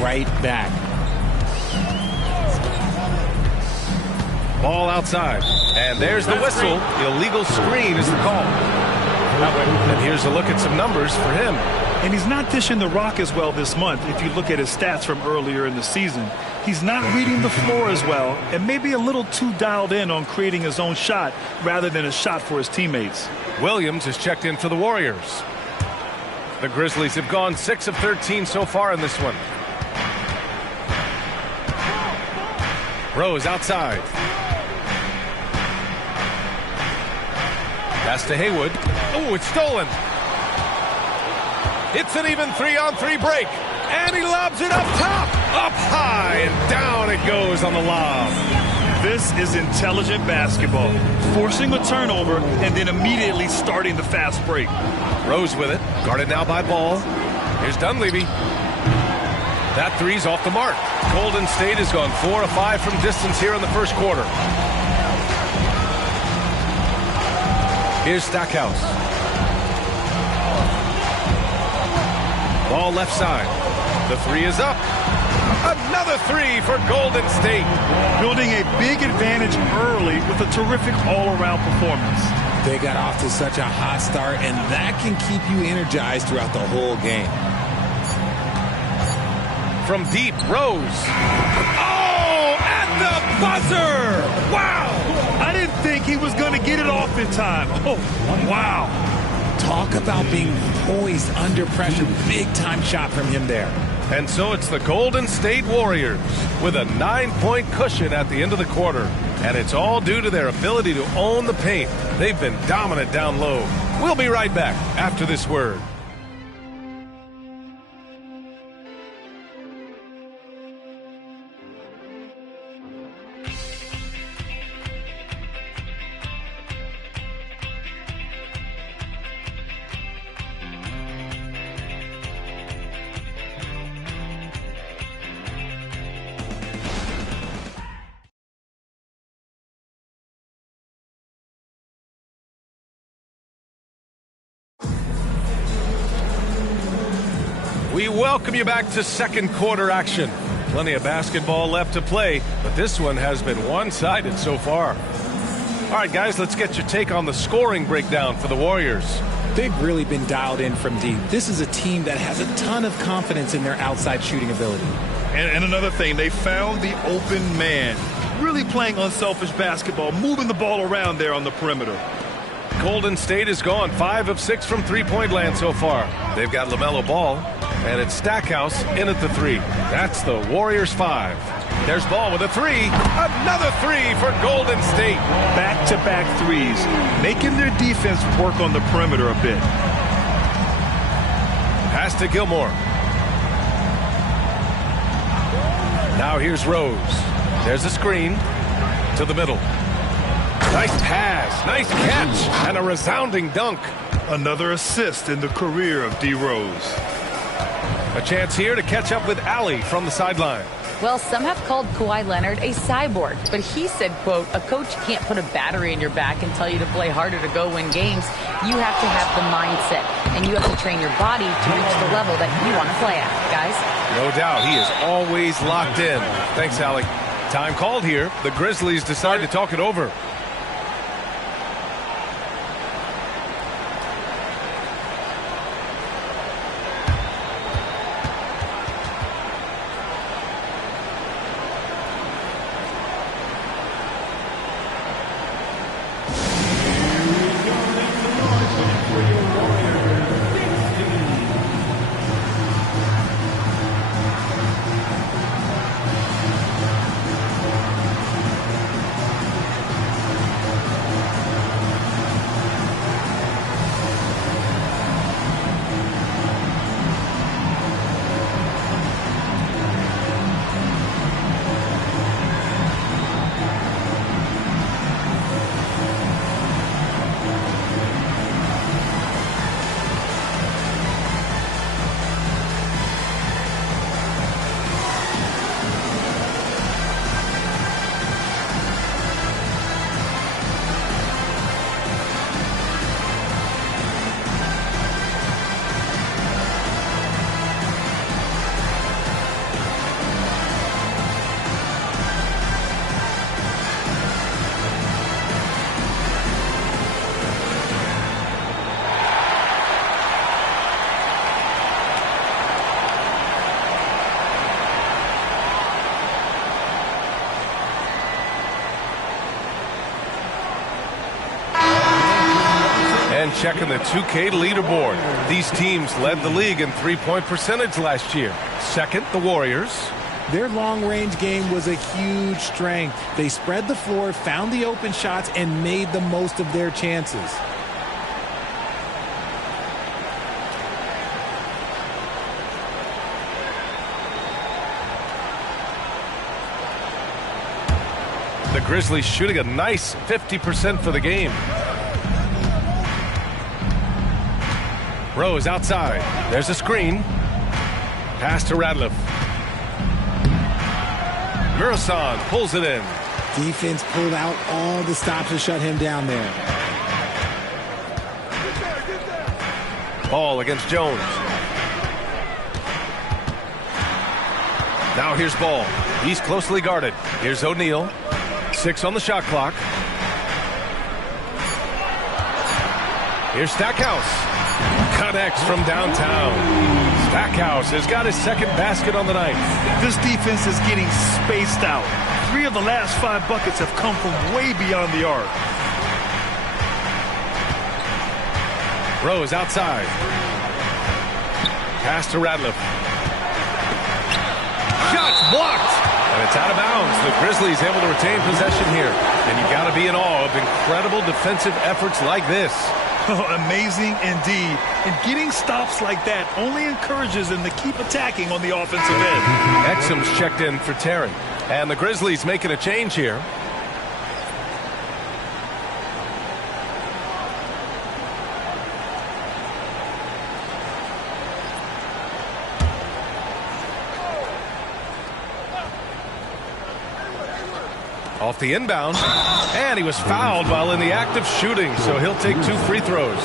right back. Ball outside. And there's the whistle. Illegal screen is the call. And here's a look at some numbers for him. And he's not dishing the rock as well this month if you look at his stats from earlier in the season. He's not reading the floor as well and maybe a little too dialed in on creating his own shot rather than a shot for his teammates. Williams has checked in for the Warriors. The Grizzlies have gone 6 of 13 so far in this one. Rose outside. Pass to Haywood. Oh, it's stolen. It's an even 3-on-3 break. And he lobs it up top. Up high and down it goes on the lob. This is intelligent basketball. Forcing a turnover and then immediately starting the fast break. Rose with it. Guarded now by Ball. Here's Dunleavy. That three's off the mark. Golden State has gone 4 of 5 from distance here in the first quarter. Here's Stackhouse. Ball left side. The three is up. Another three for Golden State. Building a big advantage early with a terrific all-around performance. They got off to such a hot start, and that can keep you energized throughout the whole game. From deep, Rose. Oh, at the buzzer! Wow! I didn't think he was going to get it off in time. Oh, wow. Talk about being poised under pressure. Big-time shot from him there. And so it's the Golden State Warriors with a 9-point cushion at the end of the quarter. And it's all due to their ability to own the paint. They've been dominant down low. We'll be right back after this word. We welcome you back to second quarter action. Plenty of basketball left to play, but this one has been one-sided so far. All right, guys, let's get your take on the scoring breakdown for the Warriors. They've really been dialed in from deep. This is a team that has a ton of confidence in their outside shooting ability. And another thing, they found the open man. Really playing unselfish basketball, moving the ball around there on the perimeter. Golden State has gone 5 of 6 from three-point land so far. They've got LaMelo Ball, and it's Stackhouse in at the 3. That's the Warriors 5. There's Ball with a 3. Another 3 for Golden State. Back-to-back threes, making their defense work on the perimeter a bit. Pass to Gilmore. Now here's Rose. There's a screen to the middle. Nice pass, nice catch, and a resounding dunk. Another assist in the career of D. Rose. A chance here to catch up with Allie from the sideline. Well, some have called Kawhi Leonard a cyborg, but he said, quote, a coach can't put a battery in your back and tell you to play harder to go win games. You have to have the mindset, and you have to train your body to reach the level that you want to play at, guys. No doubt, he is always locked in. Thanks, Allie. Time called here. The Grizzlies decide to talk it over. And checking the 2K leaderboard. These teams led the league in three-point percentage last year. Second, the Warriors. Their long-range game was a huge strength. They spread the floor, found the open shots, and made the most of their chances. The Grizzlies shooting a nice 50% for the game. Rose outside. There's a screen. Pass to Radliff. Murasan pulls it in. Defense pulled out all the stops to shut him down there. Ball against Jones. Now here's Ball. He's closely guarded. Here's O'Neal. 6 on the shot clock. Here's Stackhouse. Connects from downtown. Stackhouse has got his second basket on the night. This defense is getting spaced out. 3 of the last 5 buckets have come from way beyond the arc. Rose outside. Pass to Radliff. Shots blocked. And it's out of bounds. The Grizzlies able to retain possession here. And you got to be in awe of incredible defensive efforts like this. Amazing indeed. And getting stops like that only encourages them to keep attacking on the offensive end. Exum's checked in for Terry. And the Grizzlies making a change here. Off the inbound, and he was fouled while in the act of shooting, so he'll take 2 free throws.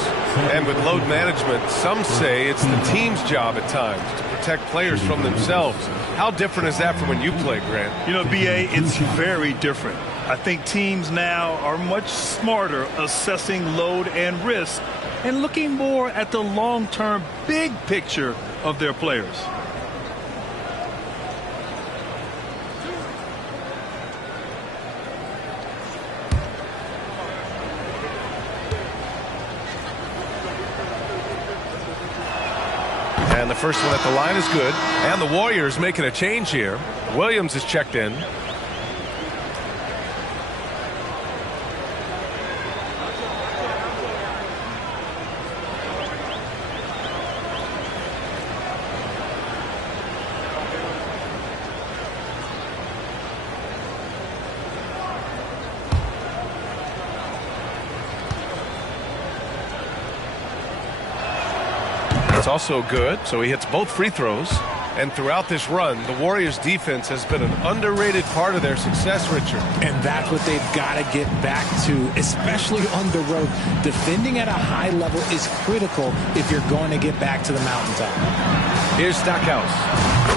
And with load management, some say it's the team's job at times to protect players from themselves. How different is that from when you played, Grant? You know, B.A., it's very different. I think teams now are much smarter assessing load and risk and looking more at the long-term big picture of their players. And the first one at the line is good. And the Warriors making a change here. Williams is checked in. Also good, so he hits both free throws. And throughout this run, the Warriors defense has been an underrated part of their success, Richard. And that's what they've got to get back to, especially on the road. Defending at a high level is critical if you're going to get back to the mountaintop. Here's Stackhouse.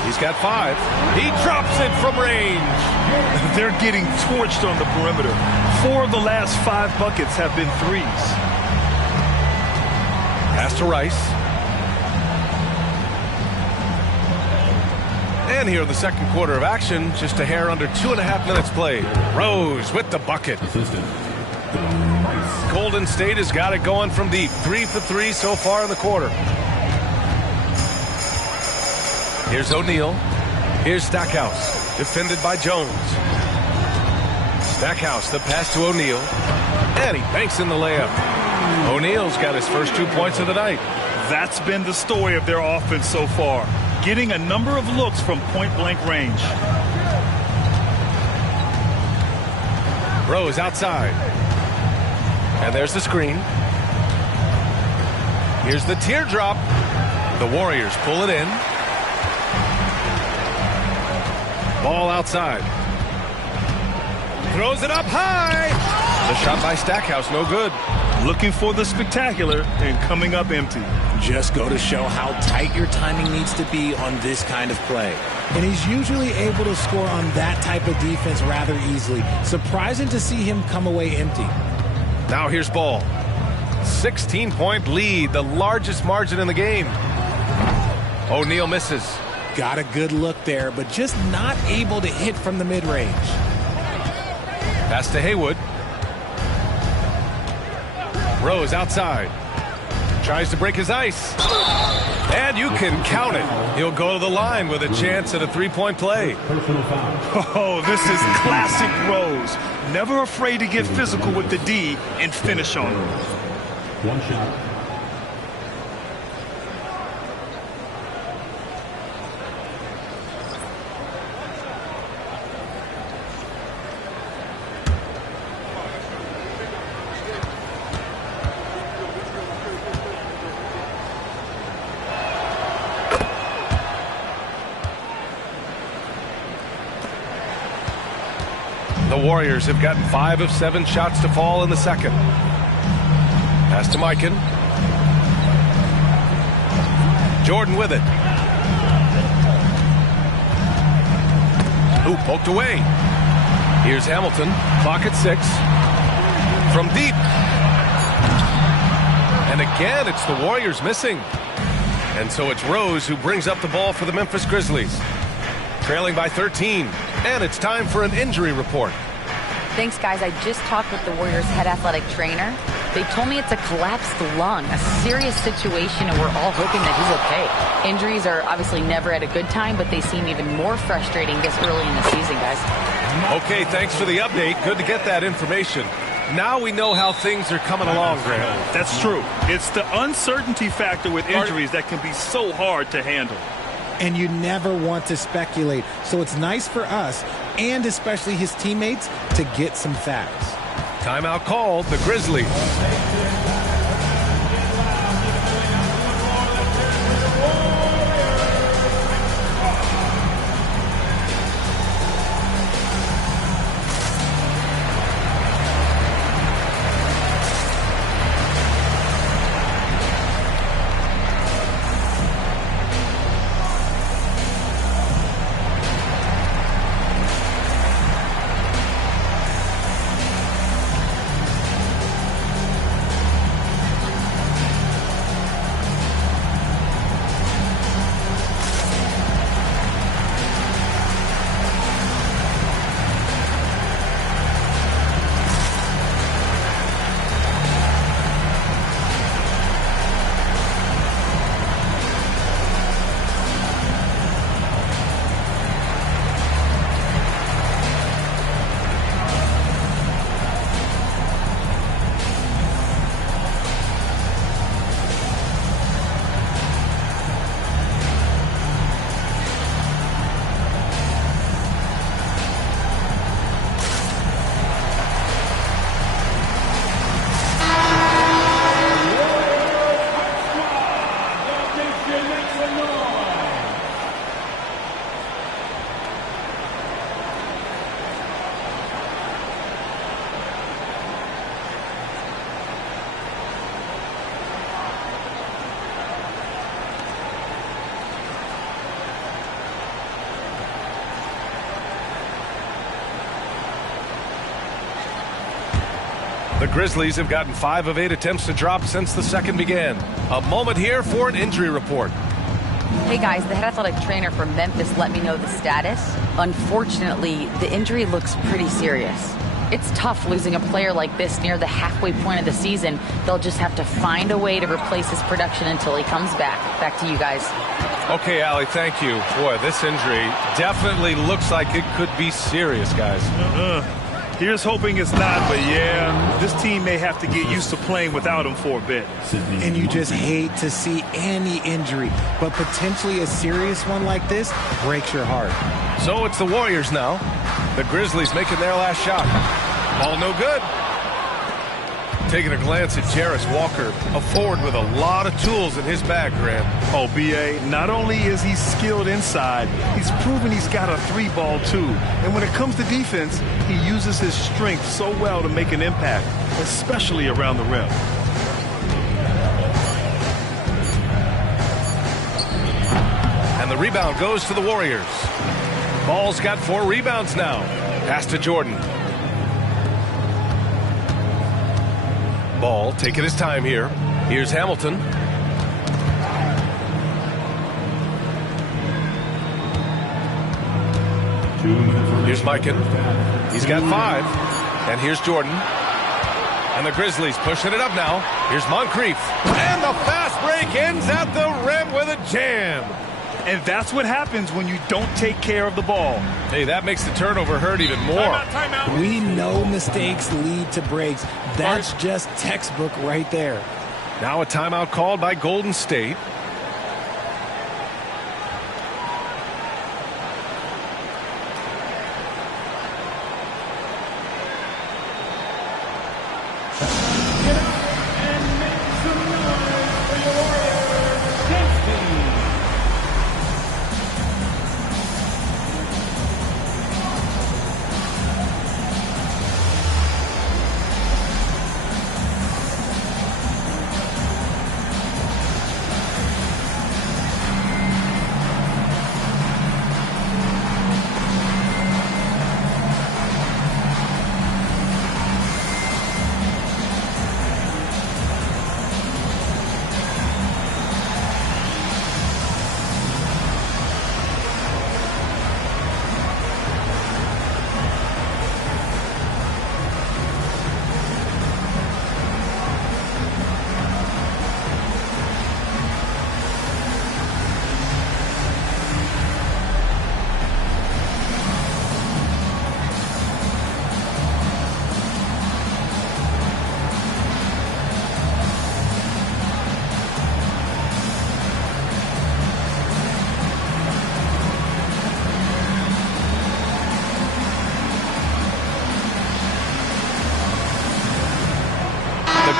He's got 5. He drops it from range. They're getting torched on the perimeter. 4 of the last 5 buckets have been threes. Pass to Rice. And here in the second quarter of action, just a hair under 2.5 minutes played. Rose with the bucket. Golden State has got it going from deep. 3 for 3 so far in the quarter. Here's O'Neal. Here's Stackhouse. Defended by Jones. Stackhouse, the pass to O'Neal. And he banks in the layup. O'Neal's got his first 2 points of the night. That's been the story of their offense so far. Getting a number of looks from point-blank range. Rose outside. And there's the screen. Here's the teardrop. The Warriors pull it in. Ball outside. Throws it up high. The shot by Stackhouse, no good. Looking for the spectacular and coming up empty. Just go to show how tight your timing needs to be on this kind of play. And he's usually able to score on that type of defense rather easily. Surprising to see him come away empty. Now here's Ball. 16-point lead, the largest margin in the game. O'Neal misses. Got a good look there, but just not able to hit from the mid-range. Pass to Haywood. Rose outside. Tries to break his ice. And you can count it. He'll go to the line with a chance at a three-point play. Oh, this is classic Rose. Never afraid to get physical with the D and finish on him. One shot. The Warriors have gotten 5 of 7 shots to fall in the second. Pass to Mikan. Jordan with it. Ooh, poked away. Here's Hamilton. Clock at 6. From deep. And again, it's the Warriors missing. And so it's Rose who brings up the ball for the Memphis Grizzlies. Trailing by 13. And it's time for an injury report. Thanks, guys. I just talked with the Warriors' head athletic trainer. They told me it's a collapsed lung, a serious situation, and we're all hoping that he's okay. Injuries are obviously never at a good time, but they seem even more frustrating this early in the season, guys. Okay, thanks for the update. Good to get that information. Now we know how things are coming along, Grant. That's true. It's the uncertainty factor with injuries that can be so hard to handle. And you never want to speculate. So it's nice for us, and especially his teammates, to get some facts. Timeout called, the Grizzlies. The Grizzlies have gotten 5 of 8 attempts to drop since the second began. A moment here for an injury report. Hey guys, the head athletic trainer from Memphis let me know the status. Unfortunately, the injury looks pretty serious. It's tough losing a player like this near the halfway point of the season. They'll just have to find a way to replace his production until he comes back. Back to you guys. Okay, Allie, thank you. Boy, this injury definitely looks like it could be serious, guys. Here's hoping it's not, but yeah, this team may have to get used to playing without him for a bit. And you just hate to see any injury, but potentially a serious one like this breaks your heart. So it's the Warriors now. The Grizzlies making their last shot. Ball no good. Taking a glance at Jarace Walker, a forward with a lot of tools in his bag, Grant. Oh, B.A., not only is he skilled inside, he's proven he's got a 3-ball too. And when it comes to defense, he uses his strength so well to make an impact, especially around the rim. And the rebound goes to the Warriors. Ball's got 4 rebounds now. Pass to Jordan. Ball taking his time here. Here's Hamilton. Here's Mikan. He's got 5. And here's Jordan. And the Grizzlies pushing it up now. Here's Moncrief. And the fast break ends at the rim with a jam. And that's what happens when you don't take care of the ball. Hey, that makes the turnover hurt even more. Timeout. We know mistakes lead to breaks. That's just textbook right there. Now a timeout called by Golden State.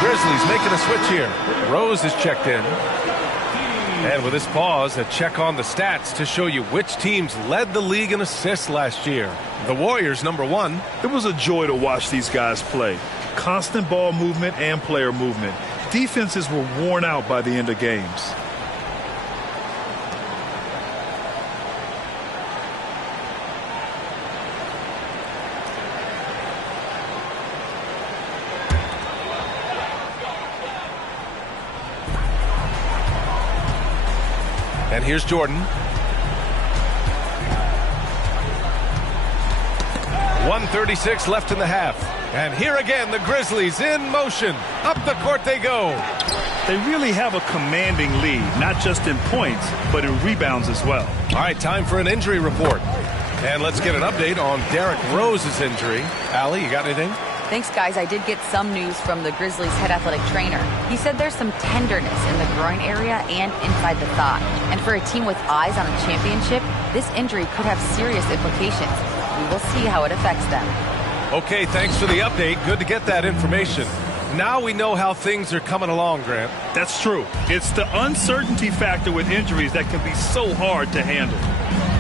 Grizzlies making a switch here. Rose is checked in. And with this pause, a check on the stats to show you which teams led the league in assists last year. The Warriors, #1. It was a joy to watch these guys play. Constant ball movement and player movement. Defenses were worn out by the end of games. And here's Jordan. 1:36 left in the half. And here again, the Grizzlies in motion. Up the court they go. They really have a commanding lead, not just in points, but in rebounds as well. All right, time for an injury report. And let's get an update on Derrick Rose's injury. Allie, you got anything? Thanks, guys. I did get some news from the Grizzlies' head athletic trainer. He said there's some tenderness in the groin area and inside the thigh. And for a team with eyes on a championship, this injury could have serious implications. We will see how it affects them. Okay, thanks for the update. Good to get that information. Now we know how things are coming along, Grant. That's true. It's the uncertainty factor with injuries that can be so hard to handle.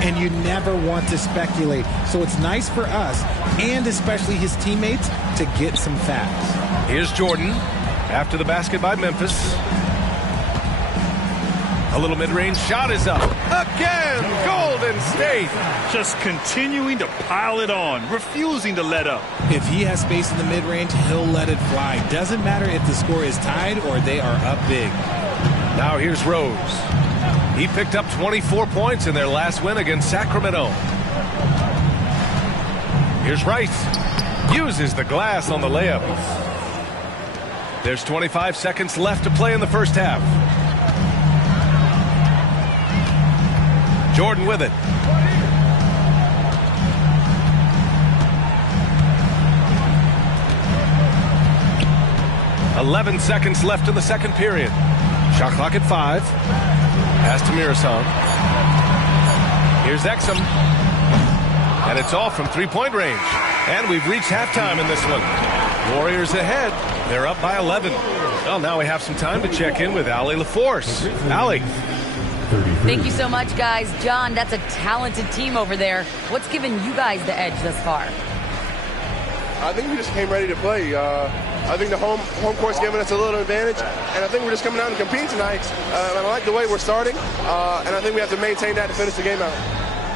And you never want to speculate. So it's nice for us, and especially his teammates, to get some facts. Here's Jordan after the basket by Memphis. A little mid-range shot is up. Again, Golden State. Just continuing to pile it on, refusing to let up. If he has space in the mid-range, he'll let it fly. Doesn't matter if the score is tied or they are up big. Now here's Rose. He picked up 24 points in their last win against Sacramento. Here's Rice. Uses the glass on the layup. There's 25 seconds left to play in the first half. Jordan with it. "11 seconds left in the second period. Shot clock at 5. Pass to Mirasan. Here's Exum. And it's all from three-point range. And we've reached halftime in this one. Warriors ahead. They're up by 11. Well, now we have some time to check in with Allie LaForce. Allie. Thank you so much, guys. John, that's a talented team over there. What's given you guys the edge thus far? I think we just came ready to play. I think the home court's giving us a little advantage, and I think we're just coming out and competing tonight. And I like the way we're starting, and I think we have to maintain that to finish the game out.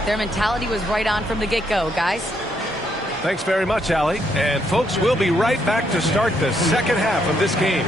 Their mentality was right on from the get-go, guys. Thanks very much, Allie. And folks, we'll be right back to start the second half of this game.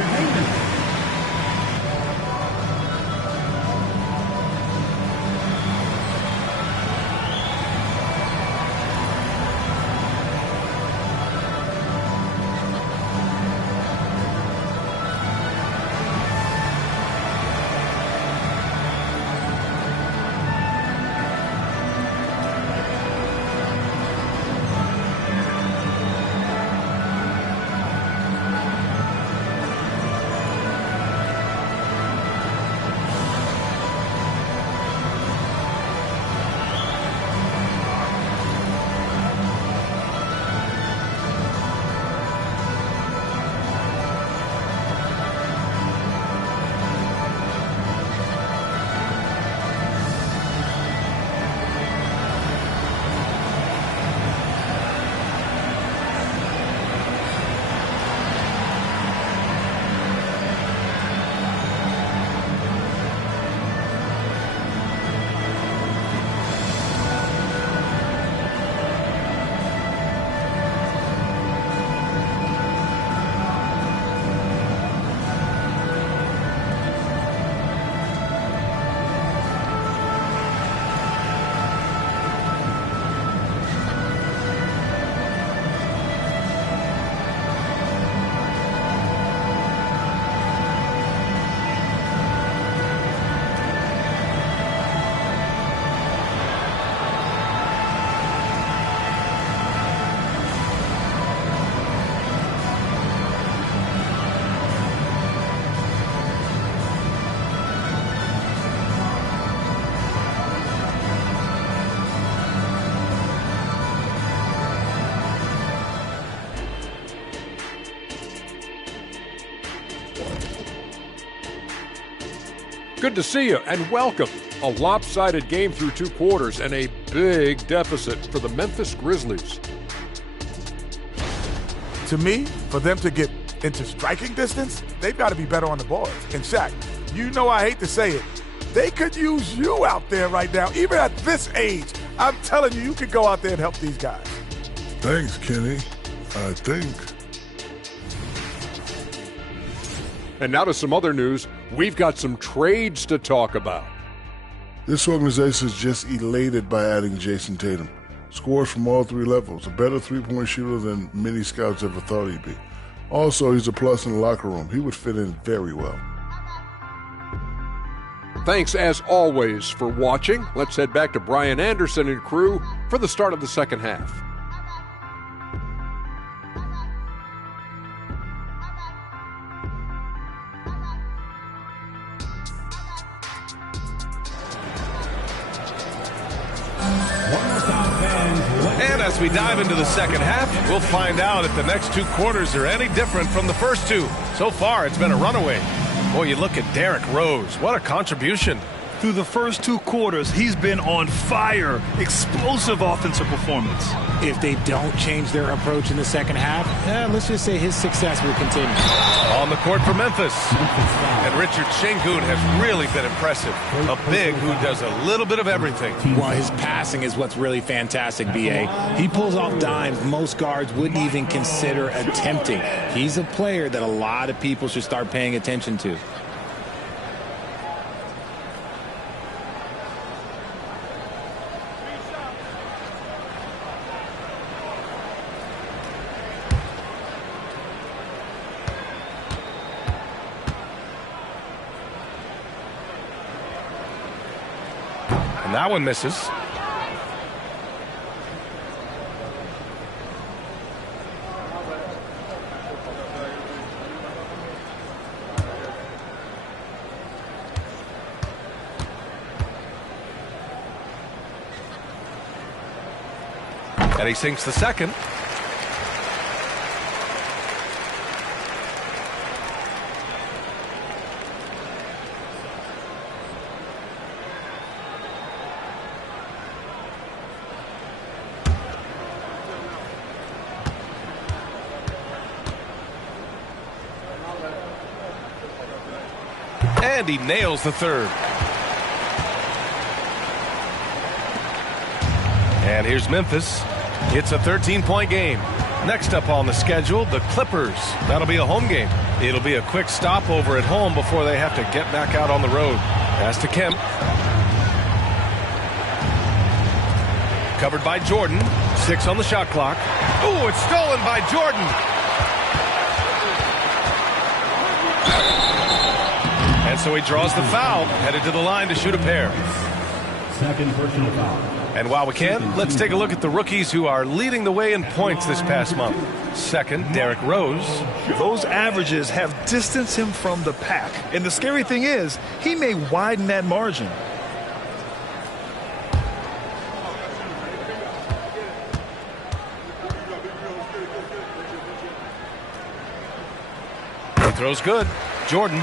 Good to see you and welcome. A lopsided game through 2 quarters and a big deficit for the Memphis Grizzlies. To me, for them to get into striking distance, they've got to be better on the boards. And Shaq, you know I hate to say it, they could use you out there right now, even at this age. I'm telling you, you could go out there and help these guys. Thanks, Kenny. I think. And now to some other news. We've got some trades to talk about. This organization is just elated by adding Jason Tatum. Scores from all 3 levels, a better three-point shooter than many scouts ever thought he'd be. Also, he's a plus in the locker room. He would fit in very well. Thanks, as always, for watching. Let's head back to Brian Anderson and crew for the start of the second half. And as we dive into the second half, we'll find out if the next 2 quarters are any different from the first 2. So far, it's been a runaway. Boy, you look at Derrick Rose. What a contribution. Through the first 2 quarters, he's been on fire. Explosive offensive performance. If they don't change their approach in the second half, let's just say his success will continue. On the court for Memphis. And Richard Sengun has really been impressive. A big who does a little bit of everything. Well, his passing is what's really fantastic, B.A. He pulls off dimes most guards wouldn't even consider attempting. He's a player that a lot of people should start paying attention to. And that one misses. And he sinks the second. And he nails the third. And here's Memphis. It's a 13-point game. Next up on the schedule, the Clippers. That'll be a home game. It'll be a quick stopover at home before they have to get back out on the road. Pass to Kemp. Covered by Jordan. 6 on the shot clock. Ooh, it's stolen by Jordan. And so he draws the foul, headed to the line to shoot a pair. Second personal foul. And while we can, let's take a look at the rookies who are leading the way in points this past month. Second, Derrick Rose. Those averages have distanced him from the pack. And the scary thing is, he may widen that margin. He throws good. Jordan.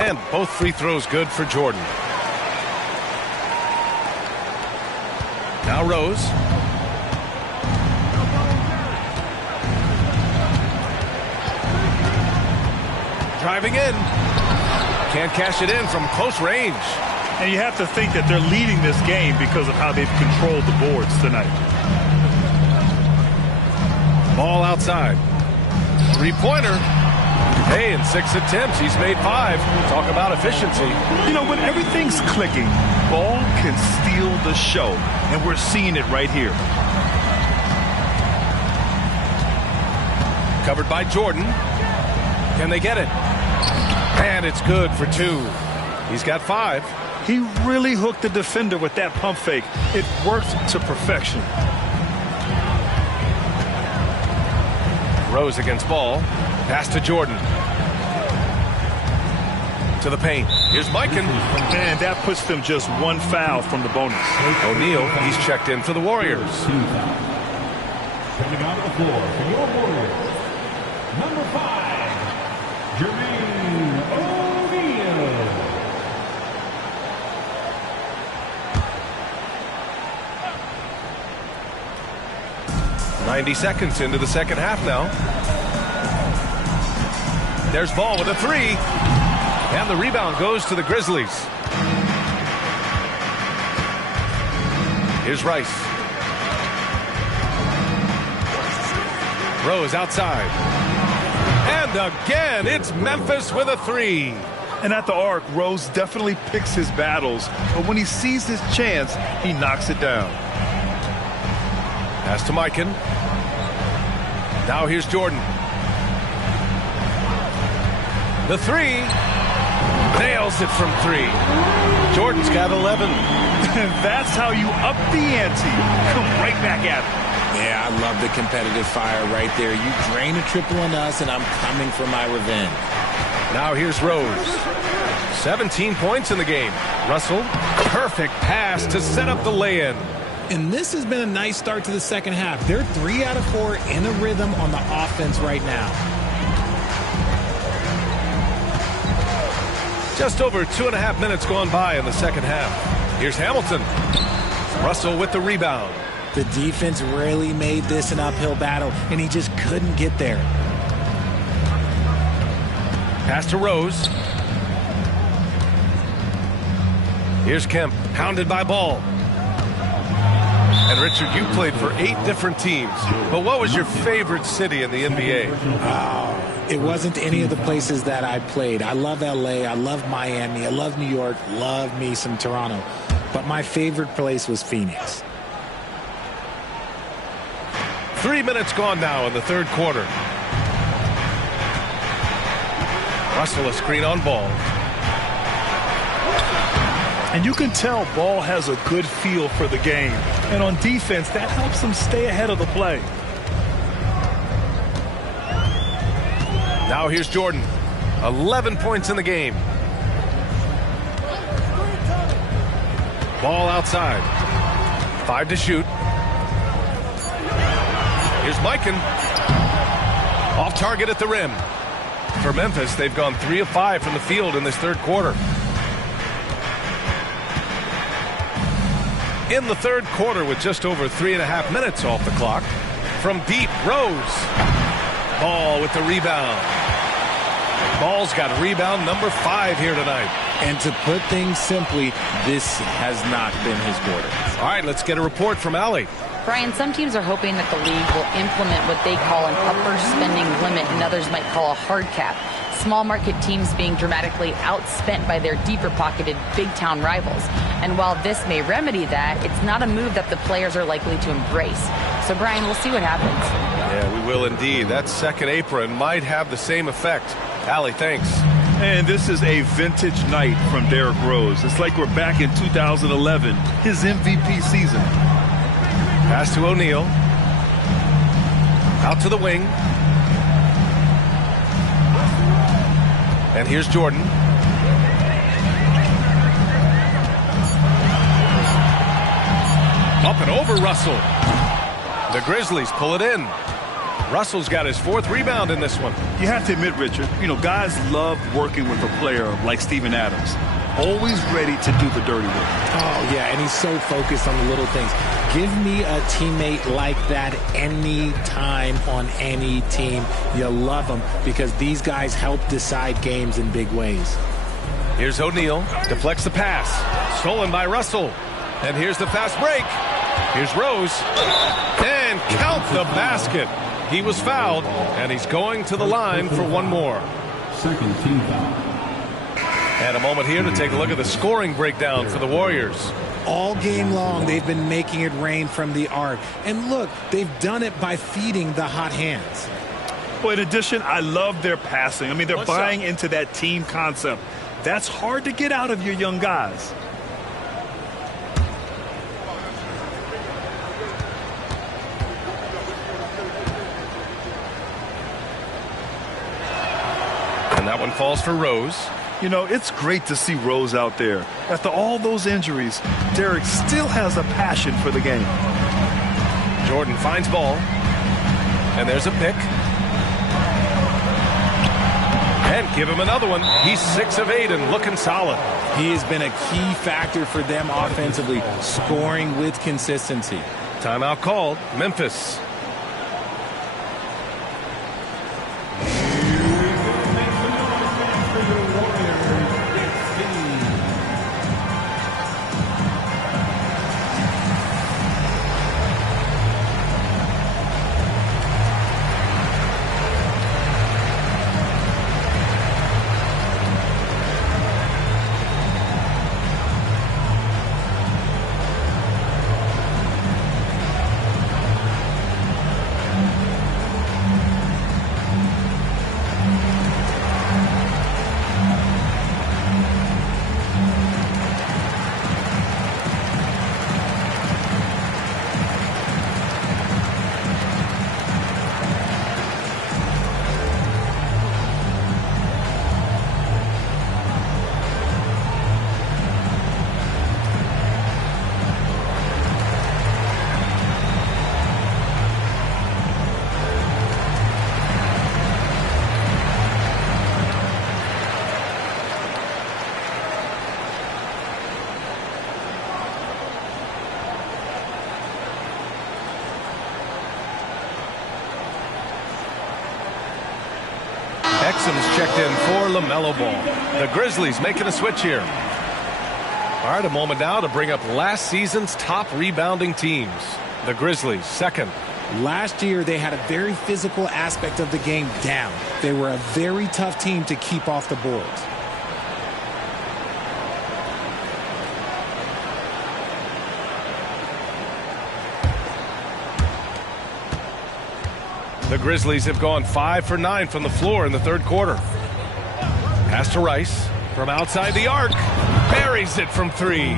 And both free throws good for Jordan. Now Rose. Driving in. Can't cash it in from close range. And you have to think that they're leading this game because of how they've controlled the boards tonight. Ball outside. Three-pointer. Hey, in 6 attempts, he's made 5. Talk about efficiency. You know, when everything's clicking, ball can steal the show. And we're seeing it right here. Covered by Jordan. Can they get it? And it's good for 2. He's got 5. He really hooked the defender with that pump fake. It worked to perfection. Rose against ball. Pass to Jordan. To the paint. Here's Mikan. And that puts them just one foul from the bonus. O'Neal, he's checked in for the Warriors. Coming out of the floor for your Warriors, number 5, Jermaine O'Neal. 90 seconds into the second half now. There's Ball with a 3. And the rebound goes to the Grizzlies. Here's Rice. Rose outside. And again, it's Memphis with a 3. And at the arc, Rose definitely picks his battles, but when he sees his chance, he knocks it down. Pass to Mikan. Now here's Jordan. The 3. Nails it from 3. Jordan's got 11. That's how you up the ante. Come right back at it. Yeah, I love the competitive fire right there. You drain a triple on us, and I'm coming for my revenge. Now here's Rose. 17 points in the game. Russell, perfect pass to set up the lay-in. And this has been a nice start to the second half. They're 3 out of 4 in a rhythm on the offense right now. Just over 2.5 minutes gone by in the second half. Here's Hamilton. Russell with the rebound. The defense really made this an uphill battle, and he just couldn't get there. Pass to Rose. Here's Kemp, hounded by Ball. And Richard, you played for 8 different teams, but what was your favorite city in the NBA? It wasn't any of the places that I played. I love LA, I love Miami, I love New York, love me some Toronto. But my favorite place was Phoenix. 3 minutes gone now in the third quarter. Russell a screen on Ball. And you can tell Ball has a good feel for the game. And on defense, that helps him stay ahead of the play. Now here's Jordan. 11 points in the game. Ball outside. 5 to shoot. Here's Mikan. Off target at the rim. For Memphis, they've gone 3 of 5 from the field in this third quarter. In the third quarter with just over 3.5 minutes off the clock. From deep, Rose. Ball with the rebound. Ball's got rebound number 5 here tonight. And to put things simply, this has not been his quarter. All right, let's get a report from Allie. Brian, some teams are hoping that the league will implement what they call an upper spending limit and others might call a hard cap. Small market teams being dramatically outspent by their deeper pocketed big town rivals. And while this may remedy that, it's not a move that the players are likely to embrace. So Brian, we'll see what happens. Yeah, we will indeed. That second apron might have the same effect. Allie, thanks. And this is a vintage night from Derrick Rose. It's like we're back in 2011, his MVP season. Pass to O'Neal. Out to the wing. And here's Jordan. Up and over Russell. The Grizzlies pull it in. Russell's got his 4th rebound in this one. You have to admit, Richard, guys love working with a player like Steven Adams. Always ready to do the dirty work. Oh, yeah, and he's so focused on the little things. Give me a teammate like that any time on any team. You love them because these guys help decide games in big ways. Here's O'Neal. Deflects the pass. Stolen by Russell. And here's the fast break. Here's Rose. And count the basket. He was fouled, and he's going to the line for one more. Second team foul. And a moment here to take a look at the scoring breakdown for the Warriors. All game long, they've been making it rain from the arc. And look, they've done it by feeding the hot hands. Well, in addition, I love their passing. I mean, they're buying into that team concept. That's hard to get out of your young guys. that one falls for Rose. You know, it's great to see Rose out there. After all those injuries, Derek still has a passion for the game. Jordan finds ball. And there's a pick. And give him another one. He's 6 of 8 and looking solid. He has been a key factor for them offensively, scoring with consistency. Timeout called. Memphis. Exum's checked in for LaMelo Ball. The Grizzlies making a switch here. All right, a moment now to bring up last season's top rebounding teams. The Grizzlies, second. Last year, they had a very physical aspect of the game down. They were a very tough team to keep off the boards. The Grizzlies have gone 5 for 9 from the floor in the third quarter. Pass to Rice from outside the arc. Buries it from 3.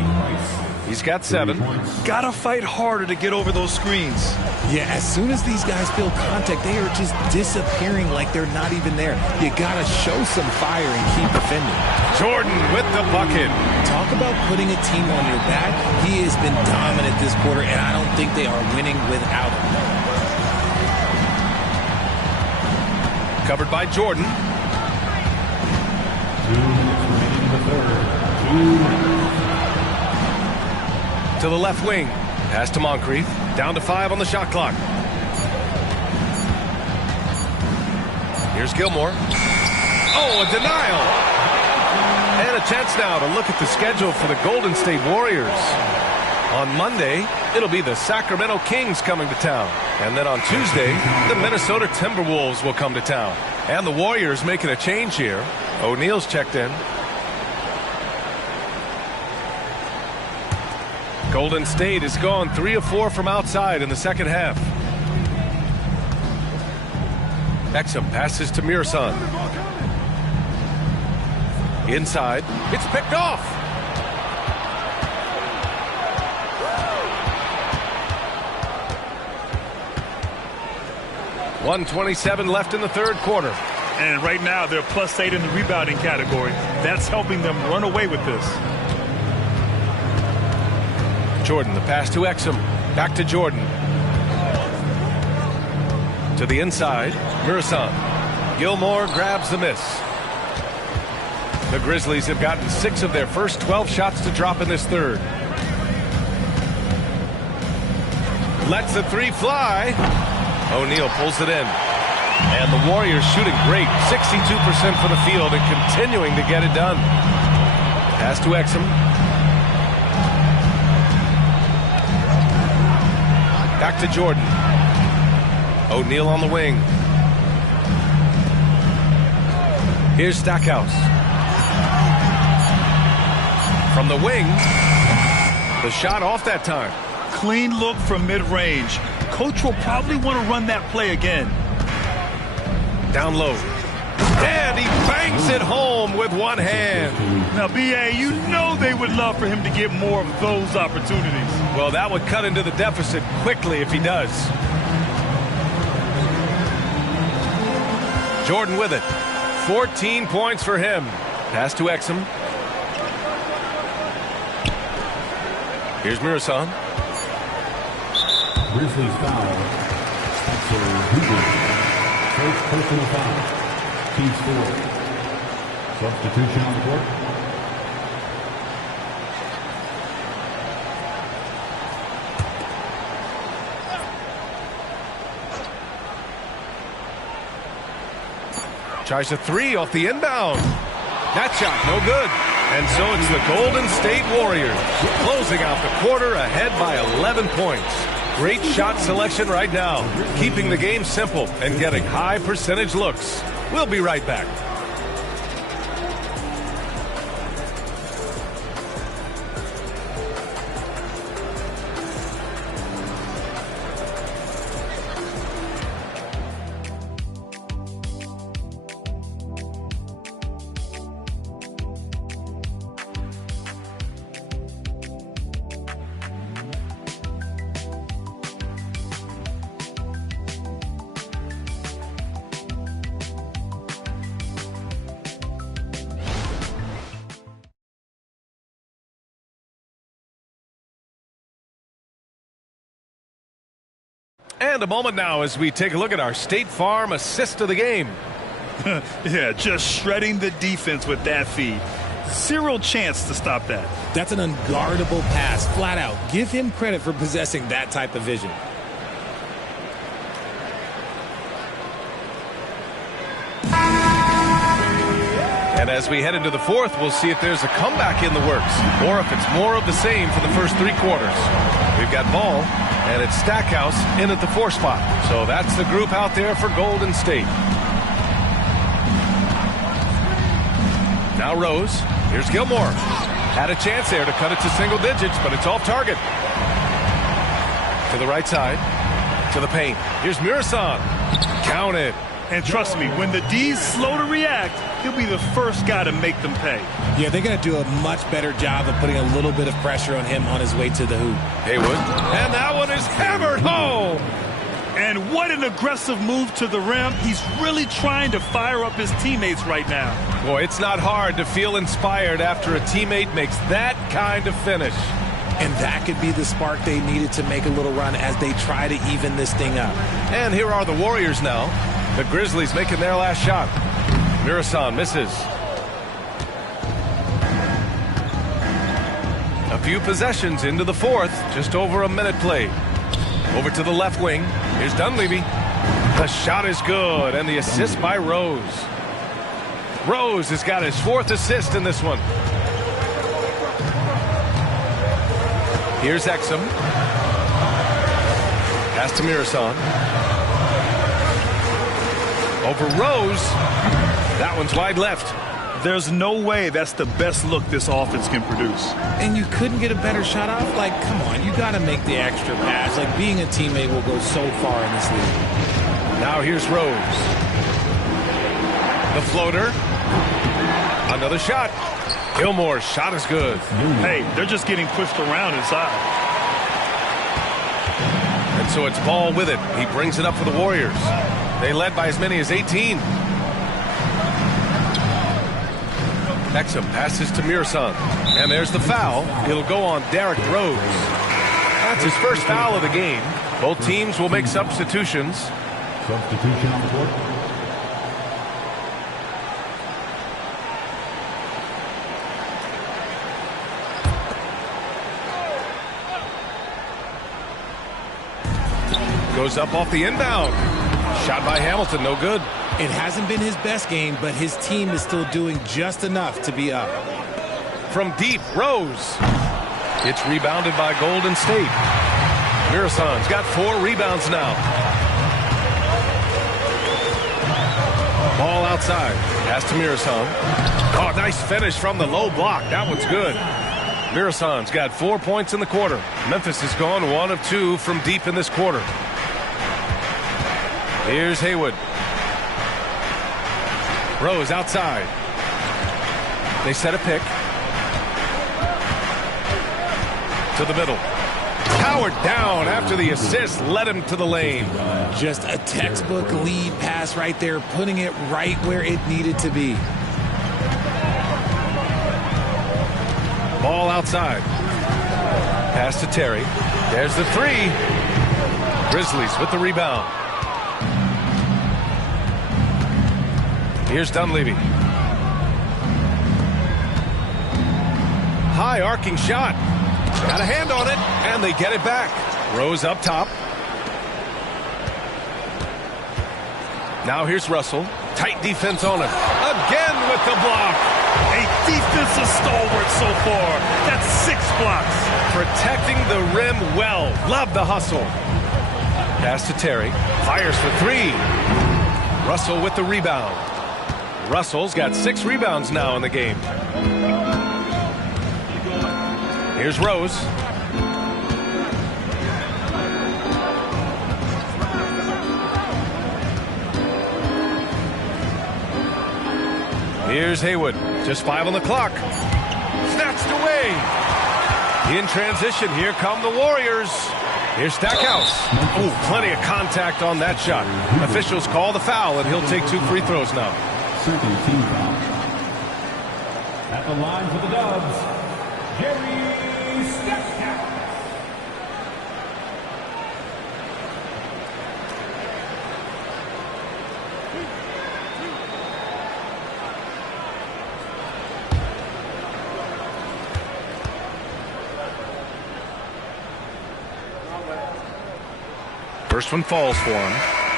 He's got 7. Gotta fight harder to get over those screens. Yeah, as soon as these guys feel contact, they are just disappearing like they're not even there. You gotta show some fire and keep defending. Jordan with the bucket. Talk about putting a team on your back. He has been dominant this quarter, and I don't think they are winning without him. Covered by Jordan. 2 minutes remaining in the third. 2 minutes. To the left wing. Pass to Moncrief. Down to 5 on the shot clock. Here's Gilmore. Oh, a denial. And a chance now to look at the schedule for the Golden State Warriors. On Monday, it'll be the Sacramento Kings coming to town. And then on Tuesday, the Minnesota Timberwolves will come to town. And the Warriors making a change here. O'Neal's checked in. Golden State has gone 3 of 4 from outside in the second half. Exum passes to Mirson. Inside. It's picked off. .127 left in the third quarter. And right now they're +8 in the rebounding category. That's helping them run away with this. Jordan, the pass to Exum. Back to Jordan. To the inside. Mirson. Gilmore grabs the miss. The Grizzlies have gotten 6 of their first 12 shots to drop in this third. Lets the 3 fly. O'Neal pulls it in. And the Warriors shooting great. 62% from the field and continuing to get it done. Pass to Exum. Back to Jordan. O'Neal on the wing. Here's Stackhouse. From the wing. The shot off that time. Clean look from mid-range. Coach will probably want to run that play again. Down low. And he bangs it home with one hand. Now, B.A., you know they would love for him to get more of those opportunities. Well, that would cut into the deficit quickly if he does. Jordan with it. 14 points for him. Pass to Exum. Here's Mirasan. Grizzlies foul. Spencer Hoover. First personal foul. Team score. Substitution on the court. Tries a three off the inbound. That shot, no good. And so it's the Golden State Warriors closing out the quarter ahead by 11 points. Great shot selection right now, keeping the game simple and getting high percentage looks. We'll be right back. And a moment now as we take a look at our State Farm assist of the game. Yeah, just shredding the defense with that feed. Zero chance to stop that. That's an unguardable pass, flat out. Give him credit for possessing that type of vision. And as we head into the fourth, we'll see if there's a comeback in the works or if it's more of the same for the first three quarters. We've got Ball, and it's Stackhouse in at the 4 spot. So that's the group out there for Golden State. Now Rose. Here's Gilmore. Had a chance there to cut it to single digits, but it's off target. To the right side. To the paint. Here's Mirasan. Count it. And trust me, when the D's slow to react, he'll be the first guy to make them pay. Yeah, they're going to do a much better job of putting a little bit of pressure on him on his way to the hoop. Haywood. And that one is hammered home. And what an aggressive move to the rim. He's really trying to fire up his teammates right now. Boy, it's not hard to feel inspired after a teammate makes that kind of finish. And that could be the spark they needed to make a little run as they try to even this thing up. And here are the Warriors now. The Grizzlies making their last shot. Mirasan misses. A few possessions into the fourth. Just over a minute played. Over to the left wing. Here's Dunleavy. The shot is good, and the assist by Rose. Rose has got his 4th assist in this one. Here's Exum. Pass to Mirasan. Over Rose. That one's wide left. There's no way that's the best look this offense can produce. And you couldn't get a better shot off? Like, come on, you got to make the extra pass. Like, being a teammate will go so far in this league. Now here's Rose. The floater. Another shot. Gilmore's shot is good. Hey, they're just getting pushed around inside. And so it's Ball with it. He brings it up for the Warriors. They led by as many as 18. Exum passes to Mirasan. And there's the foul. It'll go on Derrick Rose. That's his first foul of the game. Both teams will make substitutions. Substitution on the court. Goes up off the inbound. Shot by Hamilton, no good. It hasn't been his best game, but his team is still doing just enough to be up. From deep, Rose. It's rebounded by Golden State. Mirasan's got 4 rebounds now. Ball outside. Pass to Mirasan. Oh, nice finish from the low block. That one's good. Mirasan's got 4 points in the quarter. Memphis has gone 1 of 2 from deep in this quarter. Here's Haywood. Rose outside. They set a pick. To the middle. Powered down after the assist led him to the lane. Just a textbook lead pass right there, putting it right where it needed to be. Ball outside. Pass to Terry. There's the three. Grizzlies with the rebound. Here's Dunleavy. High arcing shot. Got a hand on it, and they get it back. Rose up top. Now here's Russell. Tight defense on him. Again with the block. A defensive stalwart so far. That's 6 blocks. Protecting the rim well. Love the hustle. Pass to Terry. Fires for 3. Russell with the rebound. Russell's got 6 rebounds now in the game. Here's Rose. Here's Haywood. Just 5 on the clock. Snatched away. In transition, here come the Warriors. Here's Stackhouse. Oh, plenty of contact on that shot. Officials call the foul, and he'll take 2 free throws now. Second team foul. At the line for the Dubs, Jerry Stackhouse. First one falls for him.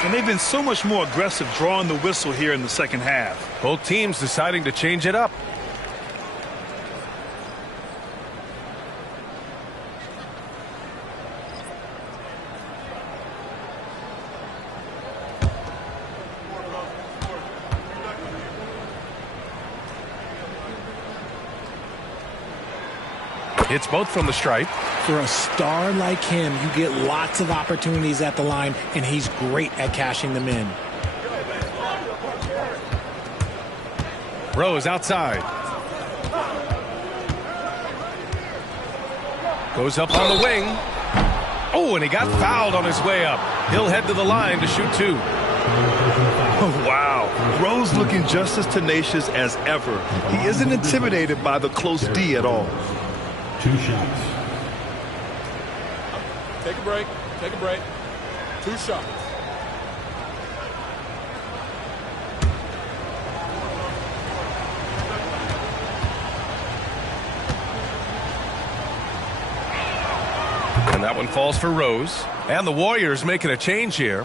And they've been so much more aggressive drawing the whistle here in the second half. Both teams deciding to change it up. Hits both from the stripe. For a star like him, you get lots of opportunities at the line, and he's great at cashing them in. Rose outside. Goes up on the wing. Oh, and he got fouled on his way up. He'll head to the line to shoot 2. Oh, wow. Rose looking just as tenacious as ever. He isn't intimidated by the close D at all. 2 shots. Take a break. Take a break. 2 shots. And that one falls for Rose. And the Warriors making a change here.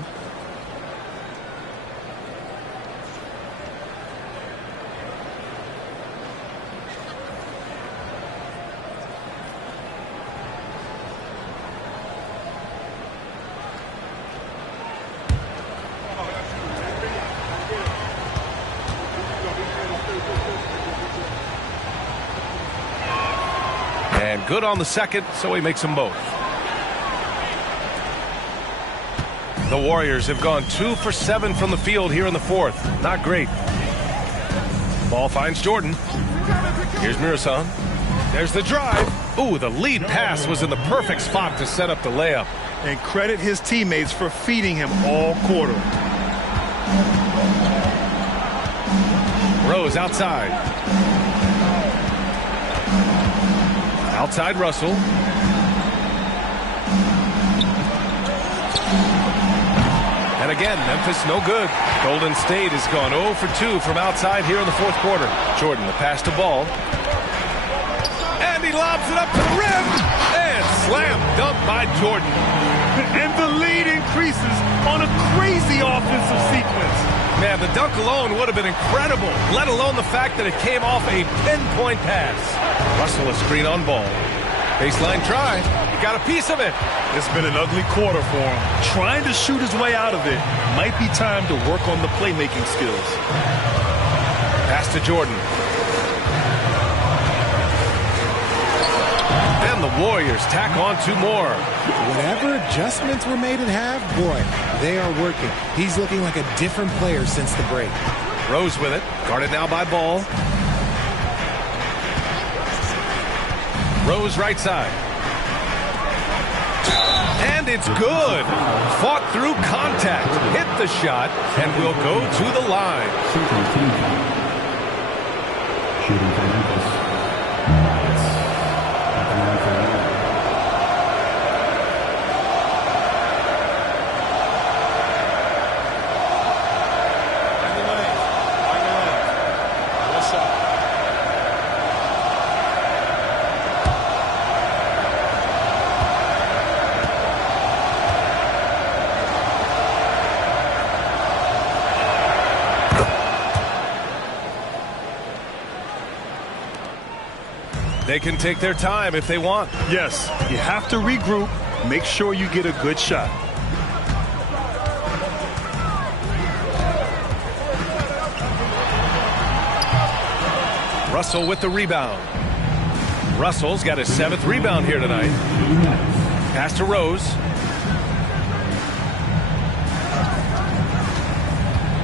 And good on the second, so he makes them both. The Warriors have gone 2 for 7 from the field here in the 4th. Not great. Ball finds Jordan. Here's Mirasan. There's the drive. Ooh, the lead pass was in the perfect spot to set up the layup. And credit his teammates for feeding him all quarter. Rose outside. Outside Russell. And again, Memphis no good. Golden State has gone 0 for 2 from outside here in the 4th quarter. Jordan, the pass to Ball. And he lobs it up to the rim. And slam dunk by Jordan. And the lead increases on a crazy offensive sequence. Man, the dunk alone would have been incredible, let alone the fact that it came off a pinpoint pass. Russell a screen on Ball. Baseline try. He got a piece of it. It's been an ugly quarter for him. Trying to shoot his way out of it. Might be time to work on the playmaking skills. Pass to Jordan. And the Warriors tack on 2 more. Whatever adjustments were made at half, boy, they are working. He's looking like a different player since the break. Rose with it. Guarded now by Ball. Rose right side. And it's good. Fought through contact, hit the shot, and will go to the line. Shooting for Memphis. Nice. At the line for one. They can take their time if they want. Yes, you have to regroup. Make sure you get a good shot. Russell with the rebound. Russell's got his 7th rebound here tonight. Pass to Rose.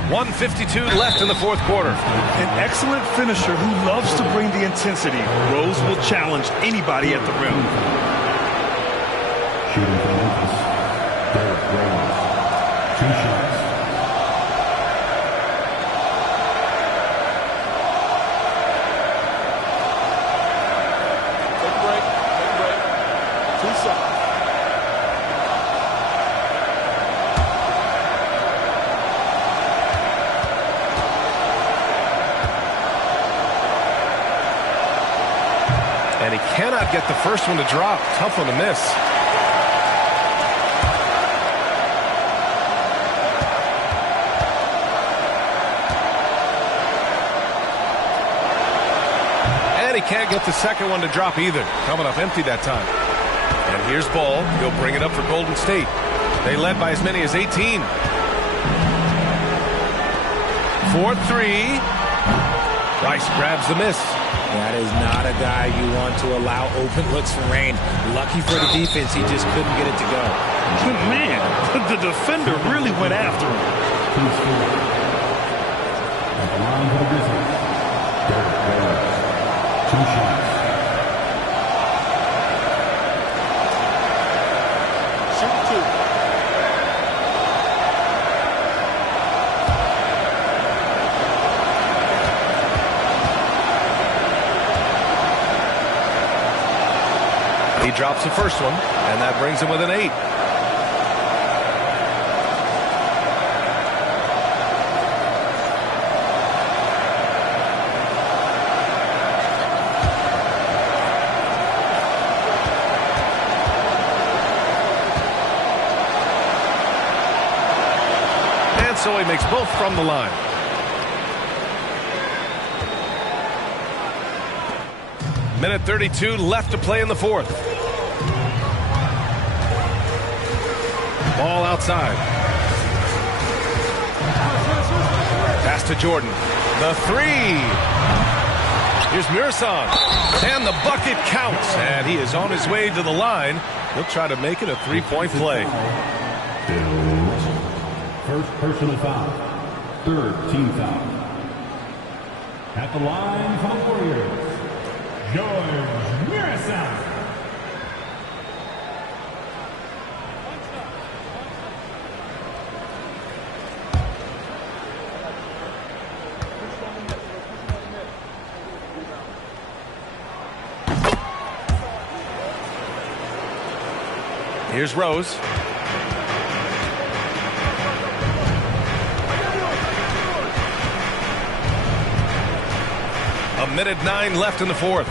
1:52 left in the 4th quarter. An excellent finisher who loves to bring the intensity. Rose will challenge anybody at the rim. Shooting for Memphis. Derrick Rose. 2 shots. Take a break. Take a break. 2 shots. And he cannot get the first one to drop. Tough one to miss. And he can't get the second one to drop either. Coming up empty that time. And here's Ball. He'll bring it up for Golden State. They led by as many as 18. 4-3. Rice grabs the miss. That is not a guy you want to allow open looks from range. Lucky for the defense, he just couldn't get it to go. Man, the defender really went after him. At the line for the Grizzlies. Derrick Rose. 2 shots. Shoot 2. He drops the first one, and that brings him with an 8. And so he makes both from the line. Minute 32 left to play in the 4th. Ball outside. Pass to Jordan. The 3. Here's Murison. And the bucket counts. And he is on his way to the line. He'll try to make it a 3-point play. First personal foul. 3rd team foul. At the line for the Warriors, George Murison. Here's Rose. A minute 9 left in the 4th.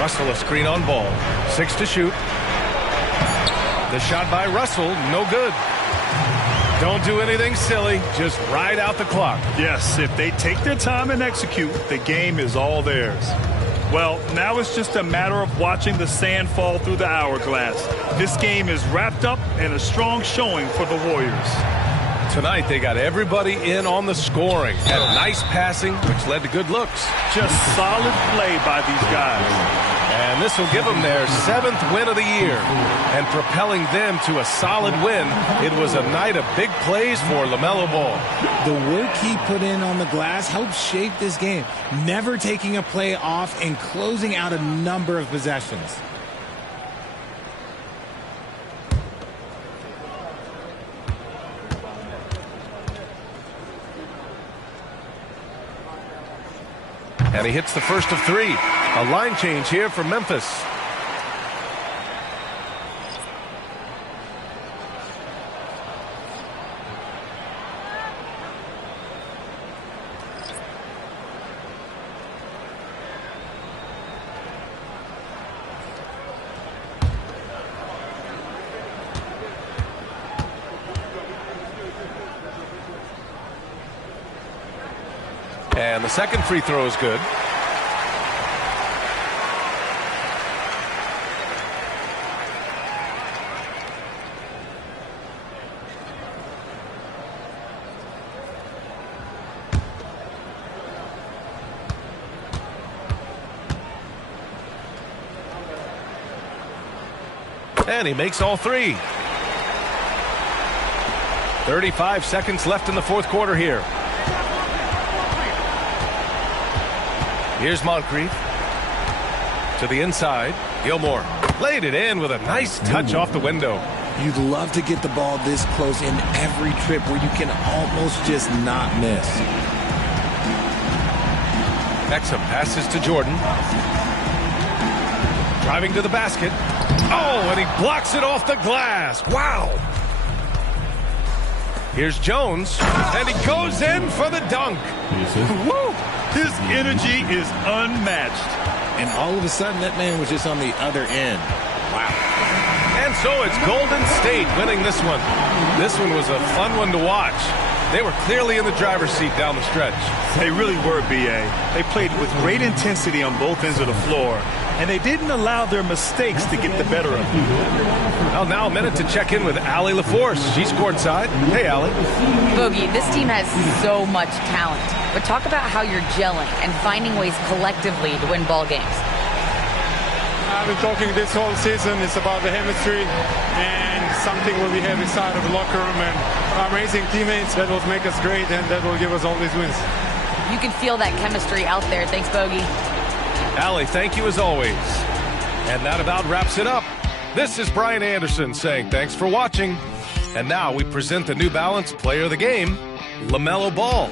Russell a screen on Ball. 6 to shoot. The shot by Russell, no good. Don't do anything silly. Just ride out the clock. Yes, if they take their time and execute, the game is all theirs. Well, now it's just a matter of watching the sand fall through the hourglass. This game is wrapped up in a strong showing for the Warriors. Tonight, they got everybody in on the scoring. Had nice passing, which led to good looks. Just solid play by these guys. And And this will give them their 7th win of the year and propelling them to a solid win. It was a night of big plays for LaMelo Ball. The work he put in on the glass helped shape this game, never taking a play off and closing out a number of possessions. And he hits the first of 3. A line change here for Memphis. And the second free throw is good. And he makes all 3. 35 seconds left in the fourth quarter here. Here's Moncrief to the inside. Gilmore laid it in with a nice touch off the window. You'd love to get the ball this close in every trip where you can almost just not miss. Exum passes to Jordan. Driving to the basket. Oh, and he blocks it off the glass. Wow. Here's Jones, and he goes in for the dunk. Woo! His energy is unmatched. And all of a sudden, that man was just on the other end. Wow. And so it's Golden State winning this one. This one was a fun one to watch. They were clearly in the driver's seat down the stretch. They really were, B.A. They played with great intensity on both ends of the floor, and they didn't allow their mistakes to get the better of them. Well, now a minute to check in with Allie LaForce. She's courtside. Hey, Allie. Bogey, this team has so much talent. But talk about how you're gelling and finding ways collectively to win ball games. I've been talking this whole season. It's about the chemistry and something what we have inside of the locker room and amazing teammates that will make us great and that will give us all these wins. You can feel that chemistry out there. Thanks, Bogey. Allie, thank you as always. And that about wraps it up. This is Brian Anderson saying thanks for watching. And now we present the New Balance Player of the Game, LaMelo Ball.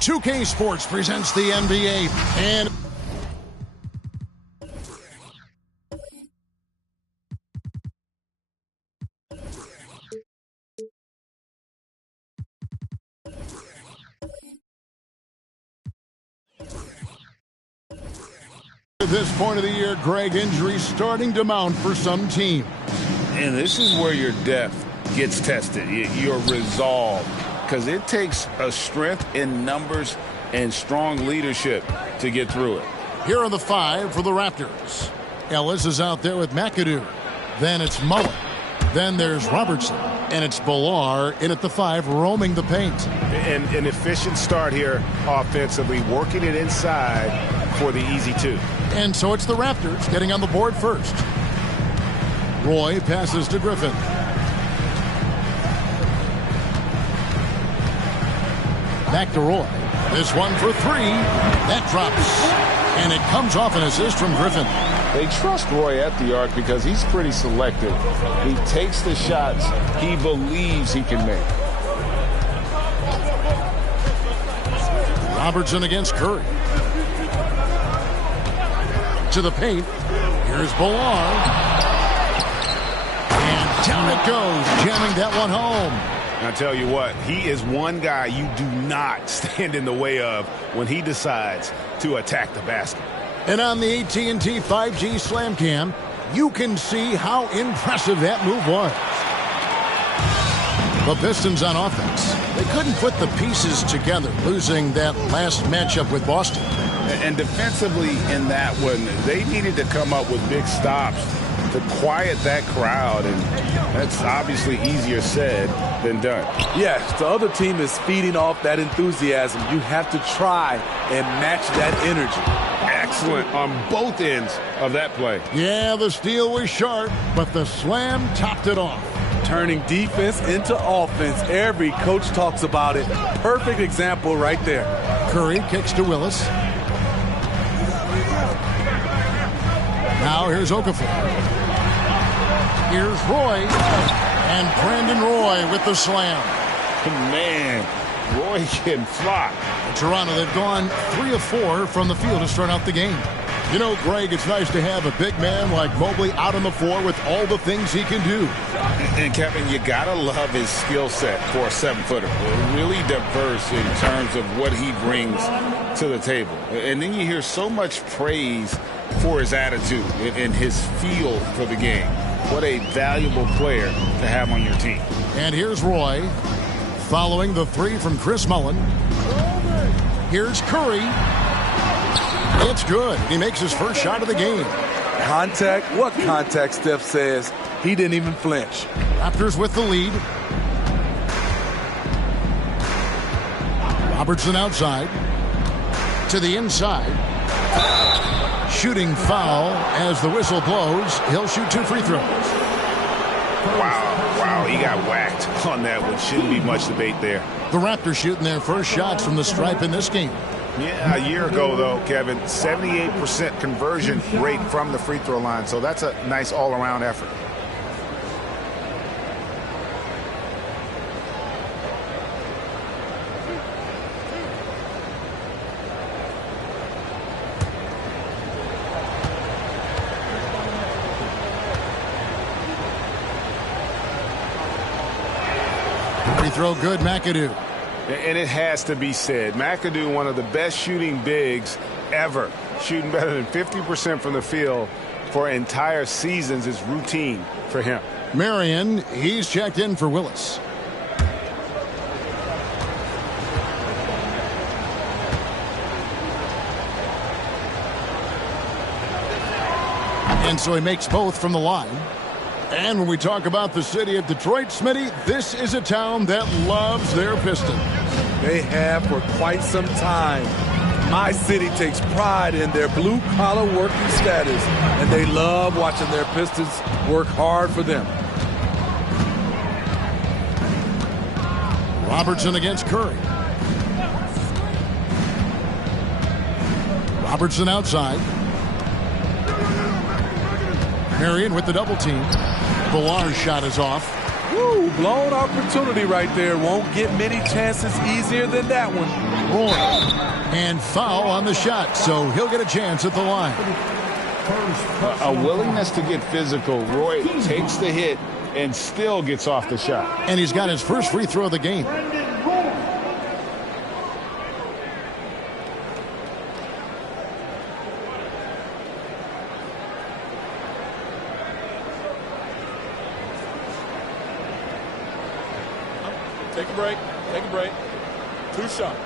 2K Sports presents the NBA and at this point of the year, Greg, injuries starting to mount for some teams. And this is where your depth gets tested, your resolve, because it takes a strength in numbers and strong leadership to get through it. Here are the five for the Raptors. Ellis is out there with McAdoo. Then it's Mullen. Then there's Robertson, and it's Villar in at the 5, roaming the paint. And an efficient start here offensively, working it inside for the easy 2. And so it's the Raptors getting on the board first. Roy passes to Griffin. Back to Roy. This one for 3. That drops. And it comes off an assist from Griffin. They trust Roy at the arc because he's pretty selective. He takes the shots he believes he can make. Robertson against Curry. To the paint. Here's Villar. And down it goes, jamming that one home. I tell you what, he is one guy you do not stand in the way of when he decides to attack the basket. And on the AT&T 5G Slam Cam, you can see how impressive that move was. The Pistons on offense. They couldn't put the pieces together, losing that last matchup with Boston. And defensively in that one, they needed to come up with big stops to quiet that crowd, and that's obviously easier said than done. Yes, the other team is feeding off that enthusiasm. You have to try and match that energy. Excellent on both ends of that play. Yeah, the steal was sharp, but the slam topped it off. Turning defense into offense. Every coach talks about it. Perfect example right there. Curry kicks to Willis. Now here's Okafor. Here's Roy. And Brandon Roy with the slam. Man, Roy can fly. Toronto, they've gone 3 of 4 from the field to start out the game. You know, Greg, it's nice to have a big man like Mobley out on the floor with all the things he can do. And Kevin, you gotta love his skill set for a 7-footer. Really diverse in terms of what he brings to the table. And then you hear so much praise for his attitude and his feel for the game. What a valuable player to have on your team. And here's Roy following the 3 from Chris Mullin. Here's Curry. It's good. He makes his first shot of the game. Contact? What contact? Steph says he didn't even flinch. Raptors with the lead. Robertson outside. To the inside. Shooting foul as the whistle blows. He'll shoot 2 free throws. Wow, he got whacked on that one. Shouldn't be much debate there. The Raptors shooting their first shots from the stripe in this game. Yeah, a year ago, though, Kevin, 78% conversion rate from the free throw line. So that's a nice all-around effort. Free throw good, McAdoo. And it has to be said, McAdoo, one of the best shooting bigs ever, shooting better than 50% from the field for entire seasons is routine for him. Marion, he's checked in for Willis. And so he makes both from the line. And when we talk about the city of Detroit, Smitty, this is a town that loves their Pistons. They have for quite some time. My city takes pride in their blue-collar working status, and they love watching their Pistons work hard for them. Robertson against Curry. Robertson outside. Marion with the double team. Villar's shot is off. Woo, blown opportunity right there. Won't get many chances easier than that one. Roy. And foul on the shot, so he'll get a chance at the line. A willingness to get physical. Roy takes the hit and still gets off the shot. And he's got his first free throw of the game. Take a break. Take a break. 2 shots.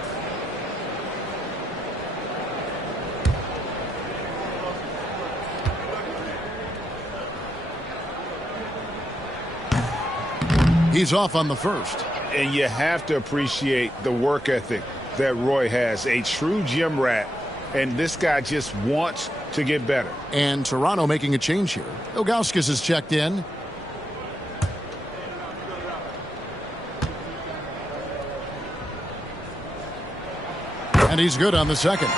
He's off on the first. And you have to appreciate the work ethic that Roy has. A true gym rat. And this guy just wants to get better. And Toronto making a change here. Ilgauskas is checked in. And he's good on the second.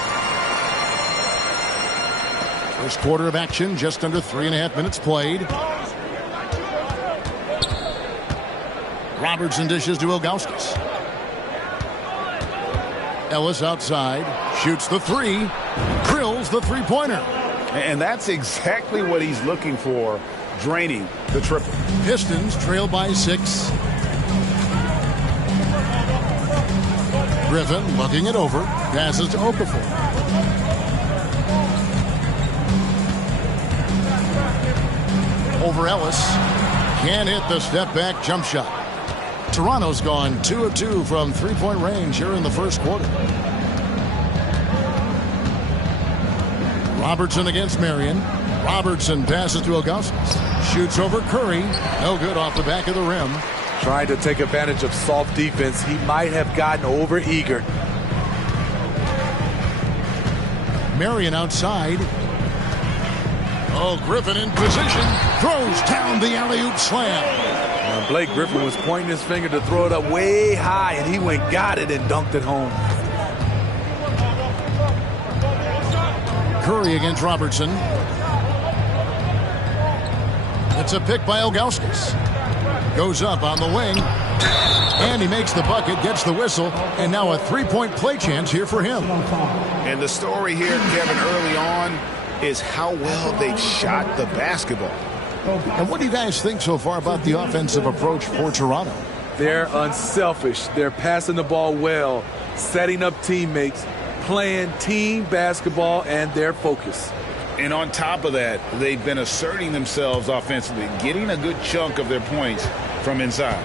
First quarter of action, just under 3.5 minutes played. Robertson dishes to Ilgauskas. Ellis outside, shoots the three, drills the three-pointer. And that's exactly what he's looking for, draining the triple. Pistons trail by 6. Griffin looking it over, passes to Okafor. Over Ellis, can't hit the step-back jump shot. Toronto's gone 2 of 2 from three-point range here in the first quarter. Robertson against Marion. Robertson passes to Ilgauskas. Shoots over Curry. No good off the back of the rim. Trying to take advantage of soft defense. He might have gotten over-eager. Marion outside. Oh, Griffin in position. Throws down the alley-oop slam. Now Blake Griffin was pointing his finger to throw it up way high, and he went, got it, and dunked it home. Curry against Robertson. It's a pick by Ilgauskas. Goes up on the wing. And he makes the bucket, gets the whistle, and now a three-point play chance here for him. And the story here, Kevin, early on is how well they've shot the basketball. And what do you guys think so far about the offensive approach for Toronto? They're unselfish. They're passing the ball well, setting up teammates, playing team basketball, and their focus. And on top of that, they've been asserting themselves offensively, getting a good chunk of their points from inside.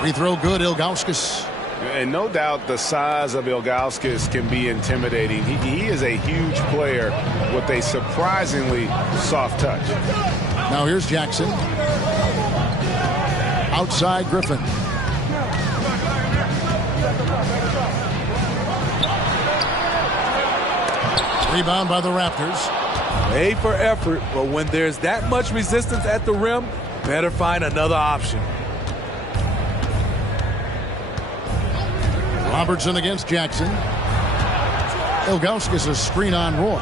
Free throw good, Ilgauskas. And no doubt the size of Ilgauskas can be intimidating. He is a huge player with a surprisingly soft touch. Now here's Jackson. Outside Griffin. Rebound by the Raptors. Made for effort, but when there's that much resistance at the rim, better find another option. Robertson against Jackson. Ilgauskas a screen on Roy.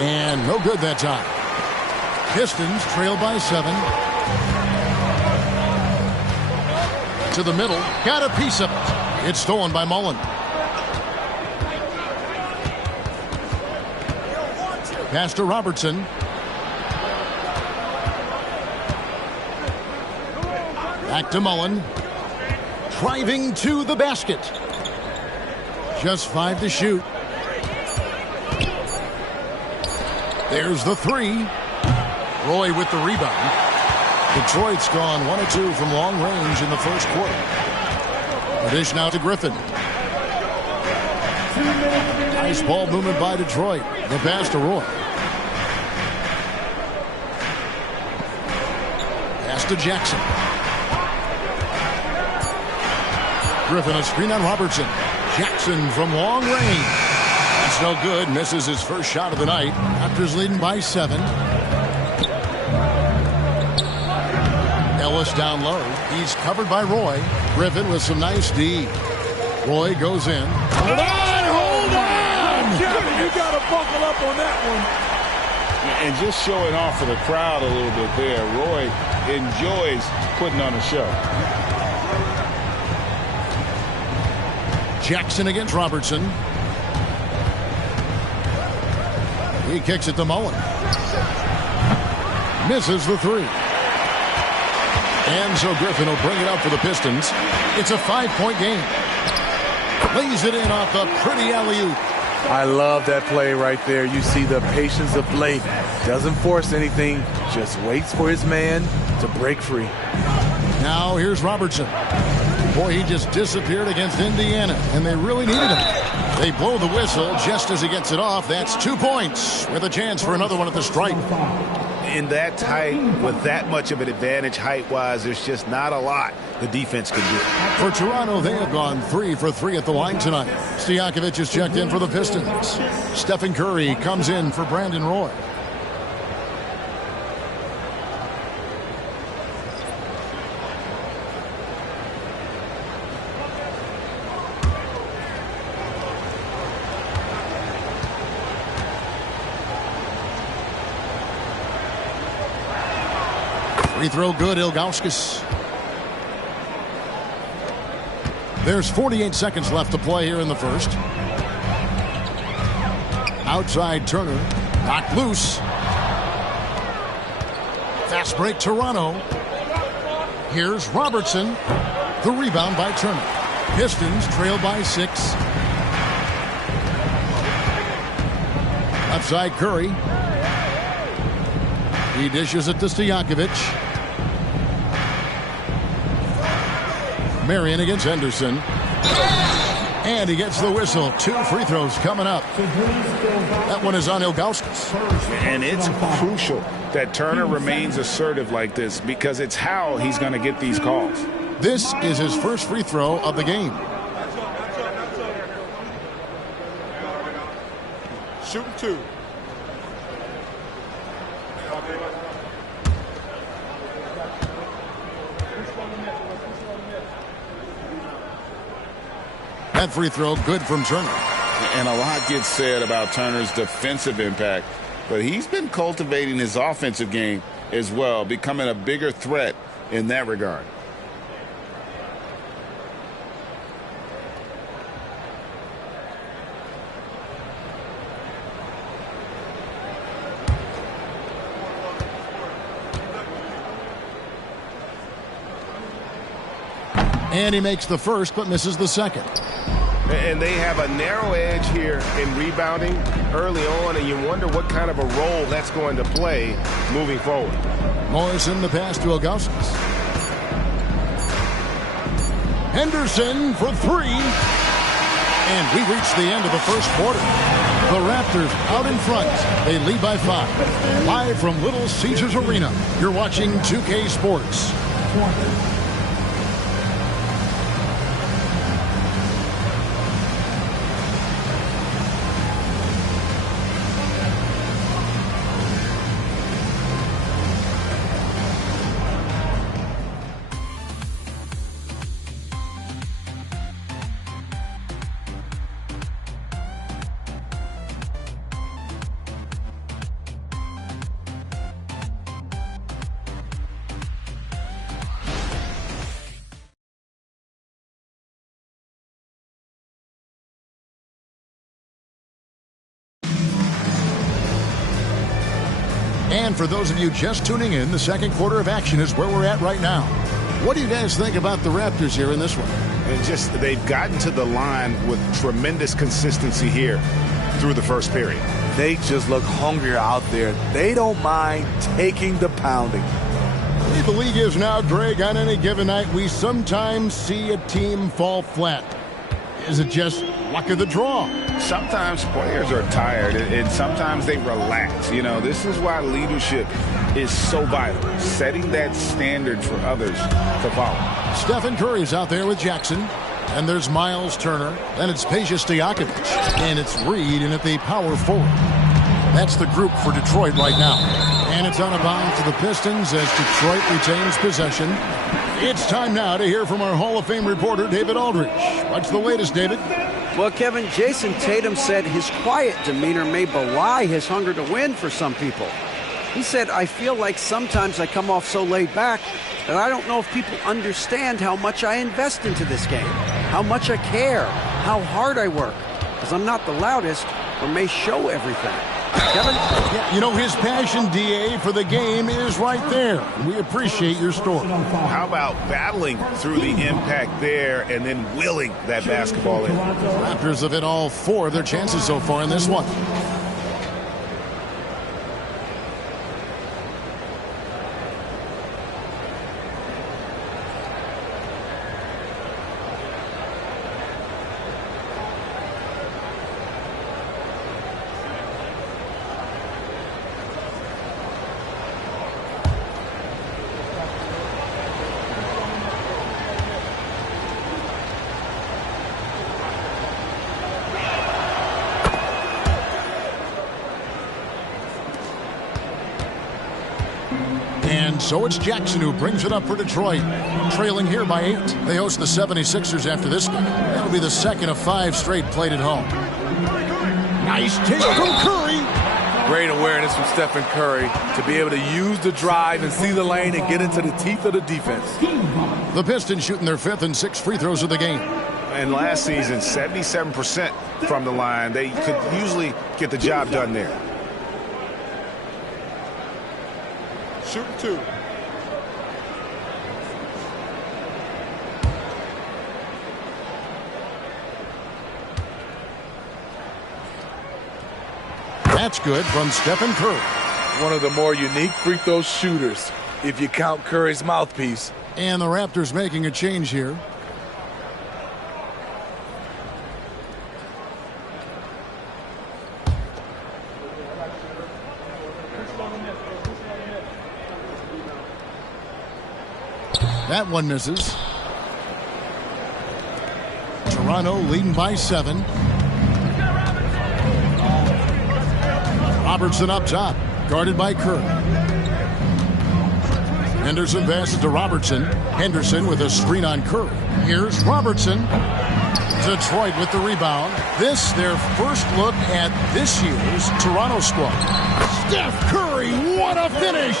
And no good that time. Pistons trail by 7. To the middle. Got a piece of it. It's stolen by Mullen. Pass to Robertson. Back to Mullen. Driving to the basket. Just 5 to shoot. There's the 3. Roy with the rebound. Detroit's gone 1 of 2 from long range in the first quarter. The dish now to Griffin. Nice ball movement by Detroit. The pass to Roy. Pass to Jackson. Griffin a screen on Robertson. Jackson from long range. It's no good. Misses his first shot of the night. Raptors leading by 7. Ellis down low. He's covered by Roy. Griffin with some nice D. Roy goes in. Hold on! You got to buckle up on that one. And just showing off for the crowd a little bit there. Roy enjoys putting on a show. Jackson against Robertson. He kicks it to Mullen. Misses the 3. And so Griffin will bring it up for the Pistons. It's a 5-point game. Lays it in off the pretty alley-oop. I love that play right there. You see the patience of Blake. Doesn't force anything. Just waits for his man to break free. Now here's Robertson. Boy, he just disappeared against Indiana, and they really needed him. They blow the whistle just as he gets it off. That's 2 points with a chance for another one at the stripe. In that tight, with that much of an advantage height-wise, there's just not a lot the defense can do. For Toronto, they have gone 3 for 3 at the line tonight. Stojakovic is checked in for the Pistons. Stephen Curry comes in for Brandon Roy. Free throw good, Ilgauskas. There's 48 seconds left to play here in the first. Outside Turner. Knocked loose. Fast break Toronto. Here's Robertson. The rebound by Turner. Pistons trail by 6. Left side Curry. He dishes it to Stojakovic. Marion against Henderson. And he gets the whistle. 2 free throws coming up. That one is on Ilgauskas. And it's crucial that Turner remains assertive like this because it's how he's going to get these calls. This is his first free throw of the game. Shooting 2. That free throw good from Turner. And a lot gets said about Turner's defensive impact, but he's been cultivating his offensive game as well, becoming a bigger threat in that regard. And he makes the first but misses the second. And they have a narrow edge here in rebounding early on, and you wonder what kind of a role that's going to play moving forward. Morrison the pass to Ilgauskas. Henderson for 3. And we reach the end of the first quarter. The Raptors out in front. They lead by 5. Live from Little Caesars Arena, you're watching 2K Sports. And for those of you just tuning in, the second quarter of action is where we're at right now. What do you guys think about the Raptors here in this one? And just they've gotten to the line with tremendous consistency here through the first period. They just look hungrier out there. They don't mind taking the pounding. The way the league is now, Greg, on any given night, we sometimes see a team fall flat. Is it just luck of the draw? Sometimes players are tired, and sometimes they relax. You know, this is why leadership is so vital, setting that standard for others to follow. Stephen Curry's out there with Jackson. And there's Miles Turner. Then it's Peja Stojakovic. And it's Reed in at the power forward. That's the group for Detroit right now. And it's out of bounds to the Pistons as Detroit retains possession. It's time now to hear from our Hall of Fame reporter, David Aldridge. What's the latest, David? Well, Kevin, Jason Tatum said his quiet demeanor may belie his hunger to win for some people. He said, I feel like sometimes I come off so laid back that I don't know if people understand how much I invest into this game, how much I care, how hard I work, because I'm not the loudest or may show everything. Kevin? Yeah, you know, his passion, DA, for the game is right there. We appreciate your story. How about battling through the impact there and then willing that basketball in? Raptors have hit all 4 of their chances so far in this one. And so it's Jackson who brings it up for Detroit, trailing here by 8. They host the 76ers after this game. That'll be the second of 5 straight played at home. Nice take from Curry. Great awareness from Stephen Curry to be able to use the drive and see the lane and get into the teeth of the defense. The Pistons shooting their 5th and 6th free throws of the game. And last season, 77% from the line. They could usually get the job done there. Shooting 2. That's good from Stephen Curry. One of the more unique free throw shooters, if you count Curry's mouthpiece. And the Raptors making a change here. That one misses. Toronto leading by 7. Robertson up top, guarded by Curry. Henderson passes to Robertson. Henderson with a screen on Curry. Here's Robertson. Detroit with the rebound. This their first look at this year's Toronto squad. Steph Curry, what a finish!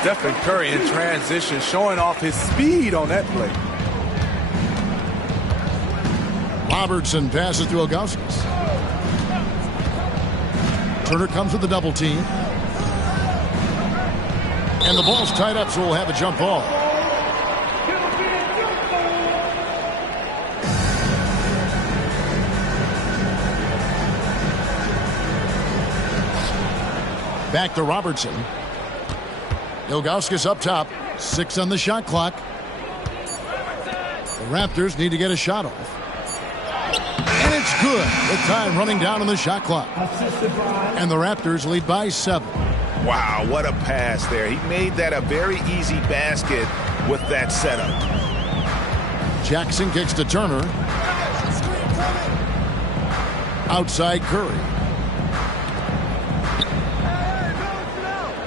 Stephen Curry in transition, showing off his speed on that play. Robertson passes to Ilgauskas. Turner comes with the double team. And the ball's tied up, so we'll have a jump ball. Back to Robertson. Ilgauskas up top. 6 on the shot clock. The Raptors need to get a shot off. And it's good. The time running down on the shot clock. And the Raptors lead by 7. Wow, what a pass there. He made that a very easy basket with that setup. Jackson kicks to Turner. Outside Curry.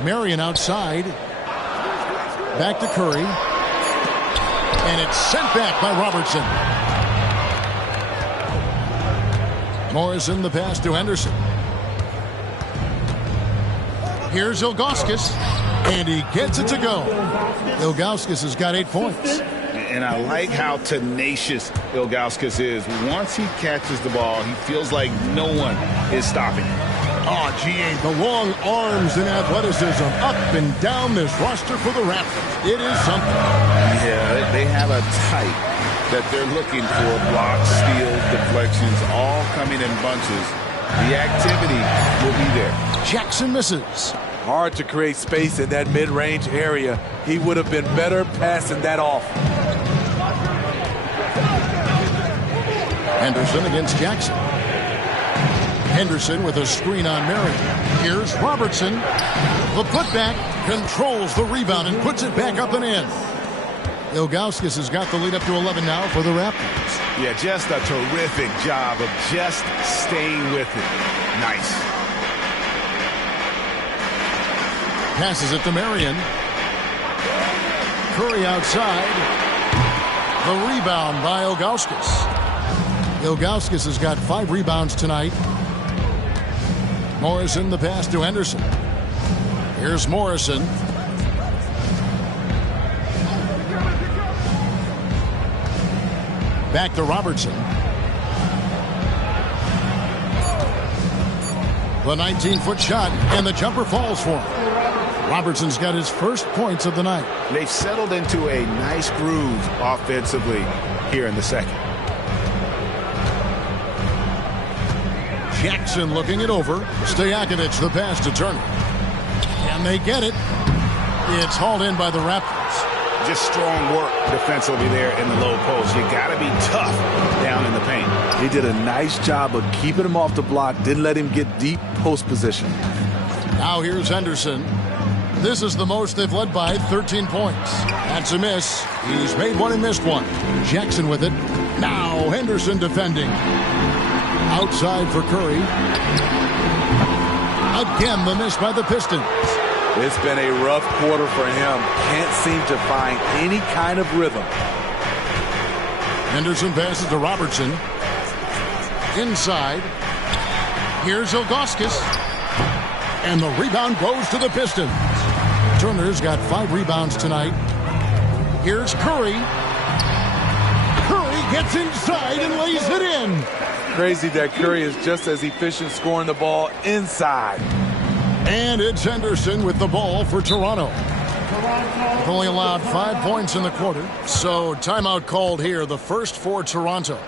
Marion outside. Back to Curry. And it's sent back by Robertson. Morrison the pass to Henderson. Here's Ilgauskas. And he gets it to go. Ilgauskas has got 8 points. And I like how tenacious Ilgauskas is. Once he catches the ball, he feels like no one is stopping him. Oh, G.A., the long arms and athleticism up and down this roster for the Raptors. It is something. Yeah, they have a type that they're looking for. Blocks, steals, deflections, all coming in bunches. The activity will be there. Jackson misses. Hard to create space in that mid-range area. He would have been better passing that off. Henderson against Jackson. Henderson with a screen on Marion. Here's Robertson. The putback controls the rebound and puts it back up and in. Ilgauskas has got the lead up to 11 now for the Raptors. Yeah, just a terrific job of just staying with it. Nice. Passes it to Marion. Curry outside. The rebound by Ilgauskas. Ilgauskas has got 5 rebounds tonight. Morrison the pass to Henderson. Here's Morrison. Back to Robertson. The 19-foot shot, and the jumper falls for him. Robertson's got his first points of the night. They've settled into a nice groove offensively here in the second. Jackson looking it over. Stojakovic the pass to Turner. And they get it. It's hauled in by the Raptors. Just strong work defensively there in the low post. You got to be tough down in the paint. He did a nice job of keeping him off the block. Didn't let him get deep post position. Now here's Henderson. This is the most they've led by 13 points. That's a miss. He's made one and missed one. Jackson with it. Now Henderson defending. Outside for Curry. Again, the miss by the Pistons. It's been a rough quarter for him. Can't seem to find any kind of rhythm. Henderson passes to Robertson. Inside. Here's Ilgauskas. And the rebound goes to the Pistons. Turner's got 5 rebounds tonight. Here's Curry. Curry gets inside and lays it in. Crazy that Curry is just as efficient scoring the ball inside. And it's Henderson with the ball for Toronto. They've only allowed 5 points in the quarter. So timeout called here, the first for Toronto.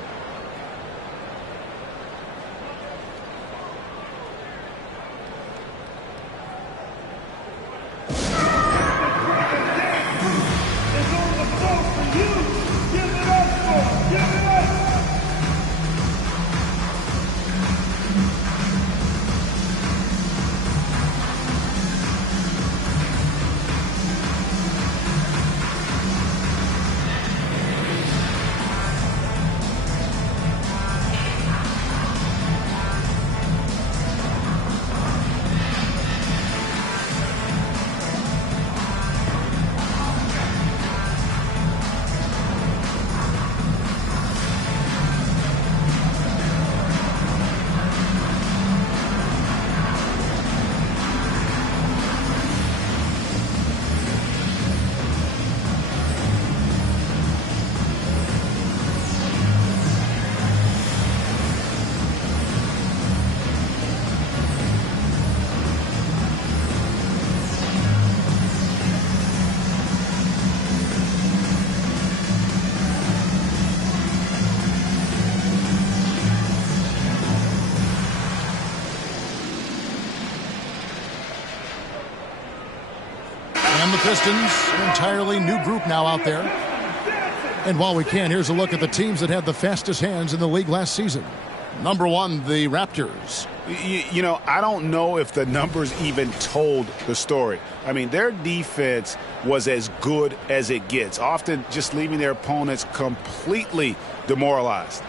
And the Pistons, an entirely new group now out there. And while we can, here's a look at the teams that had the fastest hands in the league last season. Number 1, the Raptors. You know, I don't know if the numbers even told the story. I mean, their defense was as good as it gets, often just leaving their opponents completely demoralized.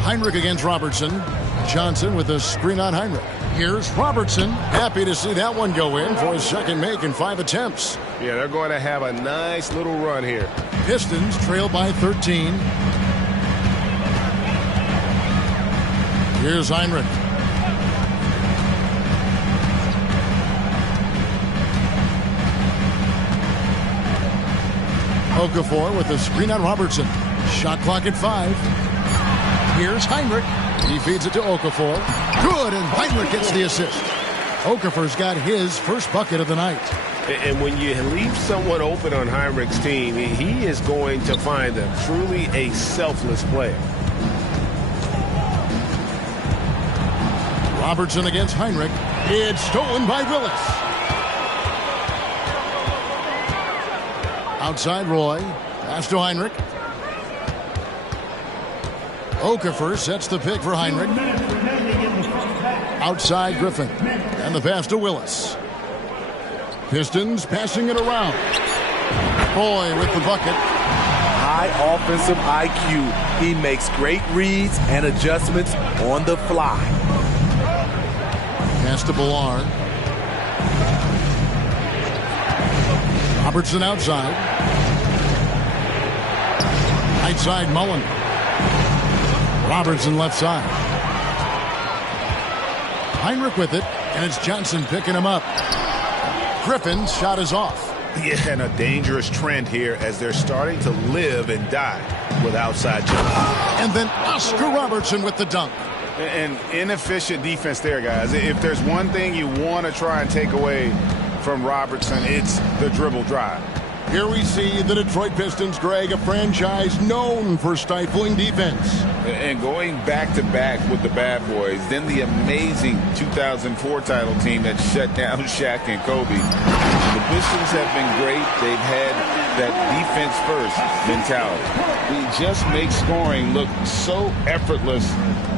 Heinrich against Robertson. Johnson with a screen on Heinrich. Here's Robertson. Happy to see that one go in for his second make in 5 attempts. Yeah, they're going to have a nice little run here. Pistons trail by 13. Here's Heinrich. Okafor with a screen on Robertson. Shot clock at 5. Here's Heinrich. He feeds it to Okafor. Good, and Heinrich gets the assist. Okafor's got his first bucket of the night. And when you leave someone open on Heinrich's team, he is going to find them. Truly a selfless player. Robertson against Heinrich. It's stolen by Willis. Outside Roy. Pass to Heinrich. Okafor sets the pick for Heinrich. Outside Griffin. And the pass to Willis. Pistons passing it around. Roy with the bucket. High offensive IQ. He makes great reads and adjustments on the fly. Pass to Ballard. Robertson outside. Right side Mullen. Robertson left side. Heinrich with it, and it's Johnson picking him up. Griffin's shot is off. Yeah, and a dangerous trend here as they're starting to live and die with outside jump. And then Oscar Robertson with the dunk. And inefficient defense there, guys. If there's one thing you want to try and take away from Robertson, it's the dribble drive. Here we see the Detroit Pistons, Greg, a franchise known for stifling defense. And going back-to-back with the bad boys, then the amazing 2004 title team that shut down Shaq and Kobe. The Pistons have been great. They've had that defense-first mentality. It just makes scoring look so effortless.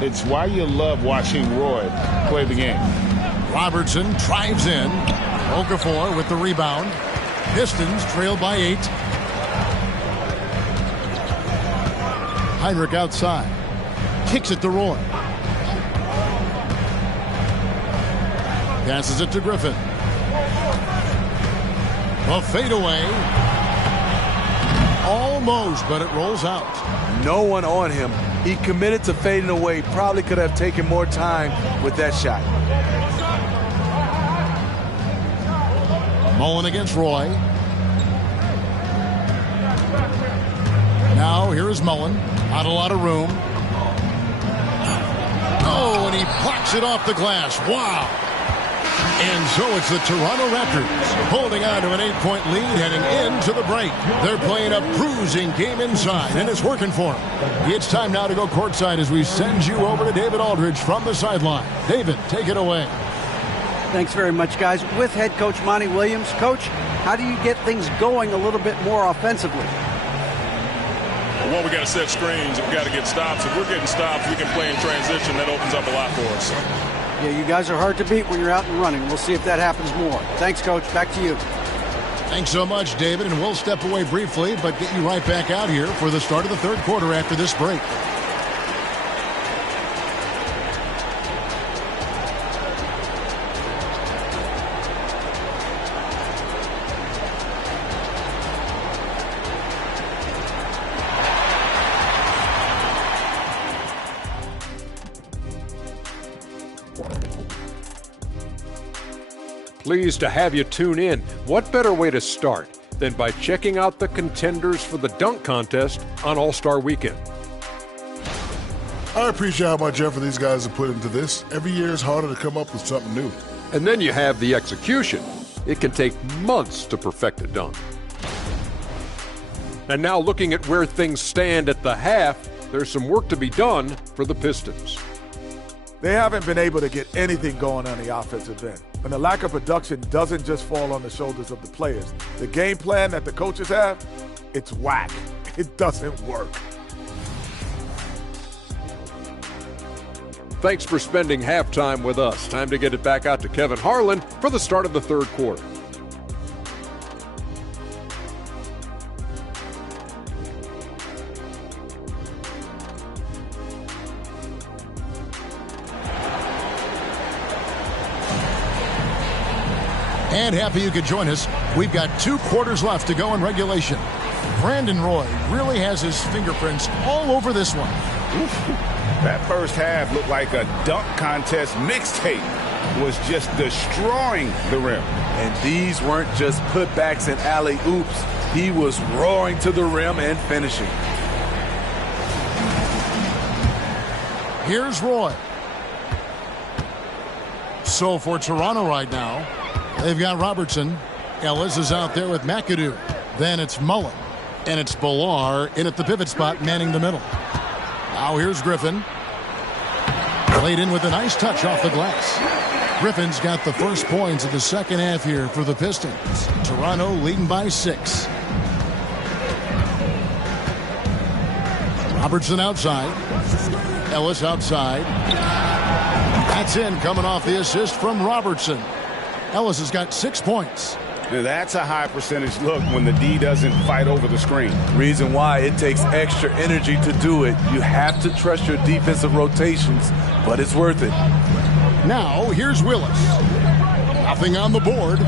It's why you love watching Roy play the game. Robertson drives in. Okafor with the rebound. Pistons trail by 8. Heinrich outside. Kicks it to Roy. Passes it to Griffin. A fadeaway. Almost, but it rolls out. No one on him. He committed to fading away. Probably could have taken more time with that shot. Mullen against Roy. Now here's Mullen. Not a lot of room. Oh, and he blocks it off the glass. Wow. And so it's the Toronto Raptors holding on to an 8-point lead heading into the break. They're playing a bruising game inside, and it's working for them. It's time now to go courtside as we send you over to David Aldridge from the sideline. David, take it away. Thanks very much, guys. With head coach Monty Williams. Coach, how do you get things going a little bit more offensively? Well, we got to set screens. We got to get stops. If we're getting stops, we can play in transition. That opens up a lot for us. Yeah, you guys are hard to beat when you're out and running. We'll see if that happens more. Thanks, Coach. Back to you. Thanks so much, David. And we'll step away briefly, but get you right back out here for the start of the third quarter after this break. Pleased to have you tune in. What better way to start than by checking out the contenders for the dunk contest on All-Star Weekend? I appreciate how much effort these guys have put into this. Every year it's harder to come up with something new. And then you have the execution. It can take months to perfect a dunk. And now looking at where things stand at the half, there's some work to be done for the Pistons. They haven't been able to get anything going on the offensive end. And the lack of production doesn't just fall on the shoulders of the players. The game plan that the coaches have, it's whack. It doesn't work. Thanks for spending halftime with us. Time to get it back out to Kevin Harlan for the start of the third quarter. And happy you could join us. We've got 2 quarters left to go in regulation. Brandon Roy really has his fingerprints all over this one. That first half looked like a dunk contest mixtape. Was just destroying the rim. And these weren't just putbacks and alley-oops. He was roaring to the rim and finishing. Here's Roy. So for Toronto right now, they've got Robertson. Ellis is out there with McAdoo. Then it's Mullen. And it's Bilal in at the pivot spot, manning the middle. Now here's Griffin. Played in with a nice touch off the glass. Griffin's got the first points of the second half here for the Pistons. Toronto leading by 6. Robertson outside. Ellis outside. That's in, coming off the assist from Robertson. Ellis has got 6 points. Now that's a high percentage look when the D doesn't fight over the screen. Reason why it takes extra energy to do it. You have to trust your defensive rotations, but it's worth it. Now here's Willis. Nothing on the board.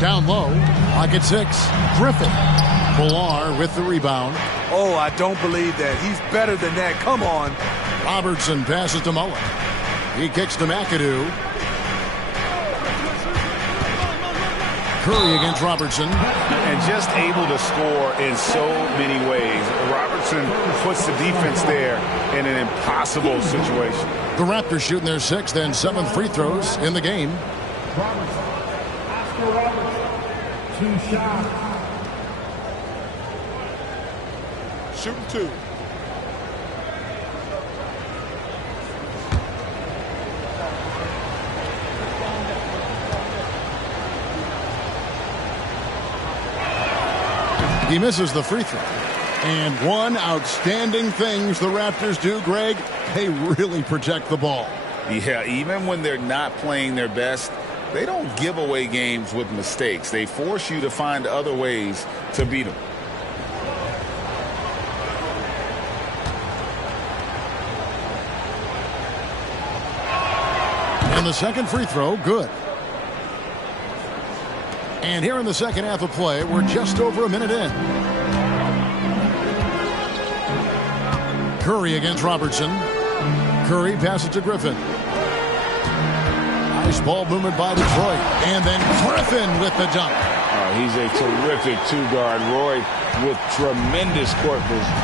Down low. Pocket 6. Griffin. Bilal with the rebound. Oh, I don't believe that. He's better than that. Come on. Robertson passes to Mullen. He kicks to McAdoo. Curry against Robertson. And just able to score in so many ways. Robertson puts the defense there in an impossible situation. The Raptors shooting their 6th and 7th free throws in the game. Robertson. Oscar Robertson. 2 shots. Shooting 2. He misses the free throw. And one outstanding things the Raptors do, Greg, they really protect the ball. Yeah, even when they're not playing their best, they don't give away games with mistakes. They force you to find other ways to beat them. And the second free throw, good. And here in the second half of play, we're just over a minute in. Curry against Robertson. Curry passes to Griffin. Nice ball movement by Detroit. And then Griffin with the dunk. He's a terrific two-guard. Roy with tremendous court vision.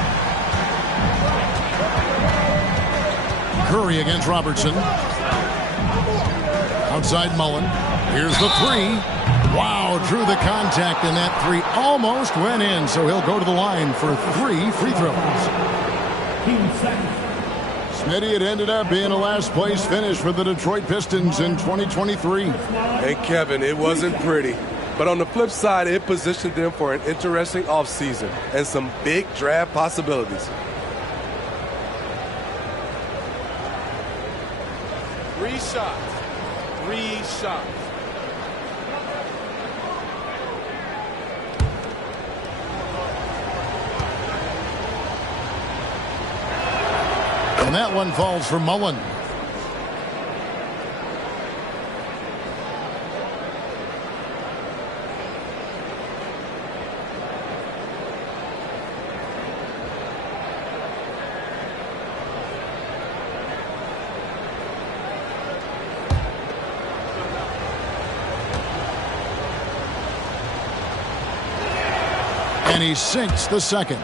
Curry against Robertson. Outside Mullen. Here's the three. Wow, drew the contact, and that three almost went in. So he'll go to the line for 3 free throws. Smitty, it ended up being a last-place finish for the Detroit Pistons in 2023. And Kevin, it wasn't pretty. But on the flip side, it positioned them for an interesting offseason and some big draft possibilities. Three shots. And that one falls for Mullen. And he sinks the second.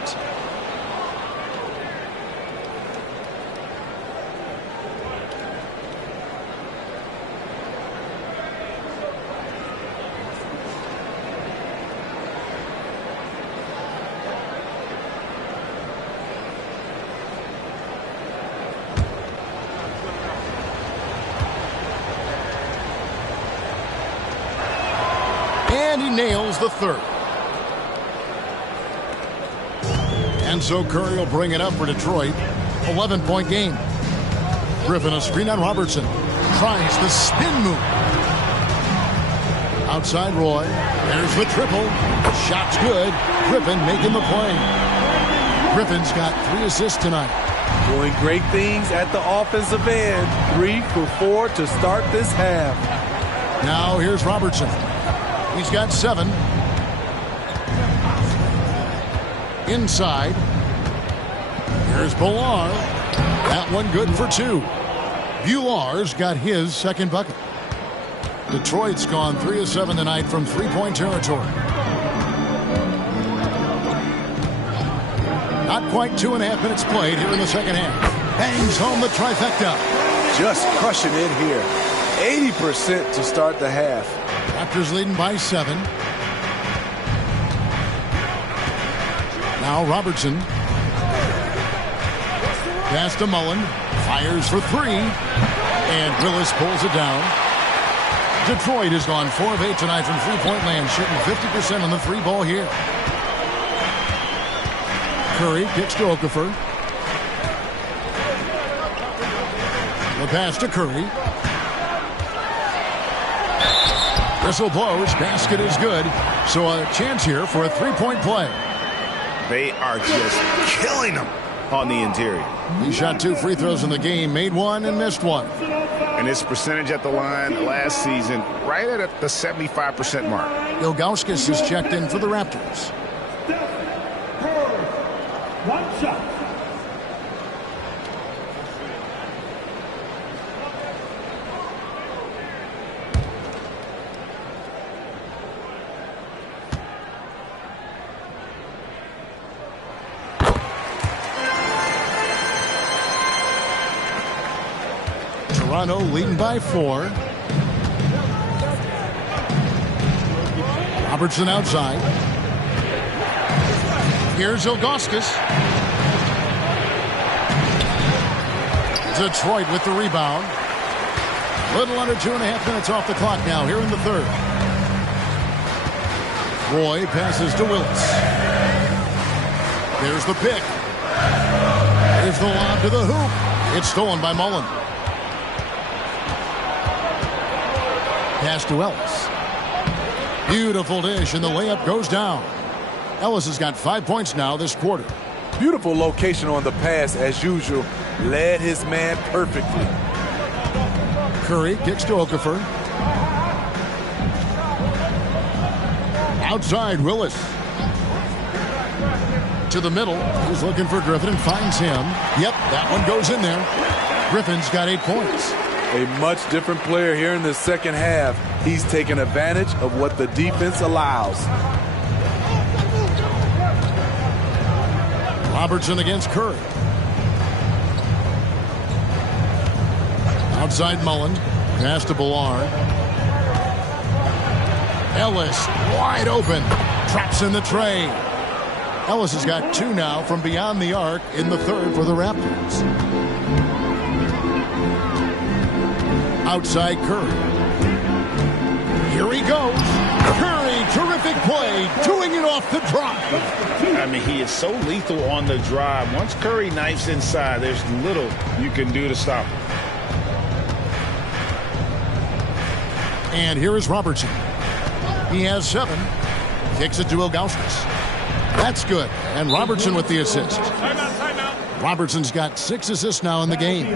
And he nails the third. And so Curry will bring it up for Detroit. 11-point game. Griffin a screen on Robertson. Tries the spin move. Outside Roy. There's the triple. Shot's good. Griffin making the play. Griffin's got 3 assists tonight. Doing great things at the offensive end. 3 for 4 to start this half. Now here's Robertson. He's got 7. Inside. Here's Boular. That one good for 2. Bular's got his second bucket. Detroit's gone 3 of 7 tonight from 3-point territory. Not quite 2.5 minutes played here in the second half. Bangs home the trifecta. Just crushing it here. 80% to start the half. Raptors leading by 7. Now Robertson. Pass to Mullen. Fires for 3. And Willis pulls it down. Detroit has gone 4 of 8 tonight from 3-point land, shooting 50% on the 3-ball here. Curry kicks to Okafor. The pass to Curry. Whistle blows. Basket is good. So a chance here for a 3-point play. They are just killing them on the interior. He shot 2 free throws in the game, made 1 and missed 1. And his percentage at the line last season, right at the 75% mark. Ilgauskas is checked in for the Raptors. One shot. Toronto leading by 4. Robertson outside. Here's Ilgauskas. Detroit with the rebound. Little under 2.5 minutes off the clock now here in the third. Roy passes to Willis. There's the pick. There's the lob to the hoop. It's stolen by Mullen. Pass to Ellis. Beautiful dish, and the layup goes down. Ellis has got 5 points now this quarter. Beautiful location on the pass as usual. Led his man perfectly. Curry kicks to Okafor. Outside, Willis. To the middle. He's looking for Griffin and finds him. Yep, that one goes in there. Griffin's got 8 points. A much different player here in the second half. He's taking advantage of what the defense allows. Robertson against Curry. Outside Mullen. Pass to Ballard. Ellis wide open. Traps in the tray. Ellis has got 2 now from beyond the arc in the third for the Raptors. Outside Curry. Here he goes. Curry, terrific play, doing it off the drop. I mean, he is so lethal on the drive. Once Curry knifes inside, there's little you can do to stop him. And here is Robertson. He has 7. Kicks it to Ilgauskas. That's good. And Robertson with the assist. Robertson's got 6 assists now in the game.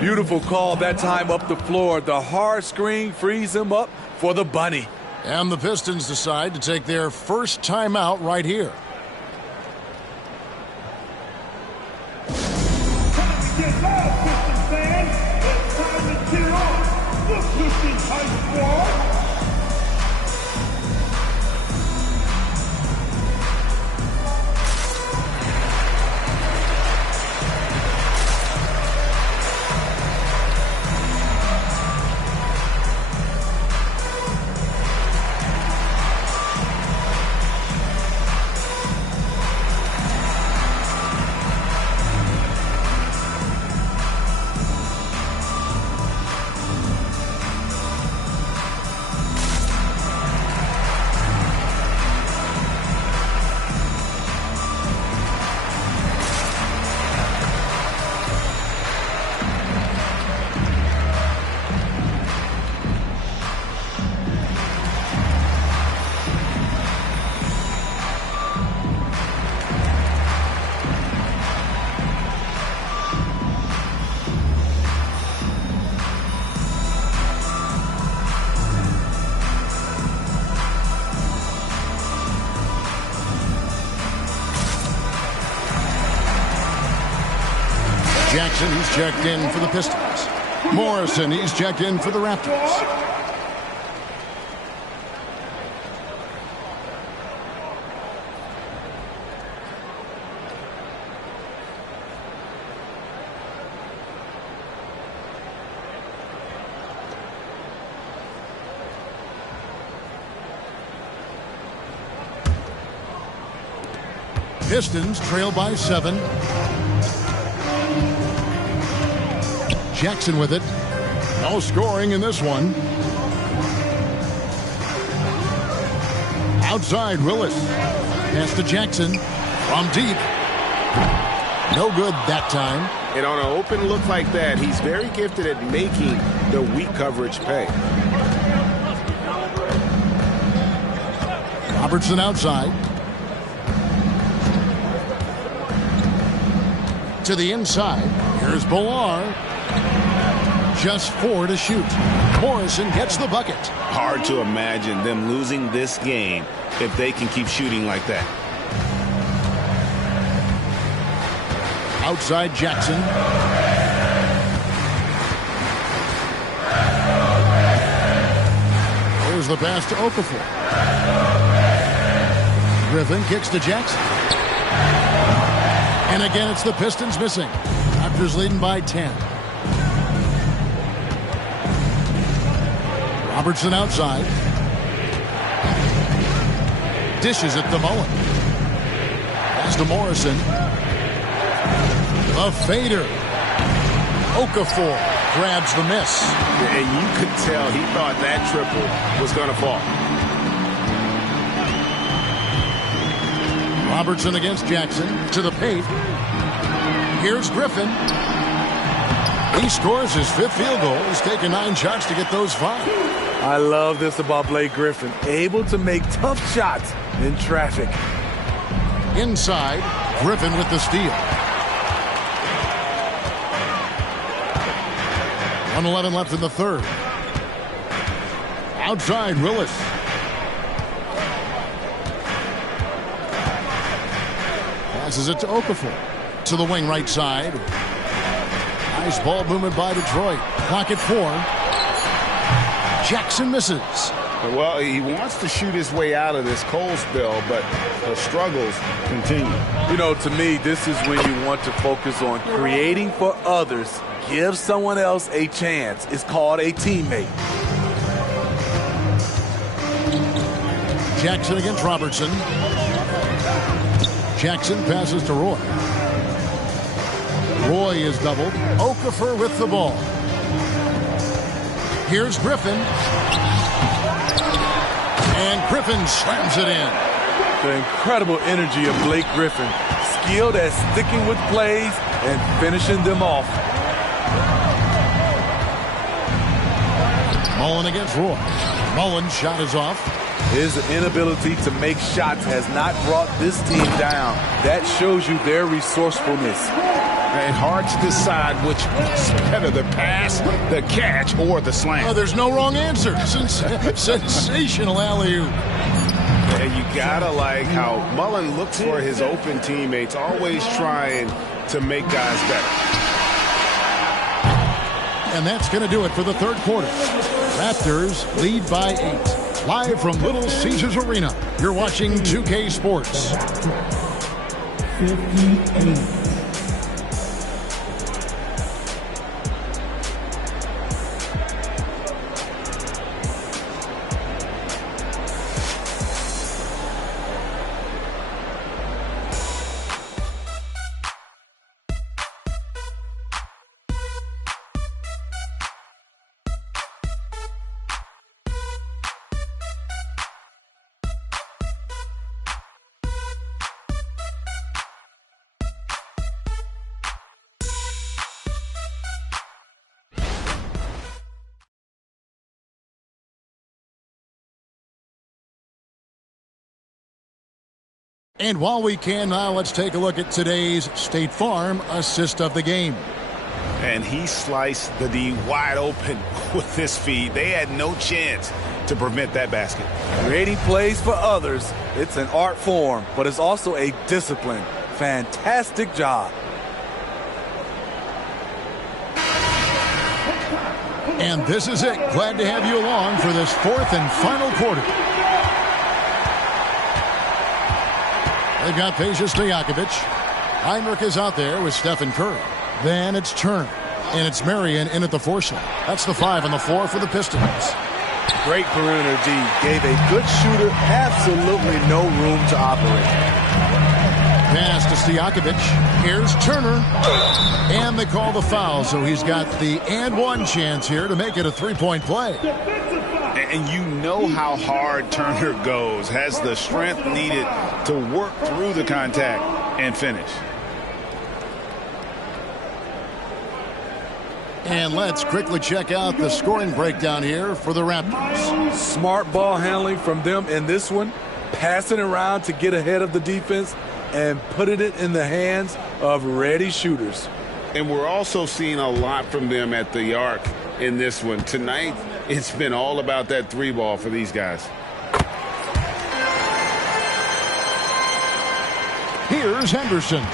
Beautiful call that time up the floor. The hard screen frees him up for the bunny. And the Pistons decide to take their first timeout right here. Get loud, Pistons fans. It's time to cheer on the Pistons High Squad. Jackson, he's checked in for the Pistons. Morrison, he's checked in for the Raptors. Pistons trail by 7. Jackson with it. No scoring in this one. Outside, Willis. Pass to Jackson. From deep. No good that time. And on an open look like that, he's very gifted at making the weak coverage pay. Robertson outside. To the inside. Here's Ballard. Just 4 to shoot. Morrison gets the bucket. Hard to imagine them losing this game if they can keep shooting like that. Outside Jackson. Here's the pass to Okafor. Griffin kicks to Jackson. And again, it's the Pistons missing. Raptors leading by 10. Robertson outside. Dishes it to Mullen. Pass to Morrison. A fader. Okafor grabs the miss. And you could tell he thought that triple was going to fall. Robertson against Jackson to the paint. Here's Griffin. He scores his 5th field goal. He's taken 9 shots to get those 5. I love this about Blake Griffin. Able to make tough shots in traffic. Inside, Griffin with the steal. 1:11 left in the third. Outside, Willis. Passes it to Okafor. To the wing right side. Nice ball movement by Detroit. Clock at 4. Jackson misses. Well, he wants to shoot his way out of this cold spell, but the struggles continue. You know, to me, this is when you want to focus on creating for others. Give someone else a chance. It's called a teammate. Jackson against Robertson. Jackson passes to Roy. Roy is doubled. Okafor with the ball. Here's Griffin. And Griffin slams it in. The incredible energy of Blake Griffin. Skilled at sticking with plays and finishing them off. Mullen against Roy. Mullen's shot is off. His inability to make shots has not brought this team down. That shows you their resourcefulness. And hard to decide which is better, the pass, the catch, or the slam. Oh, there's no wrong answer. Sensational alley-oop. And you gotta like how Mullen looks for his open teammates, always trying to make guys better. And that's going to do it for the third quarter. Raptors lead by 8. Live from Little Caesars Arena, you're watching 2K Sports. 58. And while we can now, let's take a look at today's State Farm assist of the game. And he sliced the D wide open with his feet. They had no chance to prevent that basket. Creating plays for others, it's an art form, but it's also a discipline. Fantastic job. And this is it. Glad to have you along for this fourth and final quarter. They've got Peja Stojakovic. Heinrich is out there with Stephen Curry. Then it's Turner. And it's Marion in at the 4 slot. That's the 5 and the 4 for the Pistons. Great perimeter D. Gave a good shooter absolutely no room to operate. Pass to Stojakovic. Here's Turner. And they call the foul, so he's got the and one chance here to make it a three-point play. And you know how hard Turner goes, has the strength needed to work through the contact and finish. And let's quickly check out the scoring breakdown here for the Raptors. Smart ball handling from them in this one, passing around to get ahead of the defense and putting it in the hands of ready shooters. And we're also seeing a lot from them at the arc in this one. Tonight, it's been all about that 3 ball for these guys. Here's Henderson.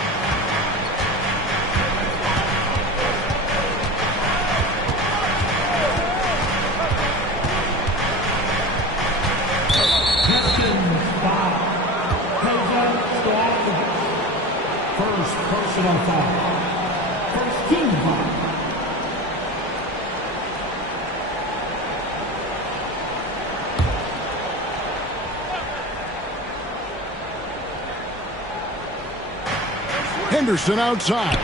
First personal foul. First team foul. Henderson outside.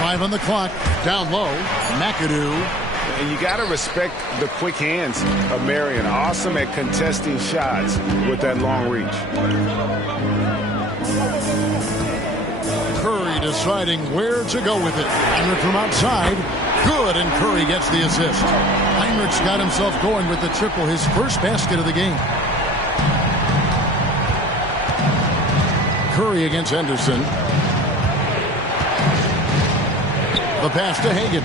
Five on the clock. Down low. McAdoo. And you got to respect the quick hands of Marion. Awesome at contesting shots with that long reach. Curry deciding where to go with it. Heinrich from outside. Good, and Curry gets the assist. Heinrich's got himself going with the triple, his first basket of the game. Curry against Henderson. The pass to Hagan.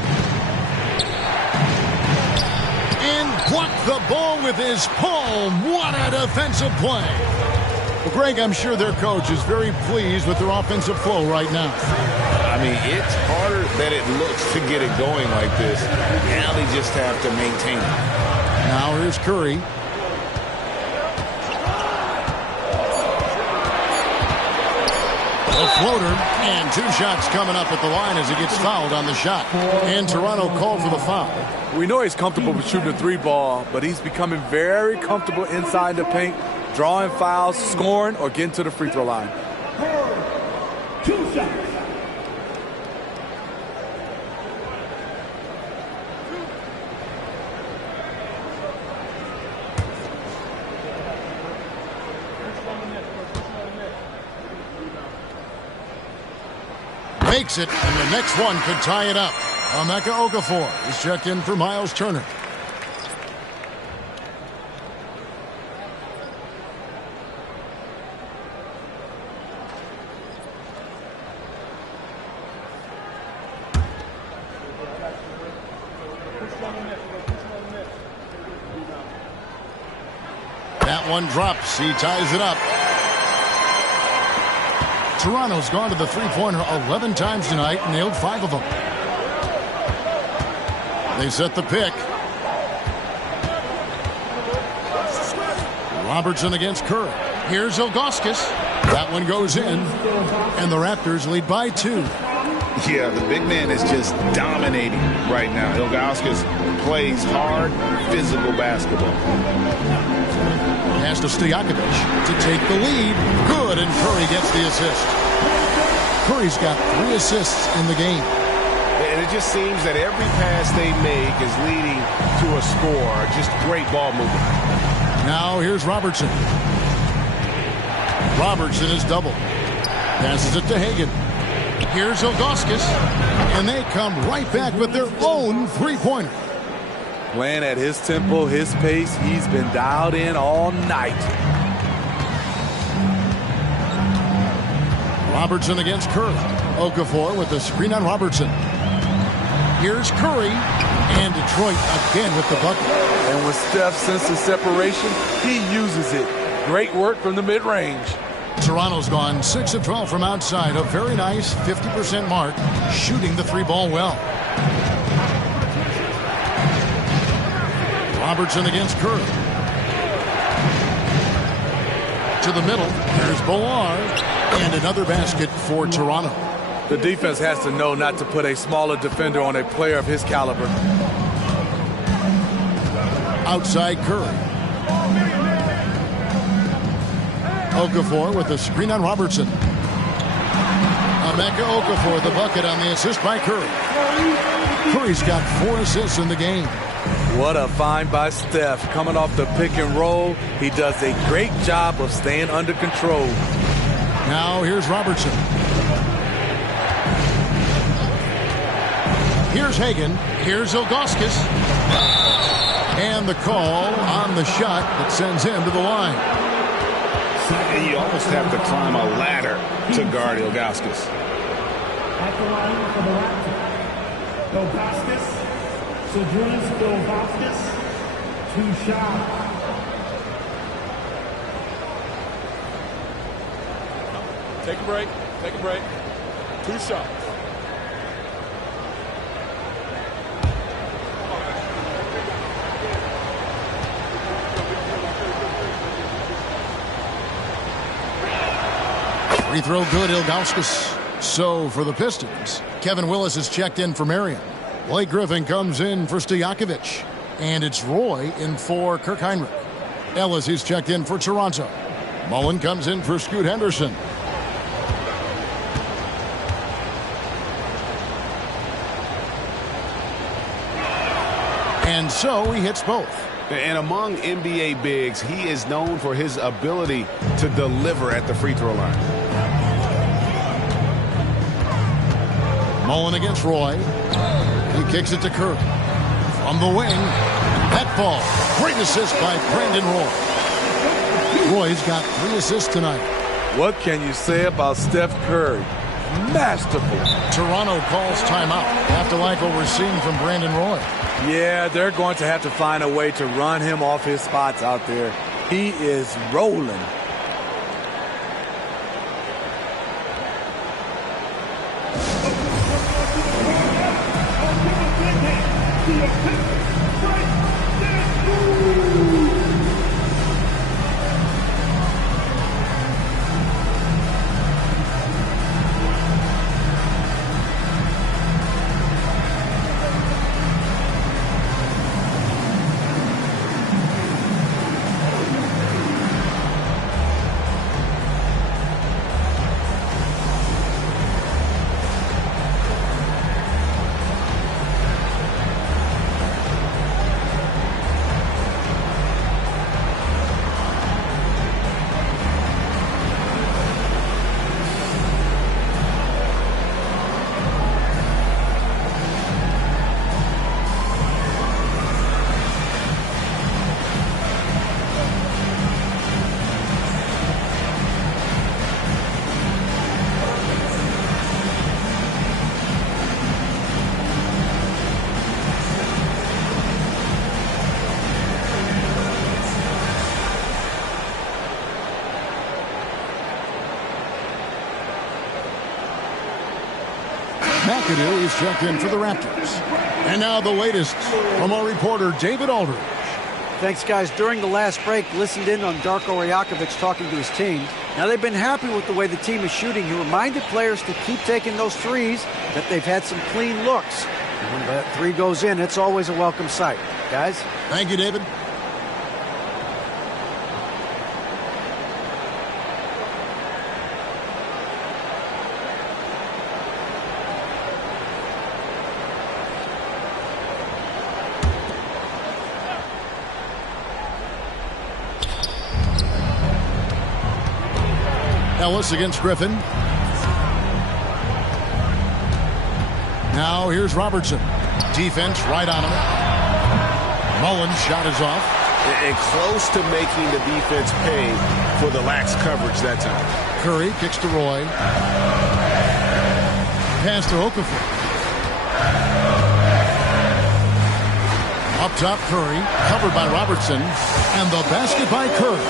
And blocked the ball with his palm. What a defensive play. Well, Greg, I'm sure their coach is very pleased with their offensive flow right now. I mean, it's harder than it looks to get it going like this. Now they just have to maintain it. Now here's Curry. A floater, and 2 shots coming up at the line as he gets fouled on the shot. And Toronto called for the foul. We know he's comfortable with shooting the 3-ball, but he's becoming very comfortable inside the paint, drawing fouls, scoring, or getting to the free throw line. 2 shots. Makes it, and the next one could tie it up. Emeka Okafor is checked in for Miles Turner. That one drops. He ties it up. Toronto's gone to the three-pointer 11 times tonight, nailed 5 of them. They set the pick. Robertson against Curry. Here's Ilgauskas. That one goes in, and the Raptors lead by 2. Yeah, the big man is just dominating right now. Ilgauskas plays hard, physical basketball. Pass to Stojakovic to take the lead. Good, and Curry gets the assist. Curry's got 3 assists in the game. And it just seems that every pass they make is leading to a score. Just great ball movement. Now here's Robertson. Robertson is doubled. Passes it to Hagan. Here's Ilgauskas. And they come right back with their own three-pointer. Playing at his tempo, his pace, he's been dialed in all night. Robertson against Curry. Okafor with the screen on Robertson. Here's Curry, and Detroit again with the bucket. And when Steph senses separation, he uses it. Great work from the mid-range. Toronto's gone 6 of 12 from outside. A very nice 50% mark, shooting the 3-ball well. Robertson against Curry. To the middle. There's Bolar. And another basket for Toronto. The defense has to know not to put a smaller defender on a player of his caliber. Outside Curry. Okafor with the screen on Robertson. Emeka Okafor the bucket on the assist by Curry. Curry's got 4 assists in the game. What a find by Steph. Coming off the pick and roll, he does a great job of staying under control. Now here's Robertson. Here's Hagan. Here's Ilgauskas. And the call on the shot that sends him to the line. And you almost have to climb a ladder to guard Ilgauskas. At the line for the Raptors, Ilgauskas. Zydrunas Ilgauskas, 2 shots. Take a break. Take a break. 2 shots. Free throw good, Ilgauskas. So for the Pistons, Kevin Willis is checked in for Marion. Blake Griffin comes in for Stojakovic. And it's Roy in for Kirk Heinrich. Ellis is checked in for Toronto. Mullen comes in for Scoot Henderson. And so he hits both. And among NBA bigs, he is known for his ability to deliver at the free throw line. Mullen against Roy. He kicks it to Curry. From the wing, that ball. Great assist by Brandon Roy. Roy's got 3 assists tonight. What can you say about Steph Curry? masterful. Toronto calls timeout. Have to like what we're seeing from Brandon Roy. Yeah, they're going to have to find a way to run him off his spots out there. He is rolling. McAdoo is checked in for the Raptors. And now the latest from our reporter, David Aldridge. Thanks, guys. During the last break, listened in on Darko Rajakovic talking to his team. Now, they've been happy with the way the team is shooting. He reminded players to keep taking those threes, that they've had some clean looks. And when that three goes in, it's always a welcome sight. Guys? Thank you, David. Ellis against Griffin. Now here's Robertson. Defense right on him. Mullen's shot is off. And close to making the defense pay for the lax coverage that time. Curry kicks to Roy. Pass to Okafor. Up top, Curry. Covered by Robertson. And the basket by Curry.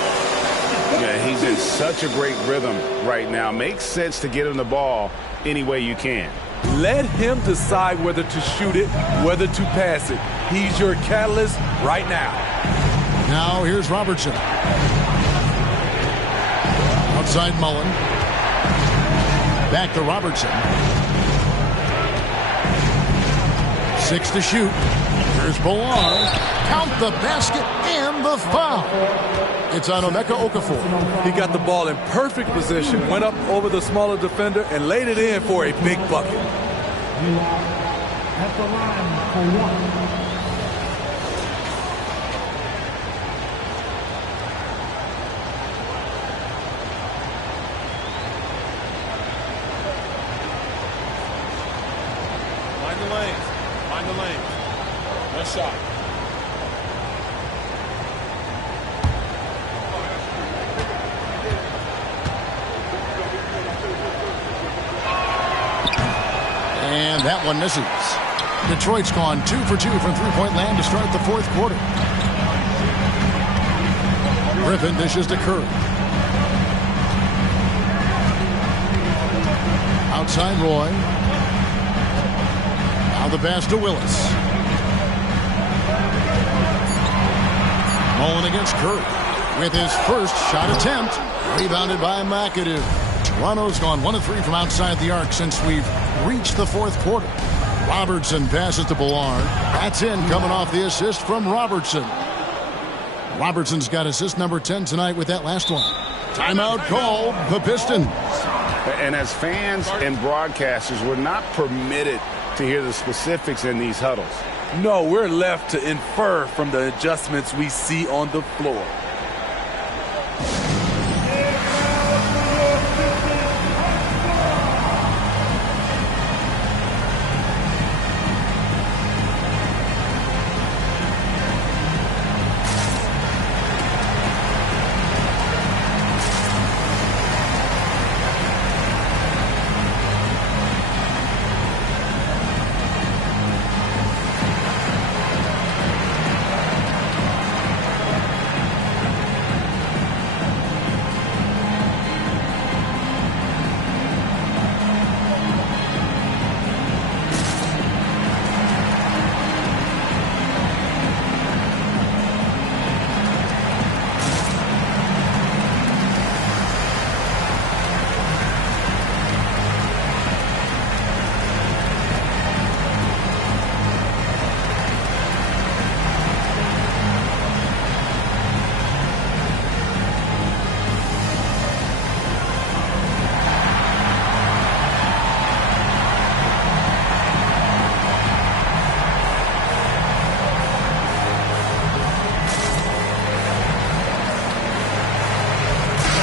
Yeah, he's in such a great rhythm right now. Makes sense to get him the ball any way you can. Let him decide whether to shoot it, whether to pass it. He's your catalyst right now. Now here's Robertson. Outside Mullen. Back to Robertson. 6 to shoot. Here's Bolar. Count the basket and the foul. It's on Emeka Okafor. He got the ball in perfect position, went up over the smaller defender, and laid it in for a big bucket. At the line for one. Mind the lanes. Mind the lanes. Nice shot. And that one misses. Detroit's gone 2 for 2 from three-point land to start the fourth quarter. Griffin dishes to Curry. Outside Roy. Now the pass to Willis. Mullen against Curry with his first shot attempt. Rebounded by McAdoo. Toronto's gone 1 of 3 from outside the arc since we've reached the fourth quarter. Robertson passes to Bolar. That's in, coming off the assist from Robertson. Robertson's got assist number 10 tonight with that last one. Timeout called the Pistons. And as fans and broadcasters, we're not permitted to hear the specifics in these huddles. No, we're left to infer from the adjustments we see on the floor.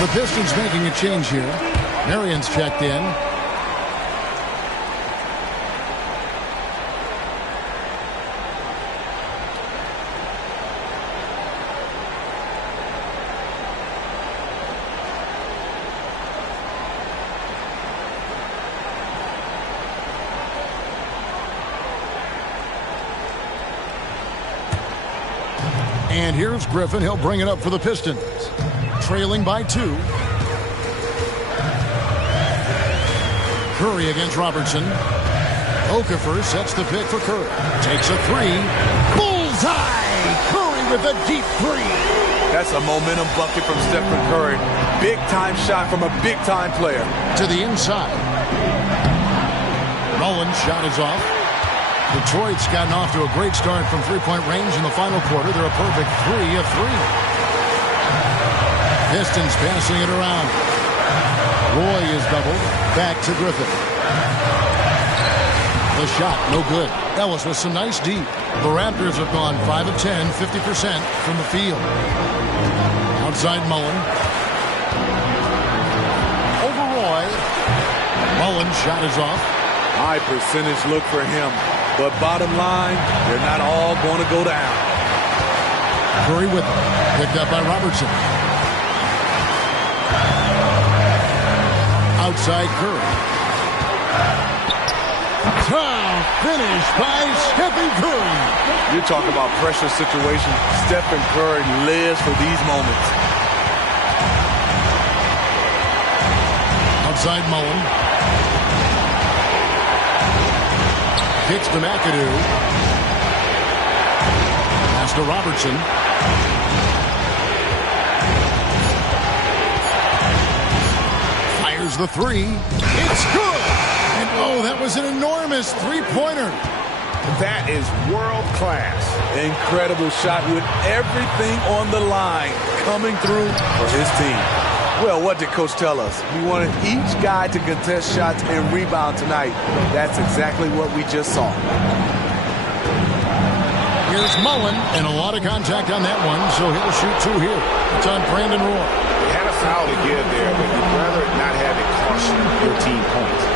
The Pistons making a change here. Marion's checked in. And here's Griffin. He'll bring it up for the Pistons. Trailing by 2. Curry against Robertson. Okafor sets the pick for Curry. Takes a 3. Bullseye! Curry with a deep 3. That's a momentum bucket from Stephen Curry. Big-time shot from a big-time player. To the inside. Mullins' shot is off. Detroit's gotten off to a great start from three-point range in the final quarter. They're a perfect 3 of 3. Pistons passing it around. Roy is doubled. Back to Griffin. The shot, no good. Ellis with some nice deep. The Raptors have gone 5 of 10, 50% from the field. Outside Mullen. Over Roy. Mullen's shot is off. High percentage look for him. But bottom line, they're not all going to go down. Curry with it. Picked up by Robertson. Outside Curry. Tough finish by Stephen Curry. You're talking about pressure situation. Stephen Curry lives for these moments. Outside Mullen. Kicks to McAdoo. Pass to Robertson. Fires the 3. It's good! And oh, that was an enormous three-pointer. That is world class. Incredible shot with everything on the line coming through for his team. Well, what did Coach tell us? We wanted each guy to contest shots and rebound tonight. That's exactly what we just saw. Here's Mullen, and a lot of contact on that one, so he'll shoot 2 here. It's on Brandon Roy. He had a foul to give there, but you'd rather not have it cost your team points.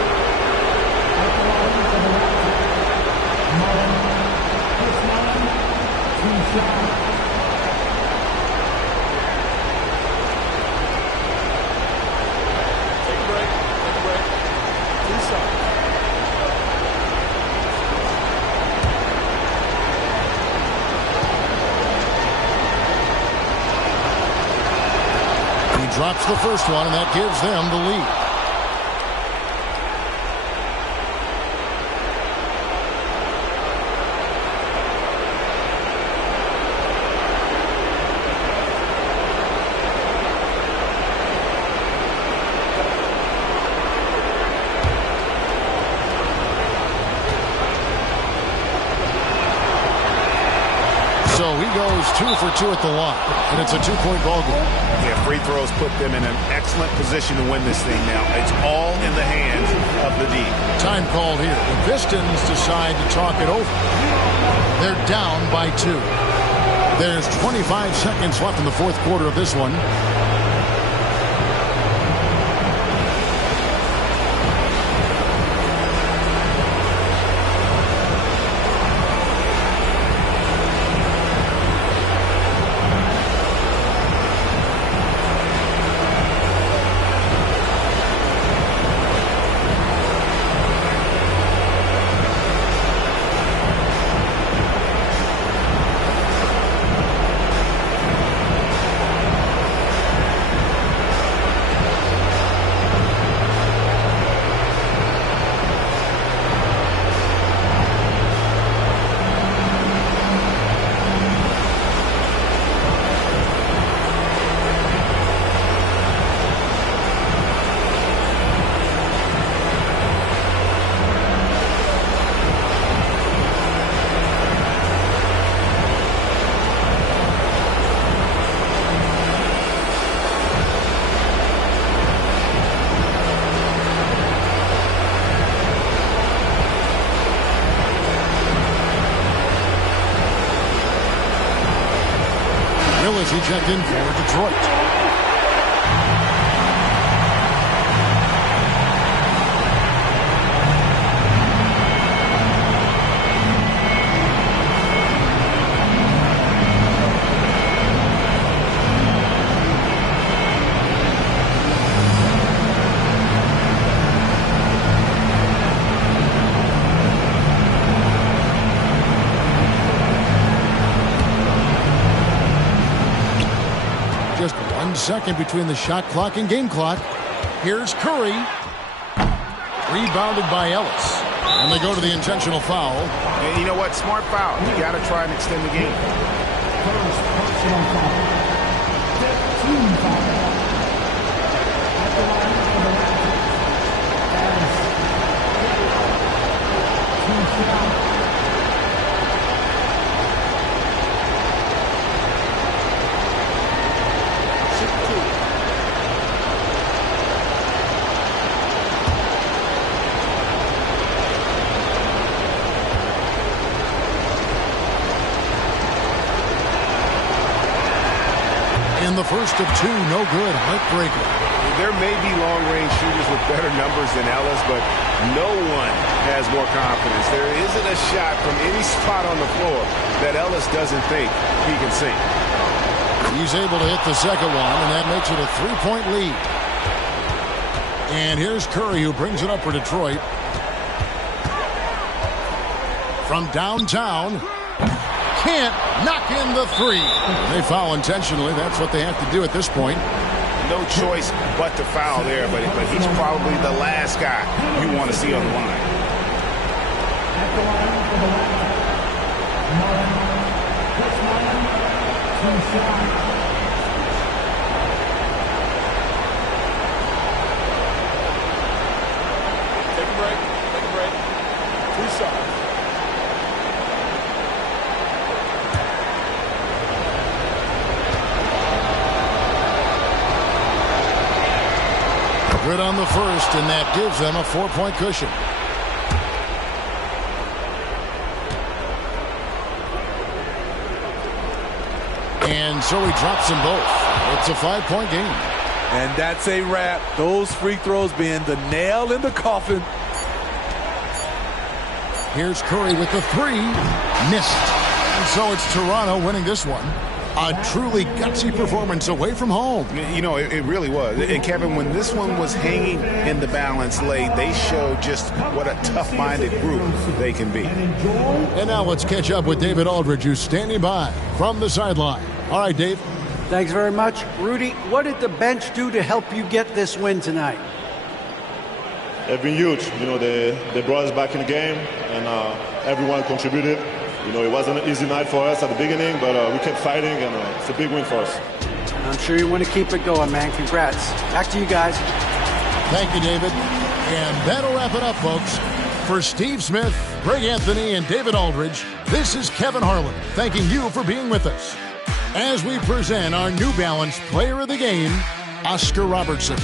Drops the first one, and that gives them the lead. So he goes 2 for 2 at the line, and it's a 2-point ball game. Yeah, free throws put them in an excellent position to win this thing now. It's all in the hands of the D. Time called here. The Pistons decide to talk it over. They're down by 2. There's 25 seconds left in the fourth quarter of this one. He checked in for Detroit. 1 second between the shot clock and game clock. Here's Curry. Rebounded by Ellis. And they go to the intentional foul. And you know what? Smart foul. You got to try and extend the game. First personal foul. 15 foul. At the line for the Raptors as 2 shots. In the first of 2, no good. Heartbreaker. There may be long-range shooters with better numbers than Ellis, but no one has more confidence. There isn't a shot from any spot on the floor that Ellis doesn't think he can sink. He's able to hit the second one, and that makes it a 3-point lead. And here's Curry, who brings it up for Detroit. From downtown. Can't knock in the 3. They foul intentionally. That's what they have to do at this point. No choice but to foul there, but he's probably the last guy you want to see on the line. At the line for the Raptors, 2 shots. Take a break. Take a break. 2 shots. Good on the first, and that gives them a 4-point cushion. And so he drops them both. It's a 5-point game. And that's a wrap. Those free throws being the nail in the coffin. Here's Curry with the 3. Missed. And so it's Toronto winning this one. A truly gutsy performance away from home. You know, it really was. And, Kevin, when this one was hanging in the balance late, they showed just what a tough-minded group they can be. And now let's catch up with David Aldridge, who's standing by from the sideline. All right, Dave. Thanks very much. Rudy, what did the bench do to help you get this win tonight? They've been huge. You know, they brought us back in the game, and everyone contributed. You know, it wasn't an easy night for us at the beginning, but we kept fighting, and it's a big win for us. I'm sure you want to keep it going, man. Congrats. Back to you guys. Thank you, David. And that'll wrap it up, folks. For Steve Smith, Greg Anthony, and David Aldridge, this is Kevin Harlan thanking you for being with us as we present our New Balance Player of the Game, Oscar Robertson.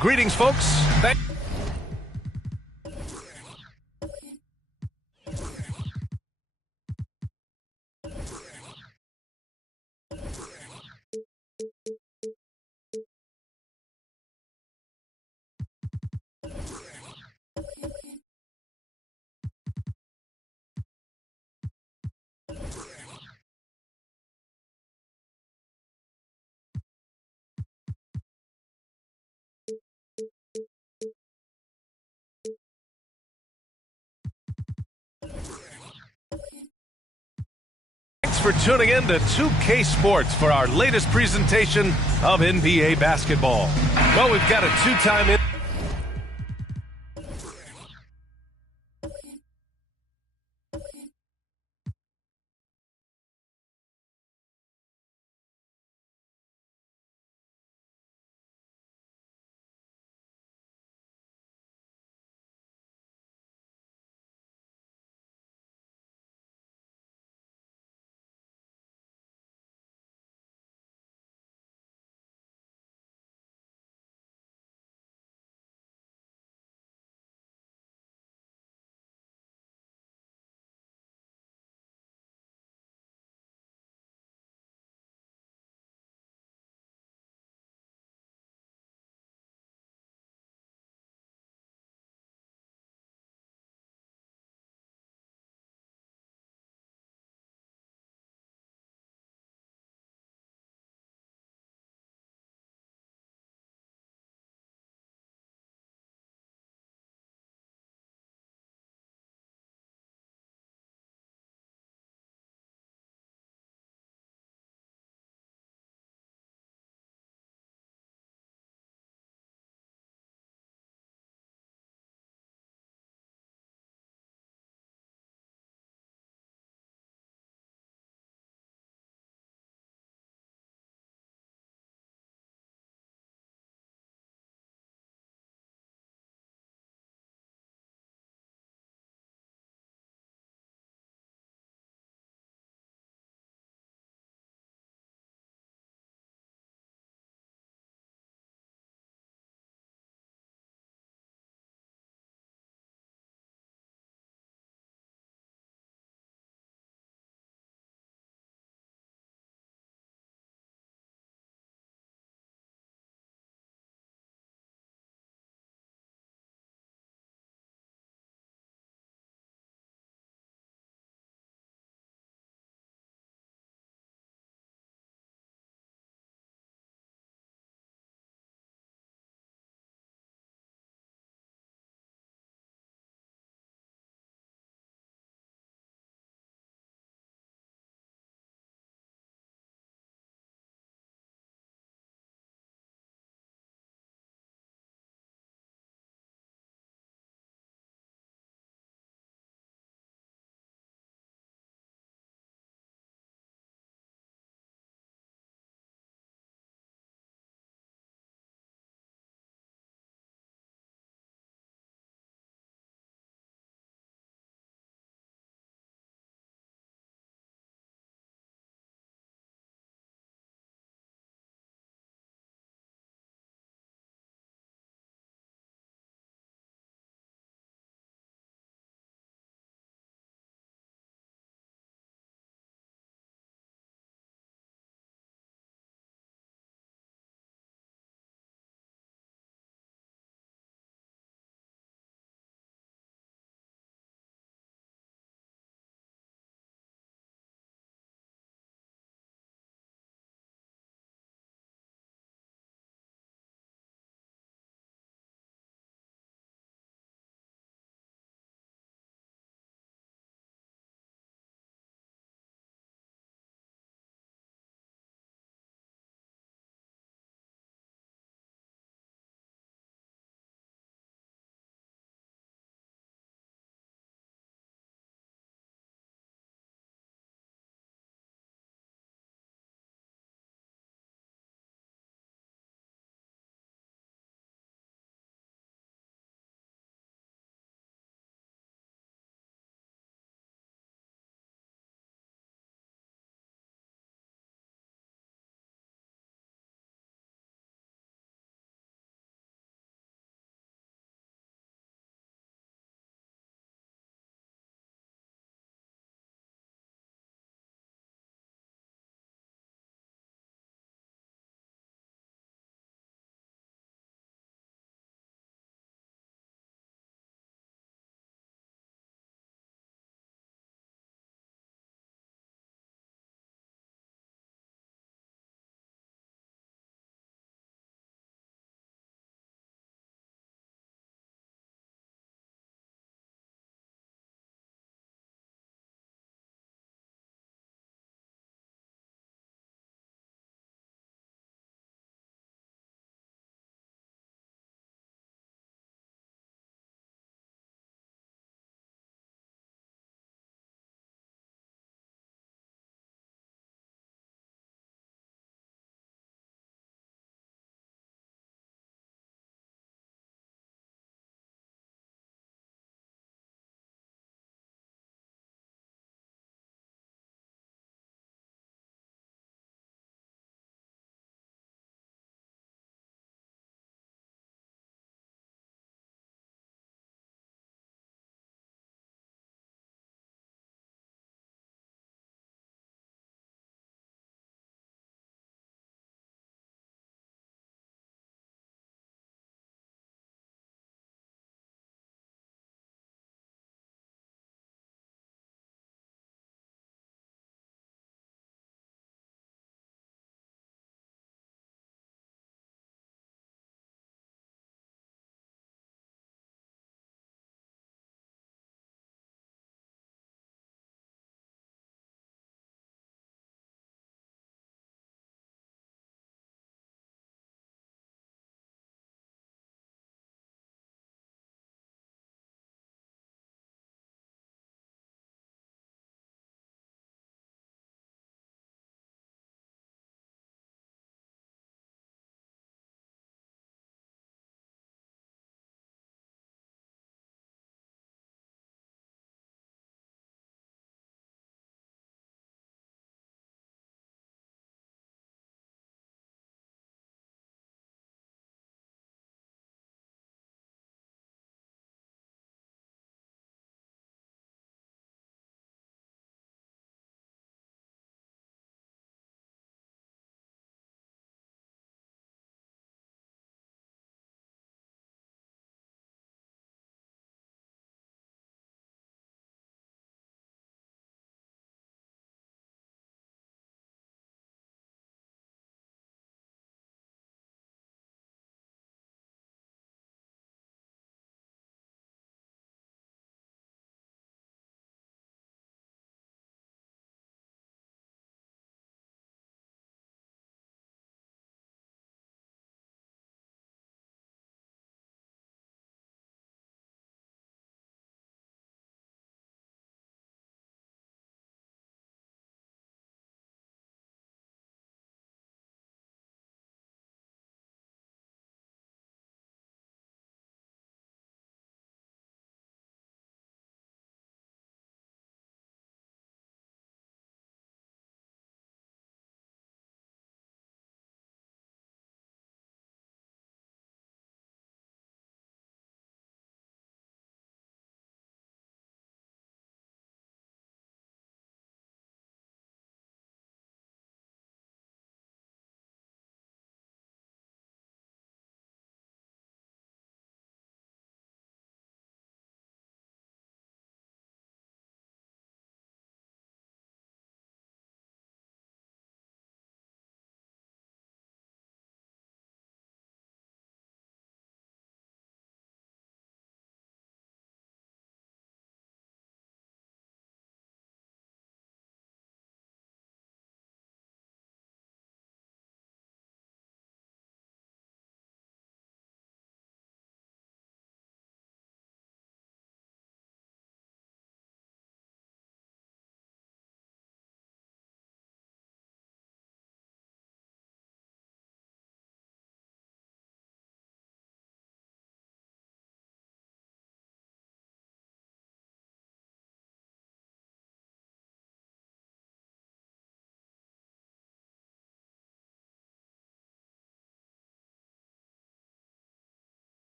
Greetings, folks. Thanks for tuning in to 2K Sports for our latest presentation of NBA basketball. Well, we've got a two-time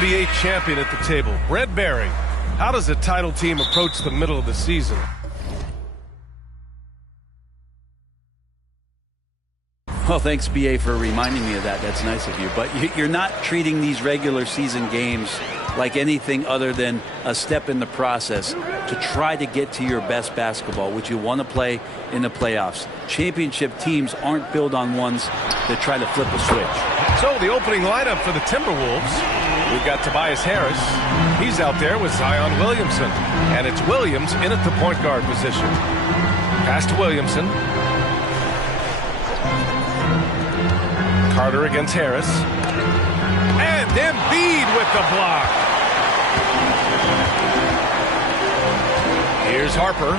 NBA champion at the table, Brent Barry. How does a title team approach the middle of the season? Well, thanks, B.A., for reminding me of that. That's nice of you. But you're not treating these regular season games like anything other than a step in the process to try to get to your best basketball, which you want to play in the playoffs. Championship teams aren't built on ones that try to flip a switch. So the opening lineup for the Timberwolves, we've got Tobias Harris. He's out there with Zion Williamson. And it's Williams in at the point guard position. Pass to Williamson. Carter against Harris. And Embiid with the block. Here's Harper.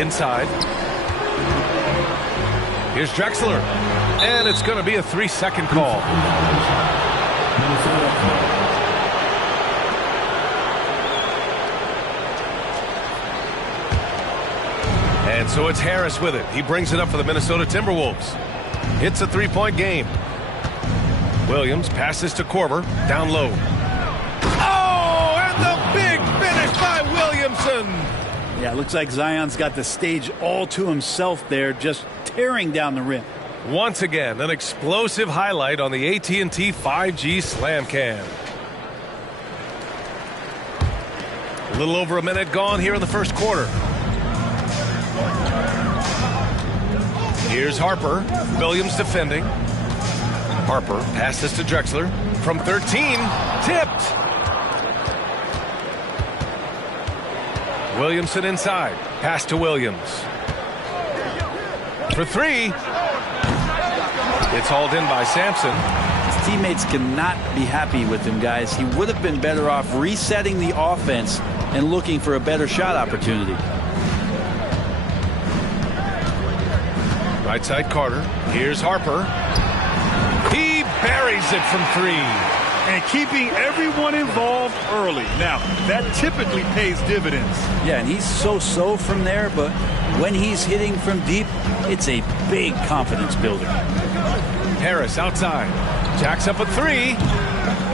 Inside. Here's Drexler. And it's going to be a 3-second call. And so it's Harris with it. He brings it up for the Minnesota Timberwolves. It's a 3-point game. Williams passes to Korver, down low. Oh, and the big finish by Williamson. Yeah, it looks like Zion's got the stage all to himself there, just tearing down the rim. Once again, an explosive highlight on the AT&T 5G Slam Cam. A little over a minute gone here in the first quarter. Here's Harper. Williams defending. Harper passes to Drexler. From 13. Tipped. Williamson inside. Pass to Williams. For 3. It's hauled in by Sampson. His teammates cannot be happy with him, guys. He would have been better off resetting the offense and looking for a better shot opportunity. Right side Carter. Here's Harper. He buries it from 3. And keeping everyone involved early. Now, that typically pays dividends. Yeah, and he's so-so from there, but when he's hitting from deep, it's a big confidence builder. Harris outside. Jacks up a 3.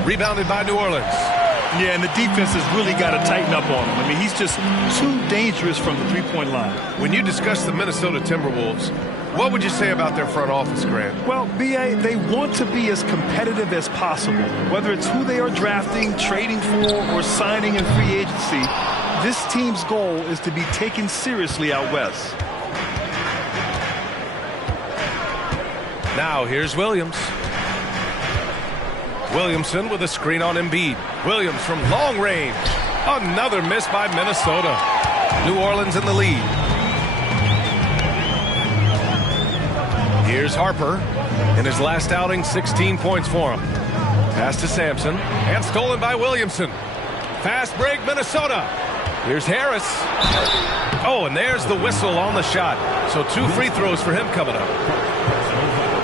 Rebounded by New Orleans. Yeah, and the defense has really got to tighten up on him. I mean, he's just too dangerous from the three-point line. When you discuss the Minnesota Timberwolves, what would you say about their front office, Grant? Well, B.A., they want to be as competitive as possible. Whether it's who they are drafting, trading for, or signing in free agency, this team's goal is to be taken seriously out west. Now here's Williams. Williamson with a screen on Embiid. Williams from long range. Another miss by Minnesota. New Orleans in the lead. Here's Harper. In his last outing, 16 points for him. Pass to Sampson. And stolen by Williamson. Fast break, Minnesota. Here's Harris. Oh, and there's the whistle on the shot. So 2 free throws for him coming up.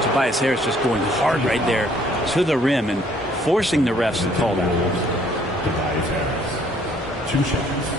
Tobias Harris just going hard right there to the rim and forcing the refs to call that. Tobias Harris. 2 shots.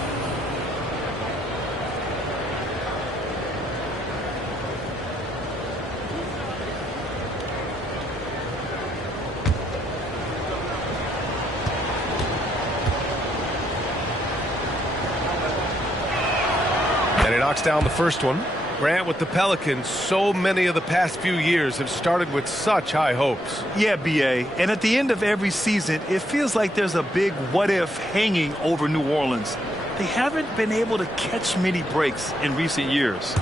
And he knocks down the first one. Grant, with the Pelicans, so many of the past few years have started with such high hopes. Yeah, B.A., and at the end of every season, it feels like there's a big what-if hanging over New Orleans. They haven't been able to catch many breaks in recent years.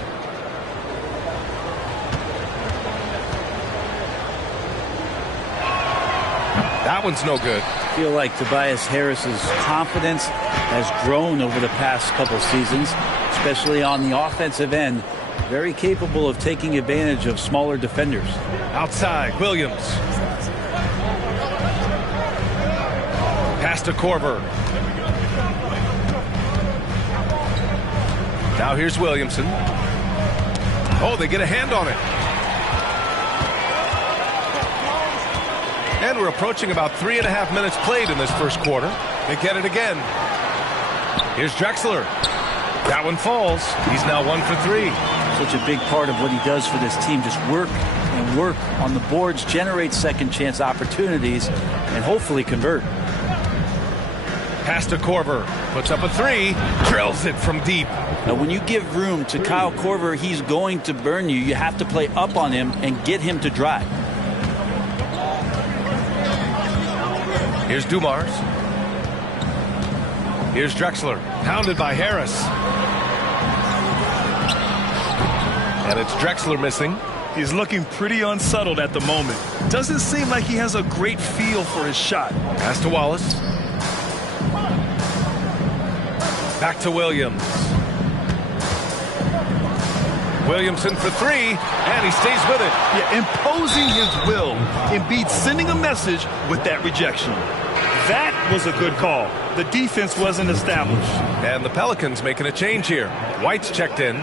That one's no good. I feel like Tobias Harris's confidence has grown over the past couple seasons, especially on the offensive end. Very capable of taking advantage of smaller defenders. Outside, Williams. Pass to Korver. Now here's Williamson. Oh, they get a hand on it. And we're approaching about 3.5 minutes played in this first quarter. They get it again. Here's Drexler. That one falls. He's now 1 for 3. such a big part of what he does for this team. Just work and work on the boards, generate second chance opportunities, and hopefully convert. Pass to Korver, puts up a three, drills it from deep. Now, when you give room to Kyle Korver, he's going to burn you. You have to play up on him and get him to drive. Here's Dumars. Here's Drexler, pounded by Harris. And it's Drexler missing. He's looking pretty unsettled at the moment. Doesn't seem like he has a great feel for his shot. Pass to Wallace. Back to Williams. Williamson for three, and he stays with it. Yeah, imposing his will. Embiid sending a message with that rejection. That was a good call. The defense wasn't established. And the Pelicans making a change here. White's checked in.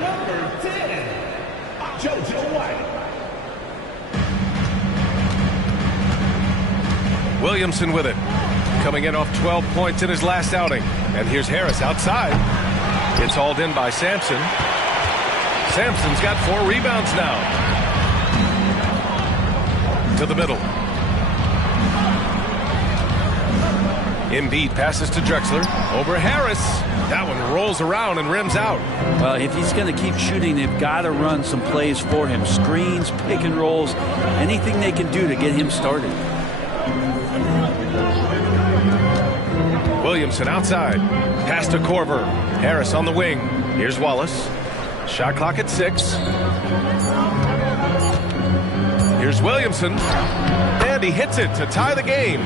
Number 10, JoJo White. Williamson with it. Coming in off 12 points in his last outing. And here's Harris outside. It's hauled in by Sampson. Sampson's got 4 rebounds now. To the middle. Embiid passes to Drexler. Over Harris. That one rolls around and rims out. Well, if he's going to keep shooting, they've got to run some plays for him. Screens, pick and rolls, anything they can do to get him started. Williamson outside. Pass to Korver. Harris on the wing. Here's Wallace. Shot clock at 6. Here's Williamson. And he hits it to tie the game.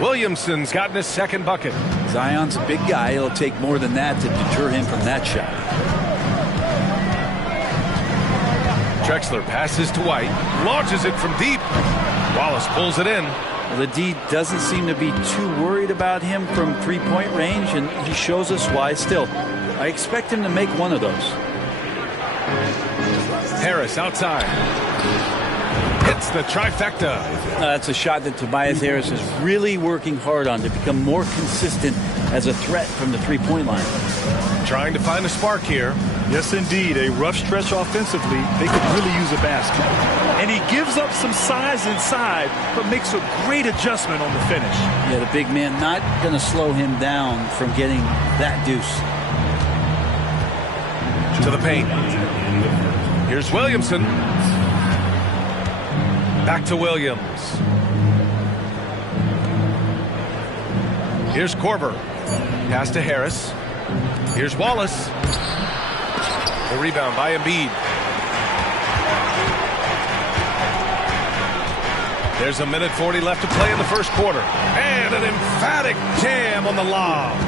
Williamson's gotten his second bucket. Zion's a big guy. It'll take more than that to deter him from that shot. Drexler passes to White. Launches it from deep. Wallace pulls it in. Well, the D doesn't seem to be too worried about him from three-point range, and he shows us why still. I expect him to make one of those. Harris outside. Hits the trifecta. That's a shot that Tobias Harris is really working hard on to become more consistent as a threat from the three-point line. Trying to find a spark here. Yes, indeed. A rough stretch offensively. They could really use a basket. And he gives up some size inside, but makes a great adjustment on the finish. Yeah, the big man not going to slow him down from getting that deuce. To the paint. Here's Williamson. Back to Williams. Here's Korver. Pass to Harris. Here's Wallace. The rebound by Embiid. There's a minute 40 left to play in the first quarter. And an emphatic jam on the lob.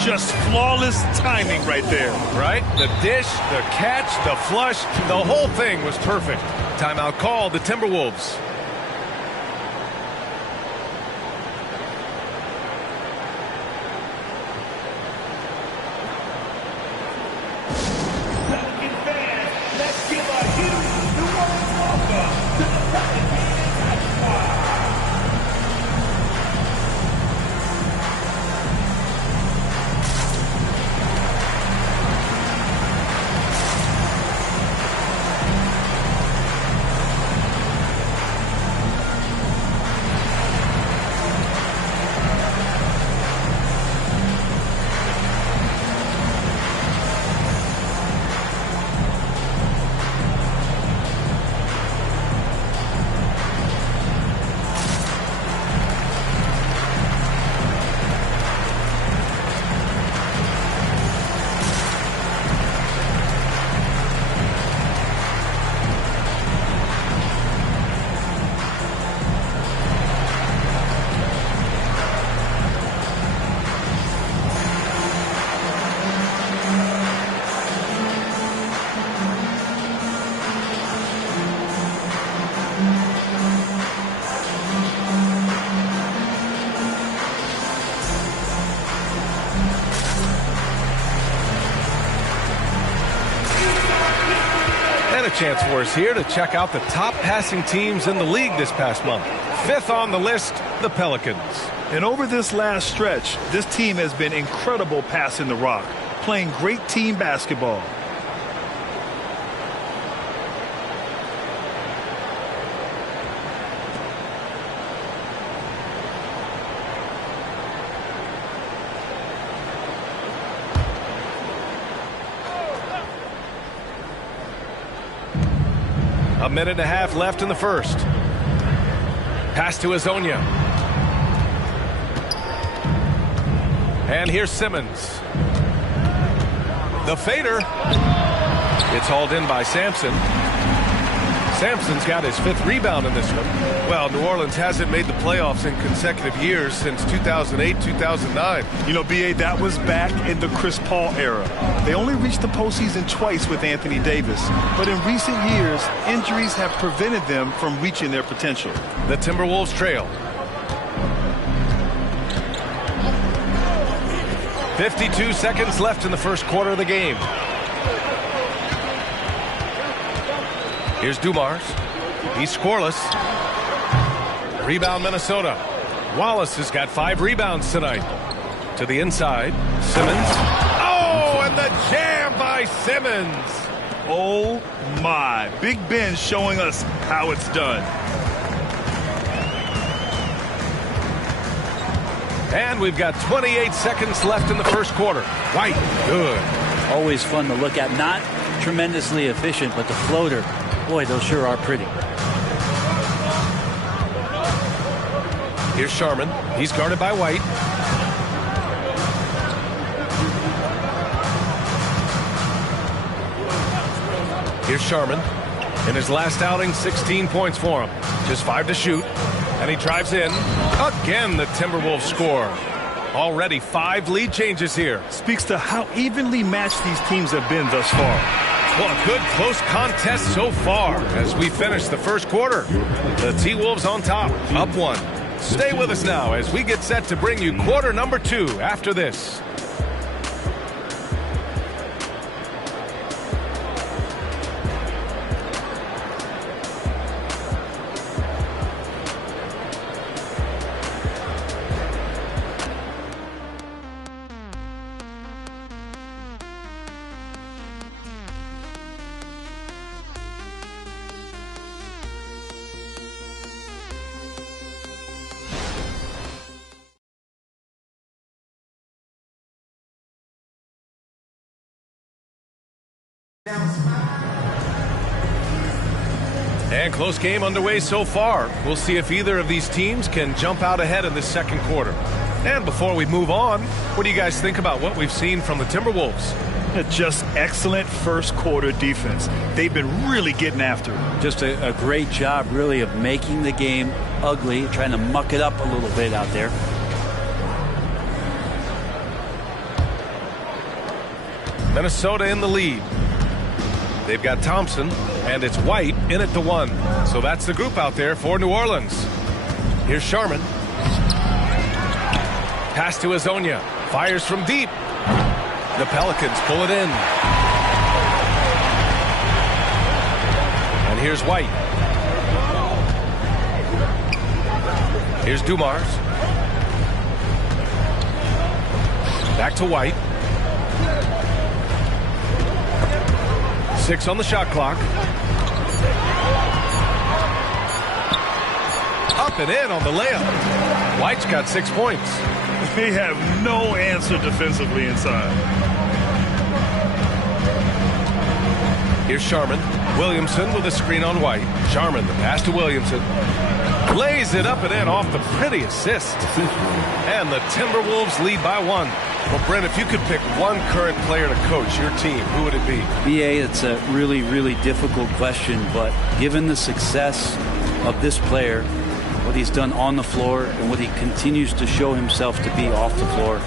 Just flawless timing right there. Right? The dish, the catch, the flush, the whole thing was perfect. Timeout called, the Timberwolves. Chance for us here to check out the top passing teams in the league this past month. 5th on the list, the Pelicans. And over this last stretch, this team has been incredible passing the rock, playing great team basketball. A minute and a half left in the first. Pass to Hezonja. And here's Simmons. The fader. It's hauled in by Sampson. Sampson's got his 5th rebound in this one. Well, New Orleans hasn't made the playoffs in consecutive years since 2008, 2009. You know, B.A., that was back in the Chris Paul era. They only reached the postseason twice with Anthony Davis. But in recent years, injuries have prevented them from reaching their potential. The Timberwolves trail. 52 seconds left in the first quarter of the game. Here's Dumars. He's scoreless. Rebound Minnesota. Wallace has got 5 rebounds tonight. To the inside. Simmons. Oh, and the jam by Simmons. Oh, my. Big Ben showing us how it's done. And we've got 28 seconds left in the first quarter. White, good. Always fun to look at. Not tremendously efficient, but the floater, boy, those sure are pretty. Here's Sharman. He's guarded by White. Here's Sharman. In his last outing, 16 points for him. Just 5 to shoot. And he drives in. Again, the Timberwolves score. Already 5 lead changes here. Speaks to how evenly matched these teams have been thus far. Well, a good close contest so far as we finish the first quarter. The T-Wolves on top, up 1. Stay with us now as we get set to bring you quarter number 2 after this. And close game underway so far. We'll see if either of these teams can jump out ahead in this second quarter. And before we move on, what do you guys think about what we've seen from the Timberwolves? Just excellent first quarter defense. They've been really getting after it. Just a great job, really, of making the game ugly, trying to muck it up a little bit out there. Minnesota in the lead. They've got Thompson, and it's White in at the 1. So that's the group out there for New Orleans. Here's Sharman. Pass to Hezonja. Fires from deep. The Pelicans pull it in. And here's White. Here's Dumars. Back to White. 6 on the shot clock. Up and in on the layup. White's got 6 points. They have no answer defensively inside. Here's Sharman. Williamson with a screen on White. Sharman, the pass to Williamson. Lays it up and in off the pretty assist. And the Timberwolves lead by 1. Well, Brent, if you could pick one current player to coach your team, who would it be? BA, it's a really, really difficult question, but given the success of this player, what he's done on the floor and what he continues to show himself to be off the floor,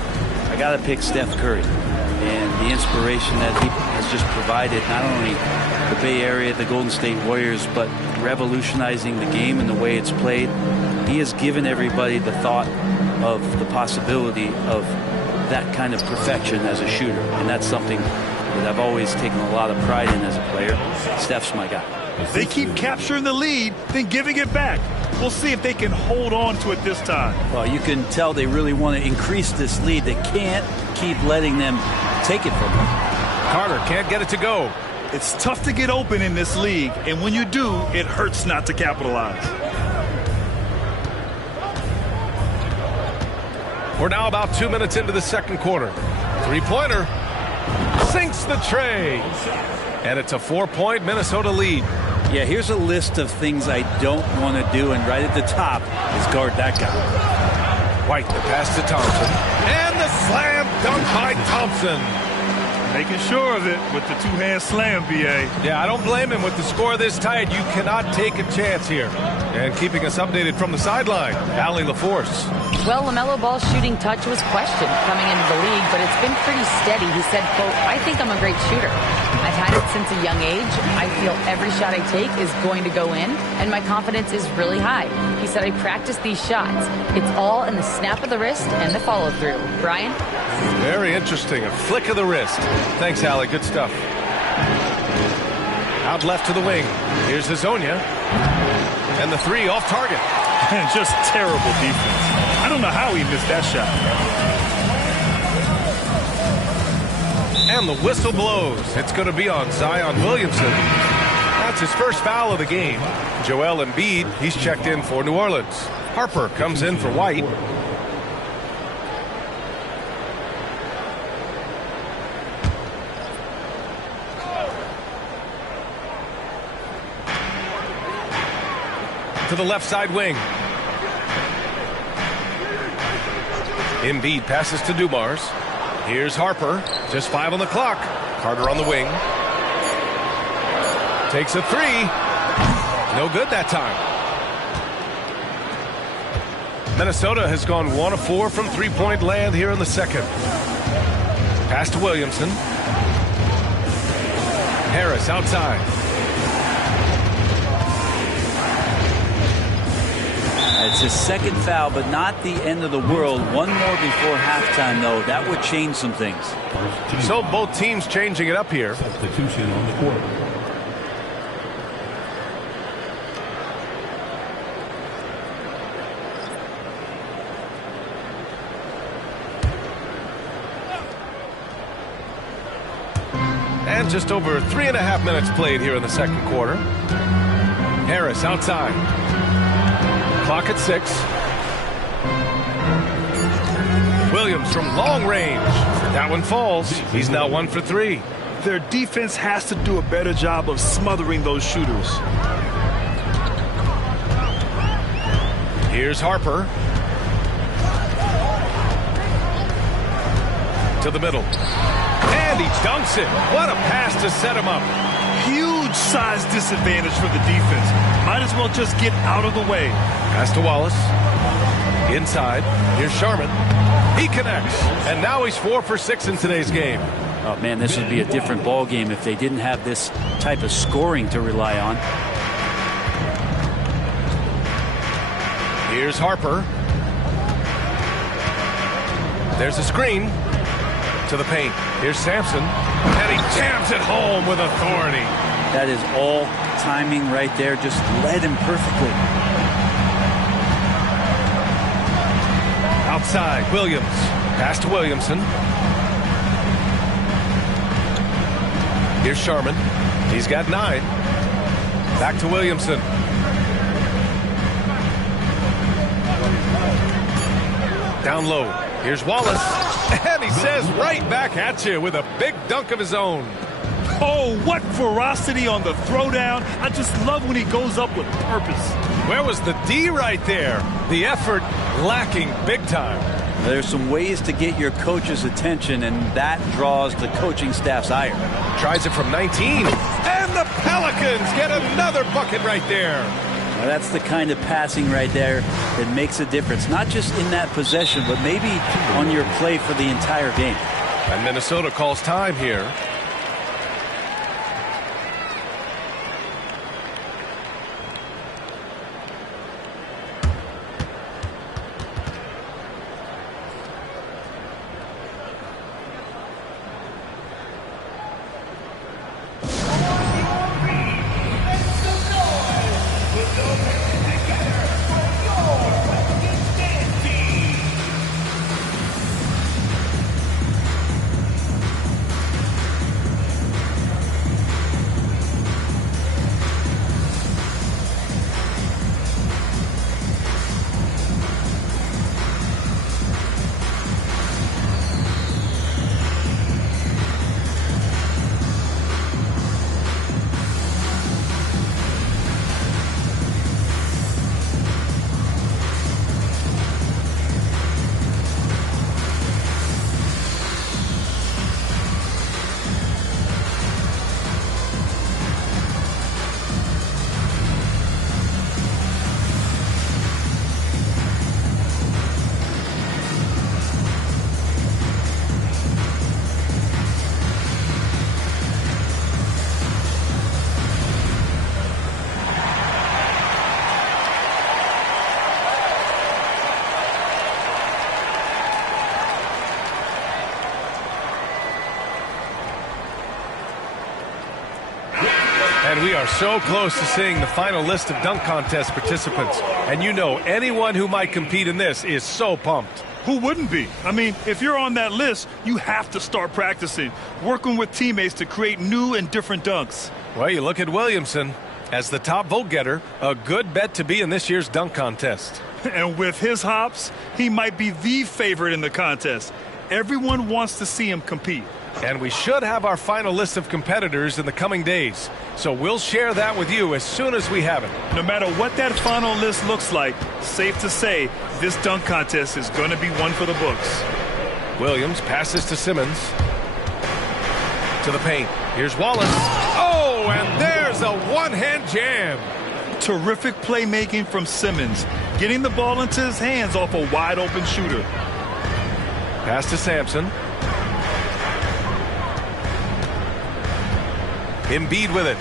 I got to pick Steph Curry. And the inspiration that he has just provided, not only the Bay Area, the Golden State Warriors, but revolutionizing the game and the way it's played. He has given everybody the thought of the possibility of that kind of perfection as a shooter, and that's something that I've always taken a lot of pride in as a player. Steph's my guy. They keep capturing the lead, then giving it back. We'll see if they can hold on to it this time. Well, you can tell they really want to increase this lead. They can't keep letting them take it from them. Carter can't get it to go. It's tough to get open in this league, and when you do, it hurts not to capitalize. We're now about 2 minutes into the second quarter. Three-pointer sinks the tray. And it's a 4-point Minnesota lead. Yeah, here's a list of things I don't want to do, and right at the top is guard that guy. White, the pass to Thompson. And the slam dunk by Thompson. Making sure of it with the two-hand slam, B.A. Yeah, I don't blame him. With the score this tight, you cannot take a chance here. And keeping us updated from the sideline, Allie LaForce. Well, LaMelo Ball's shooting touch was questioned coming into the league, but it's been pretty steady. He said, quote, "I think I'm a great shooter. I've had it since a young age. I feel every shot I take is going to go in, and my confidence is really high." He said, "I practice these shots. It's all in the snap of the wrist and the follow-through." Brian? Very interesting. A flick of the wrist. Thanks, Allie. Good stuff. Out left to the wing. Here's Hezonja. And the three off target. And just terrible defense. I don't know how he missed that shot. And the whistle blows. It's going to be on Zion Williamson. That's his first foul of the game. Joel Embiid, he's checked in for New Orleans. Harper comes in for White. To the left side wing. Embiid passes to Dumars. Here's Harper. Just 5 on the clock. Carter on the wing. Takes a three. No good that time. Minnesota has gone 1 of 4 from three-point land here in the second. Pass to Williamson. Harris outside. It's his second foul, but not the end of the world. One more before halftime, though. That would change some things. So both teams changing it up here. Substitution on the court. And just over 3.5 minutes played here in the second quarter. Harris outside. Clock at 6. Williams from long range. That one falls. He's now 1 for 3. Their defense has to do a better job of smothering those shooters. Here's Harper. To the middle. And he dunks it. What a pass to set him up. Huge size disadvantage for the defense. Might as well just get out of the way. Pass to Wallace. Inside. Here's Sharman. He connects. And now he's 4 for 6 in today's game. Oh, man, this would be a different ball game if they didn't have this type of scoring to rely on. Here's Harper. There's a screen. To the paint. Here's Sampson. And he jams it home with authority. That is all timing right there. Just led him perfectly. Outside, Williams. Pass to Williamson. Here's Sharman. He's got 9. Back to Williamson. Down low. Here's Wallace. And he says right back at you with a big dunk of his own. Oh, what ferocity on the throwdown. I just love when he goes up with purpose. Where was the D right there? The effort lacking big time. There's some ways to get your coach's attention, and that draws the coaching staff's ire. Tries it from 19. And the Pelicans get another bucket right there. Now that's the kind of passing right there that makes a difference. Not just in that possession, but maybe on your play for the entire game. And Minnesota calls time here. And we are so close to seeing the final list of dunk contest participants. And you know, anyone who might compete in this is so pumped. Who wouldn't be? I mean, if you're on that list, you have to start practicing, working with teammates to create new and different dunks. Well, you look at Williamson as the top vote getter, a good bet to be in this year's dunk contest. And with his hops, he might be the favorite in the contest. Everyone wants to see him compete. And we should have our final list of competitors in the coming days. So we'll share that with you as soon as we have it. No matter what that final list looks like, safe to say, this dunk contest is going to be one for the books. Williams passes to Simmons. To the paint. Here's Wallace. Oh, and there's a one-hand jam. Terrific playmaking from Simmons, getting the ball into his hands off a wide-open shooter. Pass to Sampson. Embiid with it.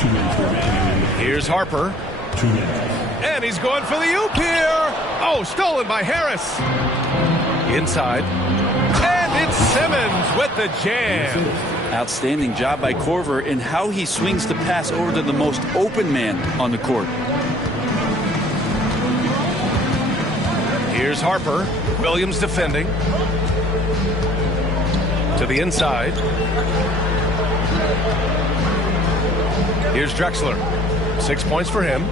2 minutes remaining. Here's Harper. 2 minutes. And he's going for the oop here. Oh, stolen by Harris. Inside. And it's Simmons with the jam. Outstanding job by Korver in how he swings the pass over to the most open man on the court. Here's Harper. Williams defending. To the inside. Here's Drexler. 6 points for him.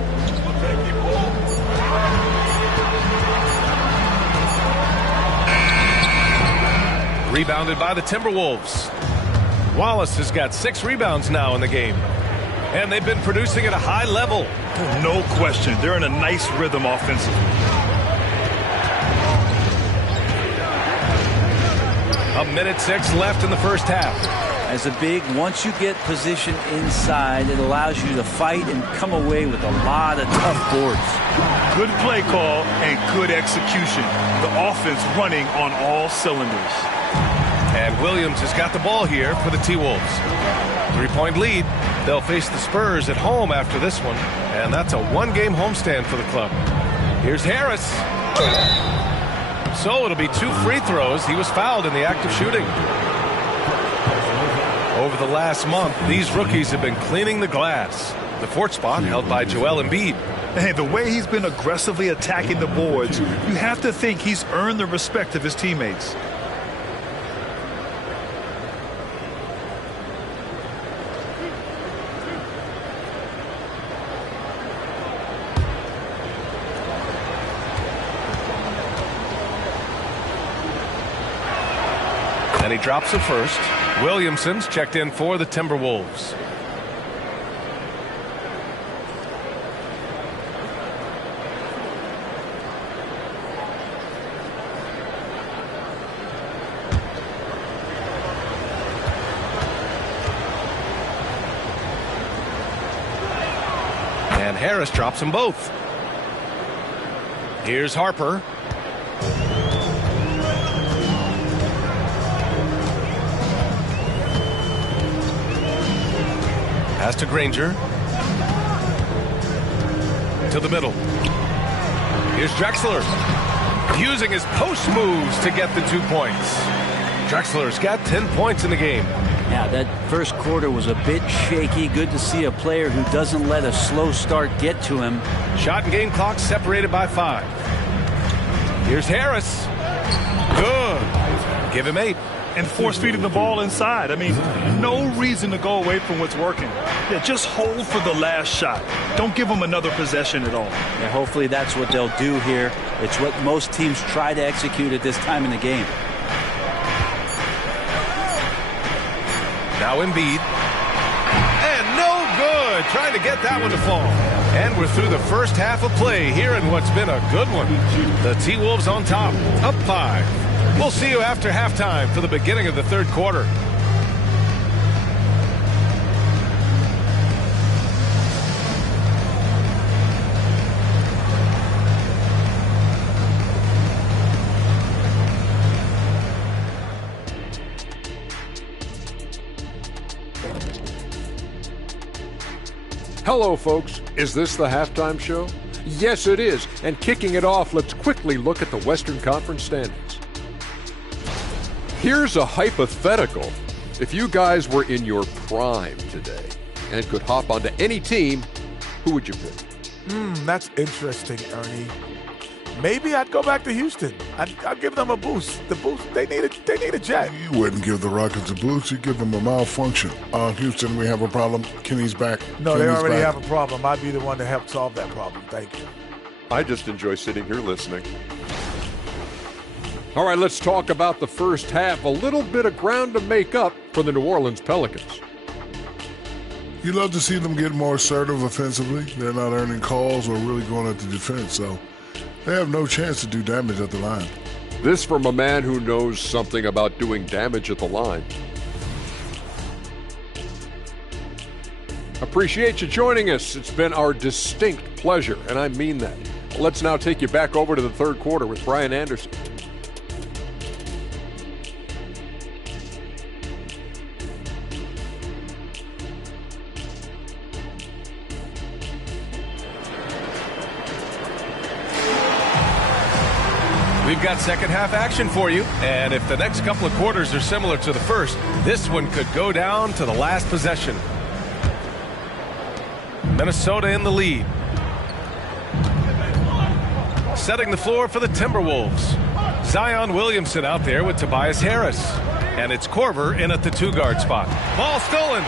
Rebounded by the Timberwolves. Wallace has got 6 rebounds now in the game. And they've been producing at a high level. No question. They're in a nice rhythm offensively. A minute 6 left in the first half. As a big, once you get position inside, it allows you to fight and come away with a lot of tough boards. Good play call and good execution. The offense running on all cylinders. And Williams has got the ball here for the T-Wolves. 3-point lead. They'll face the Spurs at home after this one. And that's a one-game homestand for the club. Here's Harris. So it'll be 2 free throws. He was fouled in the act of shooting. Over the last month, these rookies have been cleaning the glass. The 4th spot held by Joel Embiid. Hey, the way he's been aggressively attacking the boards, you have to think he's earned the respect of his teammates. And he drops the first. Williamson's checked in for the Timberwolves. And Harris drops them both. Here's Harper. Pass to Granger. To the middle. Here's Drexler. Using his post moves to get the 2 points. Drexler's got 10 points in the game. Yeah, that first quarter was a bit shaky. Good to see a player who doesn't let a slow start get to him. Shot and game clock separated by 5. Here's Harris. Good. Give him 8. And force-feeding the ball inside. I mean, no reason to go away from what's working. Yeah, just hold for the last shot. Don't give them another possession at all. Yeah, hopefully that's what they'll do here. It's what most teams try to execute at this time in the game. Now Embiid. And no good. Trying to get that one to fall. And we're through the first half of play here in what's been a good one. The T-Wolves on top, up 5. We'll see you after halftime for the beginning of the third quarter. Hello, folks. Is this the halftime show? Yes, it is. And kicking it off, let's quickly look at the Western Conference standings. Here's a hypothetical. If you guys were in your prime today and could hop onto any team, who would you pick? That's interesting, Ernie. Maybe I'd go back to Houston. I'd give them a boost. The boost, they need a jet. You wouldn't give the Rockets a boost. You'd give them a malfunction. Houston, we have a problem. Kenny's back. No, they already have a problem. I'd be the one to help solve that problem. Thank you. I just enjoy sitting here listening. All right, let's talk about the first half. A little bit of ground to make up for the New Orleans Pelicans. You love to see them get more assertive offensively. They're not earning calls or really going at the defense, so they have no chance to do damage at the line. This from a man who knows something about doing damage at the line. Appreciate you joining us. It's been our distinct pleasure, and I mean that. Let's now take you back over to the third quarter with Brian Anderson. We've got second half action for you, and if the next couple of quarters are similar to the first, this one could go down to the last possession. Minnesota in the lead. Setting the floor for the Timberwolves. Zion Williamson out there with Tobias Harris. And it's Korver in at the 2-guard spot. Ball stolen.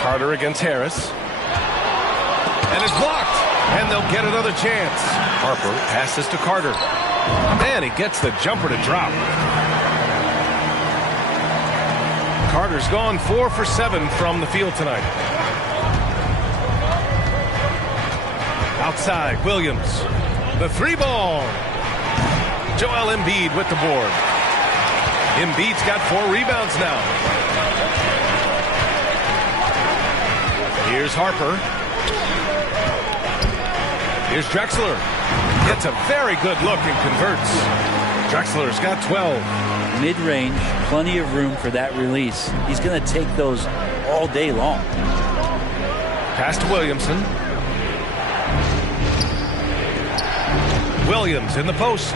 Carter against Harris. And it's blocked. And they'll get another chance. Harper passes to Carter. And he gets the jumper to drop. Carter's gone 4 for 7 from the field tonight. Outside, Williams. The 3-ball. Joel Embiid with the board. Embiid's got 4 rebounds now. Here's Harper. Here's Drexler. Gets a very good look and converts. Drexler's got 12. Mid-range, plenty of room for that release. He's going to take those all day long. Pass to Williamson. Williams in the post.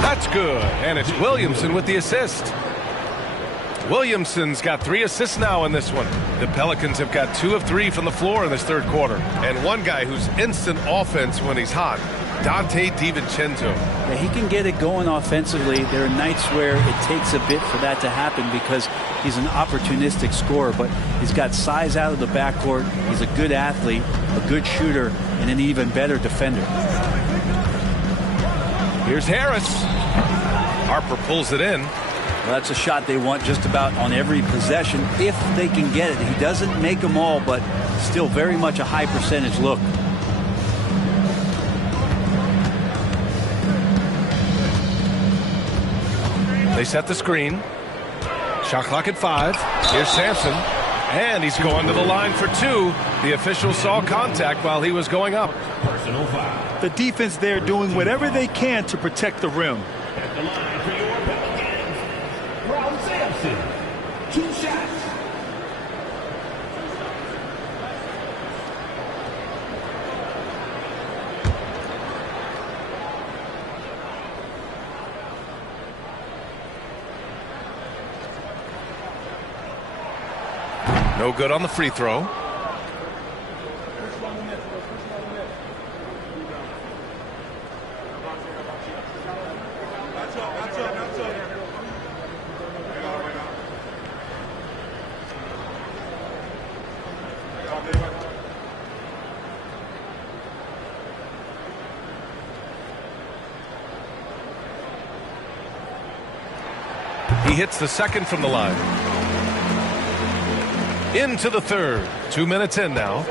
That's good. And it's Williamson with the assist. Williamson's got 3 assists now in this one. The Pelicans have got 2 of 3 from the floor in this third quarter. And one guy who's instant offense when he's hot, Dante DiVincenzo. Yeah, he can get it going offensively. There are nights where it takes a bit for that to happen because he's an opportunistic scorer, but he's got size out of the backcourt. He's a good athlete, a good shooter, and an even better defender. Here's Harris. Harper pulls it in. Well, that's a shot they want just about on every possession if they can get it. He doesn't make them all, but still very much a high percentage look. They set the screen. Shot clock at 5. Here's Sampson. And he's going to the line for 2. The official saw contact while he was going up. Personal foul. The defense there doing whatever they can to protect the rim. At the line for your Pelicans, Ron Sampson. 2 shots. No good on the free throw. He hits the second from the line. Into the third. 2 minutes in now.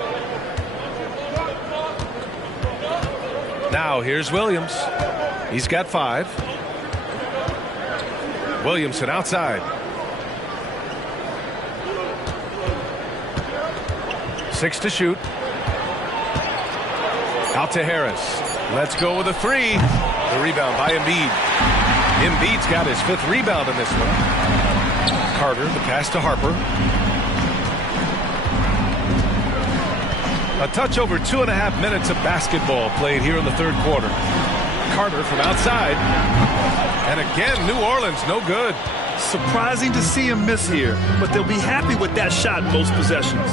Now here's Williams. He's got 5. Williamson outside. 6 to shoot. Out to Harris. Let's go with a 3. The rebound by Embiid. Embiid's got his 5th rebound in this one. Carter, the pass to Harper. A touch over 2.5 minutes of basketball played here in the third quarter. Carter from outside. And again, New Orleans, no good. Surprising to see him miss here, but they'll be happy with that shot most possessions.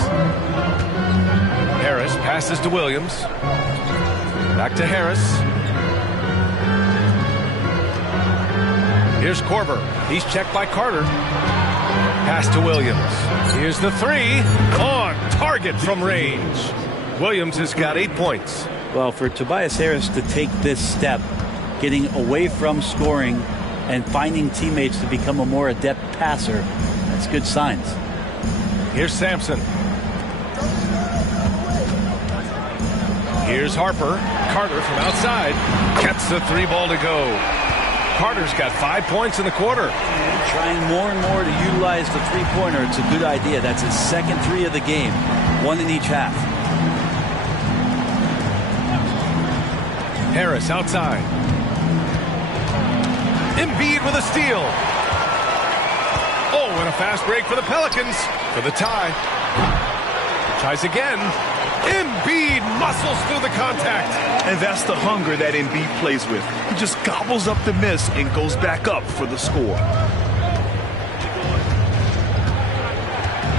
Harris passes to Williams. Back to Harris. Here's Korver. He's checked by Carter. Pass to Williams. Here's the three. On target from range. Williams has got 8 points. Well, for Tobias Harris to take this step, getting away from scoring and finding teammates to become a more adept passer, that's good signs. Here's Sampson. Here's Harper. Carter from outside. Gets the 3 ball to go. Carter's got 5 points in the quarter. Trying more and more to utilize the three-pointer. It's a good idea. That's his second 3 of the game. 1 in each half. Harris outside. Embiid with a steal. Oh, and a fast break for the Pelicans for the tie. Tries again. Embiid muscles through the contact. And that's the hunger that Embiid plays with. He just gobbles up the miss and goes back up for the score.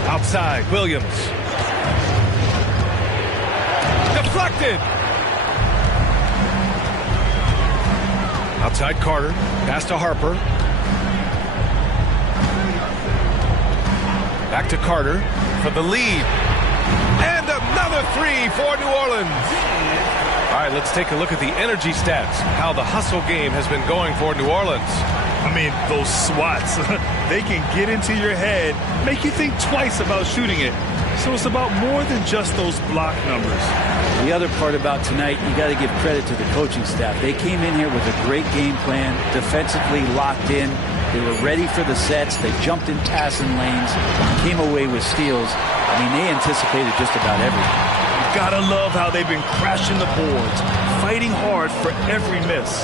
Outside, Williams. Deflected. Outside Carter. Pass to Harper. Back to Carter for the lead. And another 3 for New Orleans. All right, let's take a look at the energy stats. How the hustle game has been going for New Orleans. I mean, those swats, they can get into your head, make you think twice about shooting it. So it's about more than just those block numbers. The other part about tonight, you got to give credit to the coaching staff. They came in here with a great game plan, defensively locked in. They were ready for the sets. They jumped in passing lanes, came away with steals. I mean, they anticipated just about everything. You gotta love how they've been crashing the boards, fighting hard for every miss.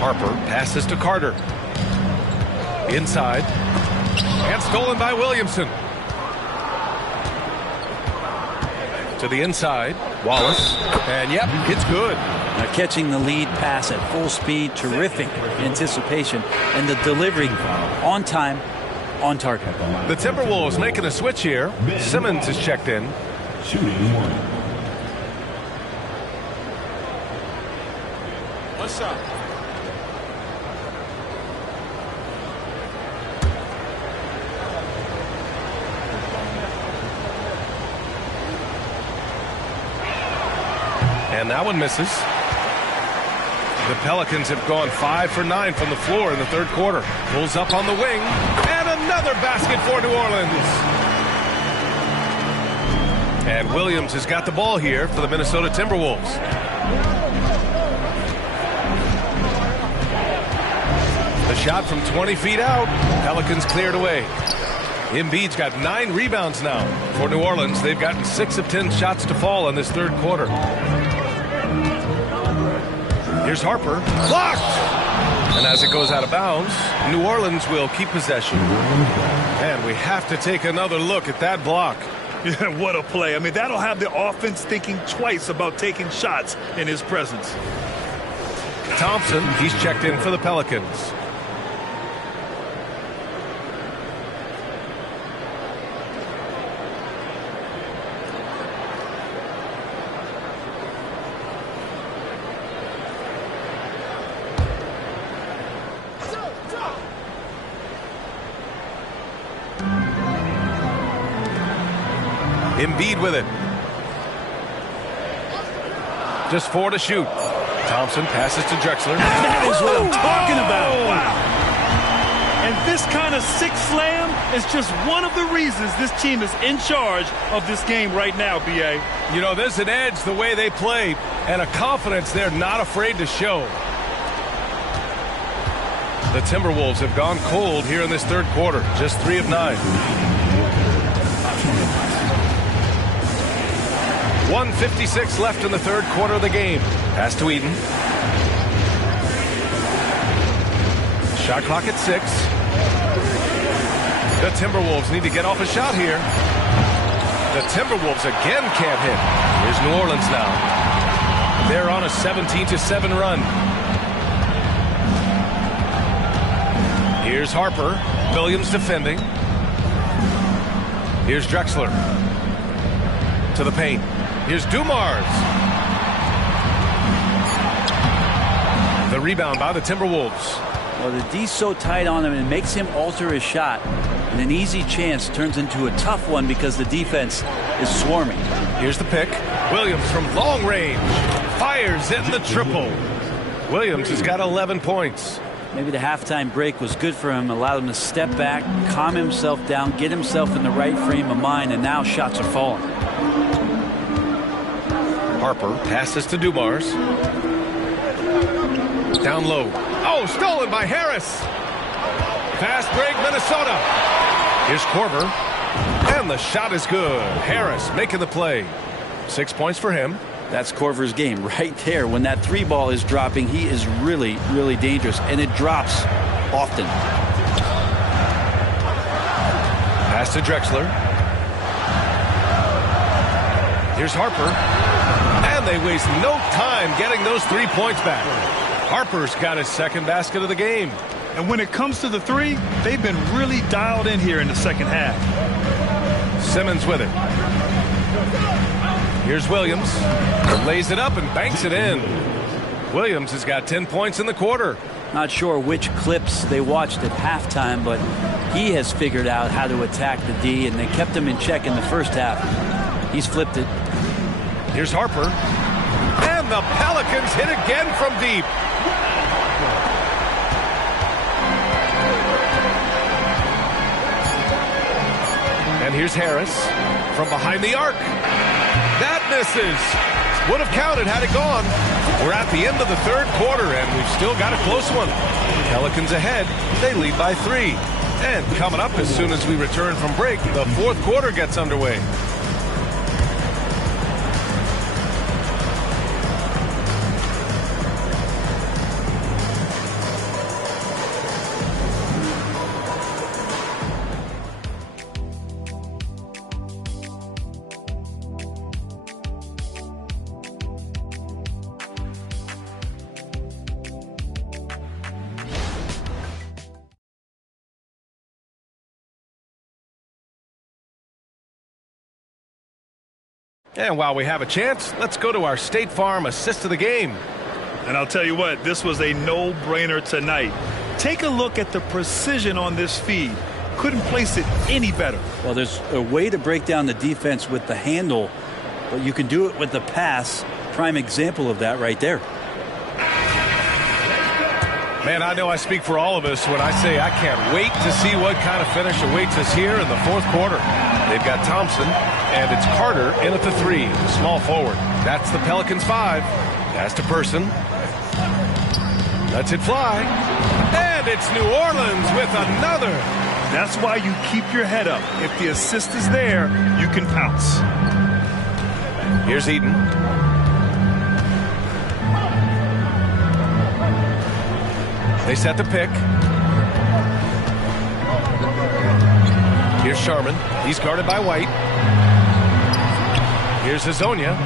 Harper passes to Carter. Inside. And stolen by Williamson. To the inside. Wallace. And yep, it's good. Now catching the lead pass at full speed, terrific anticipation, and the delivery on time, on target. The Timberwolves making a switch here. Simmons is checked in. Shooting 1. What's up? And that one misses. The Pelicans have gone 5 for 9 from the floor in the third quarter. Pulls up on the wing. And another basket for New Orleans. And Williams has got the ball here for the Minnesota Timberwolves. The shot from 20 feet out. Pelicans cleared away. Embiid's got 9 rebounds now for New Orleans. They've gotten 6 of 10 shots to fall in this third quarter. Here's Harper. Blocked! And as it goes out of bounds, New Orleans will keep possession. And we have to take another look at that block. Yeah, what a play. I mean, that'll have the offense thinking twice about taking shots in his presence. Thompson, he's checked in for the Pelicans. Embiid with it. Just 4 to shoot. Thompson passes to Drexler. That is what I'm talking about. Wow. And this kind of sick slam is just one of the reasons this team is in charge of this game right now, B.A. You know, there's an edge the way they play and a confidence they're not afraid to show. The Timberwolves have gone cold here in this third quarter. Just 3 of 9. 1:56 left in the third quarter of the game. Pass to Eaton. Shot clock at 6. The Timberwolves need to get off a shot here. The Timberwolves again can't hit. Here's New Orleans now. They're on a 17-7 run. Here's Harper. Williams defending. Here's Drexler. To the paint. Here's Dumars. The rebound by the Timberwolves. Well, the D's so tight on him, and it makes him alter his shot. And an easy chance turns into a tough one because the defense is swarming. Here's the pick. Williams from long range. Fires in the triple. Williams has got 11 points. Maybe the halftime break was good for him, allowed him to step back, calm himself down, get himself in the right frame of mind, and now shots are falling. Harper passes to Dumars. Down low. Oh, stolen by Harris. Fast break, Minnesota. Here's Korver. And the shot is good. Harris making the play. 6 points for him. That's Korver's game right there. When that three ball is dropping, he is really, really dangerous. And it drops often. Pass to Drexler. Here's Harper. And they waste no time getting those 3 points back. Harper's got his second basket of the game. And when it comes to the three, they've been really dialed in here in the second half. Simmons with it. Here's Williams. Lays it up and banks it in. Williams has got 10 points in the quarter. Not sure which clips they watched at halftime, but he has figured out how to attack the D, and they kept him in check in the first half. He's flipped it. Here's Harper. And the Pelicans hit again from deep. And here's Harris from behind the arc. That misses. Would have counted had it gone. We're at the end of the third quarter, and we've still got a close one. Pelicans ahead. They lead by 3. And coming up as soon as we return from break, the fourth quarter gets underway. And while we have a chance, let's go to our State Farm assist of the game. And I'll tell you what, this was a no-brainer tonight. Take a look at the precision on this feed. Couldn't place it any better. Well, there's a way to break down the defense with the handle, but you can do it with the pass. Prime example of that right there. Man, I know I speak for all of us when I say I can't wait to see what kind of finish awaits us here in the fourth quarter. They've got Thompson, and it's Carter in at the 3, small forward. That's the Pelicans 5. Pass to Person. Lets it fly. And it's New Orleans with another. That's why you keep your head up. If the assist is there, you can pounce. Here's Eaton. They set the pick. Here's Sharman. He's guarded by White. Here's Hezonja.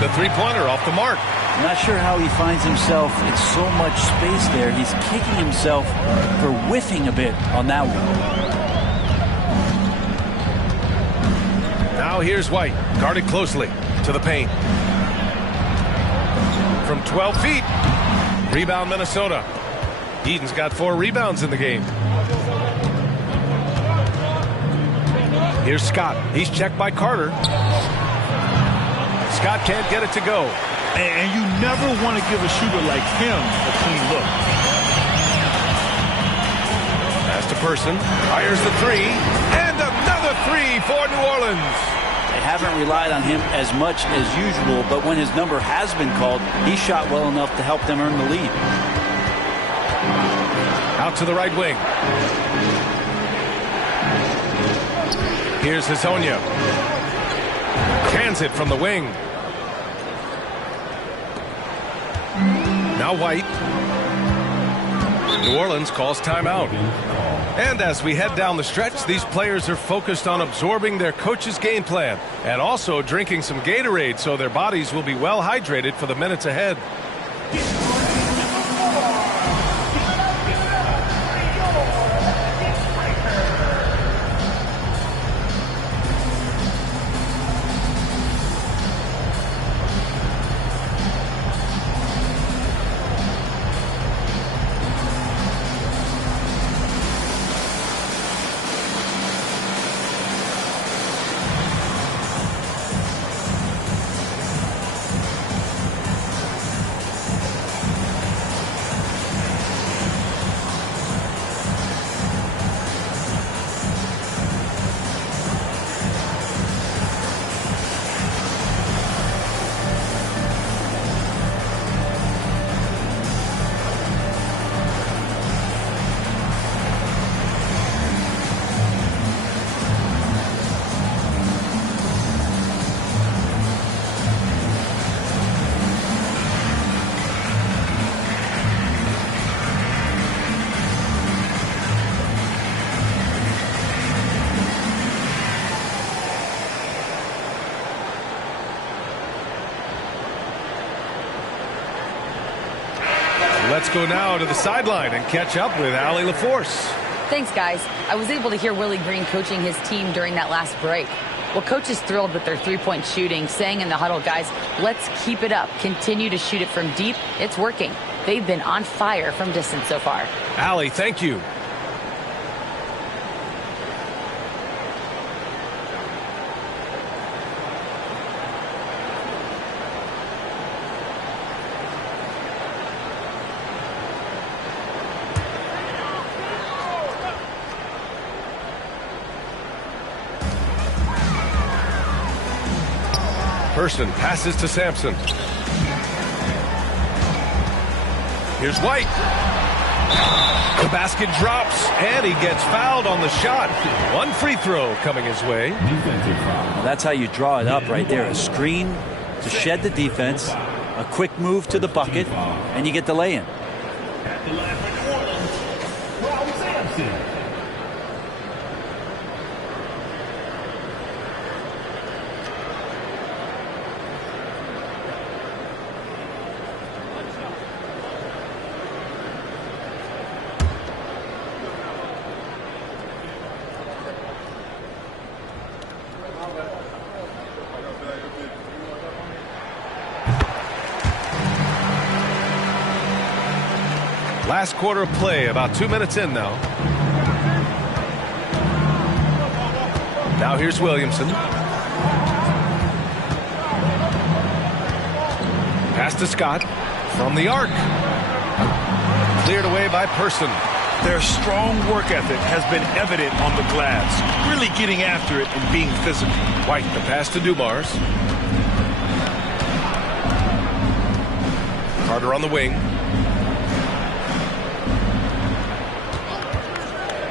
The three-pointer off the mark. I'm not sure how he finds himself in so much space there. He's kicking himself for whiffing a bit on that one. Now here's White, guarded closely to the paint. From 12 feet. Rebound Minnesota. Eaton's got 4 rebounds in the game. Here's Scott. He's checked by Carter. Scott can't get it to go. And you never want to give a shooter like him a clean look. Pass to Person. Fires the 3. And another 3 for New Orleans. They haven't relied on him as much as usual, but when his number has been called, he shot well enough to help them earn the lead. Out to the right wing. Here's Hezonja. Cans it from the wing. Now White. New Orleans calls timeout. And as we head down the stretch, these players are focused on absorbing their coach's game plan and also drinking some Gatorade so their bodies will be well hydrated for the minutes ahead. Let's go now to the sideline and catch up with Allie LaForce. Thanks, guys. I was able to hear Willie Green coaching his team during that last break. Well, coach is thrilled with their three-point shooting, saying in the huddle, guys, let's keep it up. Continue to shoot it from deep. It's working. They've been on fire from distance so far. Allie, thank you. Person passes to Sampson. Here's White. The basket drops, and he gets fouled on the shot. One free throw coming his way. That's how you draw it up right there. A screen to shed the defense, a quick move to the bucket, and you get the lay-in. At the line for New Orleans, Rob Sampson. Last quarter of play, about 2 minutes in now. Now here's Williamson. Pass to Scott from the arc. Cleared away by Person. Their strong work ethic has been evident on the glass, really getting after it and being physical. White, the pass to Dumars. Carter on the wing.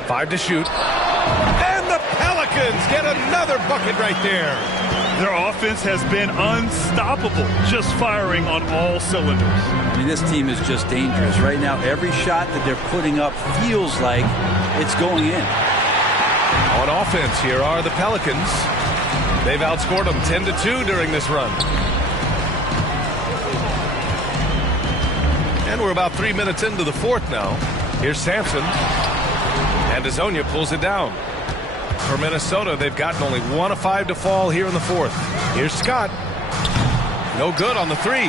5 to shoot. And the Pelicans get another bucket right there. Their offense has been unstoppable, just firing on all cylinders. I mean, this team is just dangerous. Right now, every shot that they're putting up feels like it's going in. On offense, here are the Pelicans. They've outscored them 10-2 during this run. And we're about 3 minutes into the fourth now. Here's Sampson. And Azonia pulls it down. For Minnesota, they've gotten only 1 of 5 to fall here in the fourth. Here's Scott. No good on the three.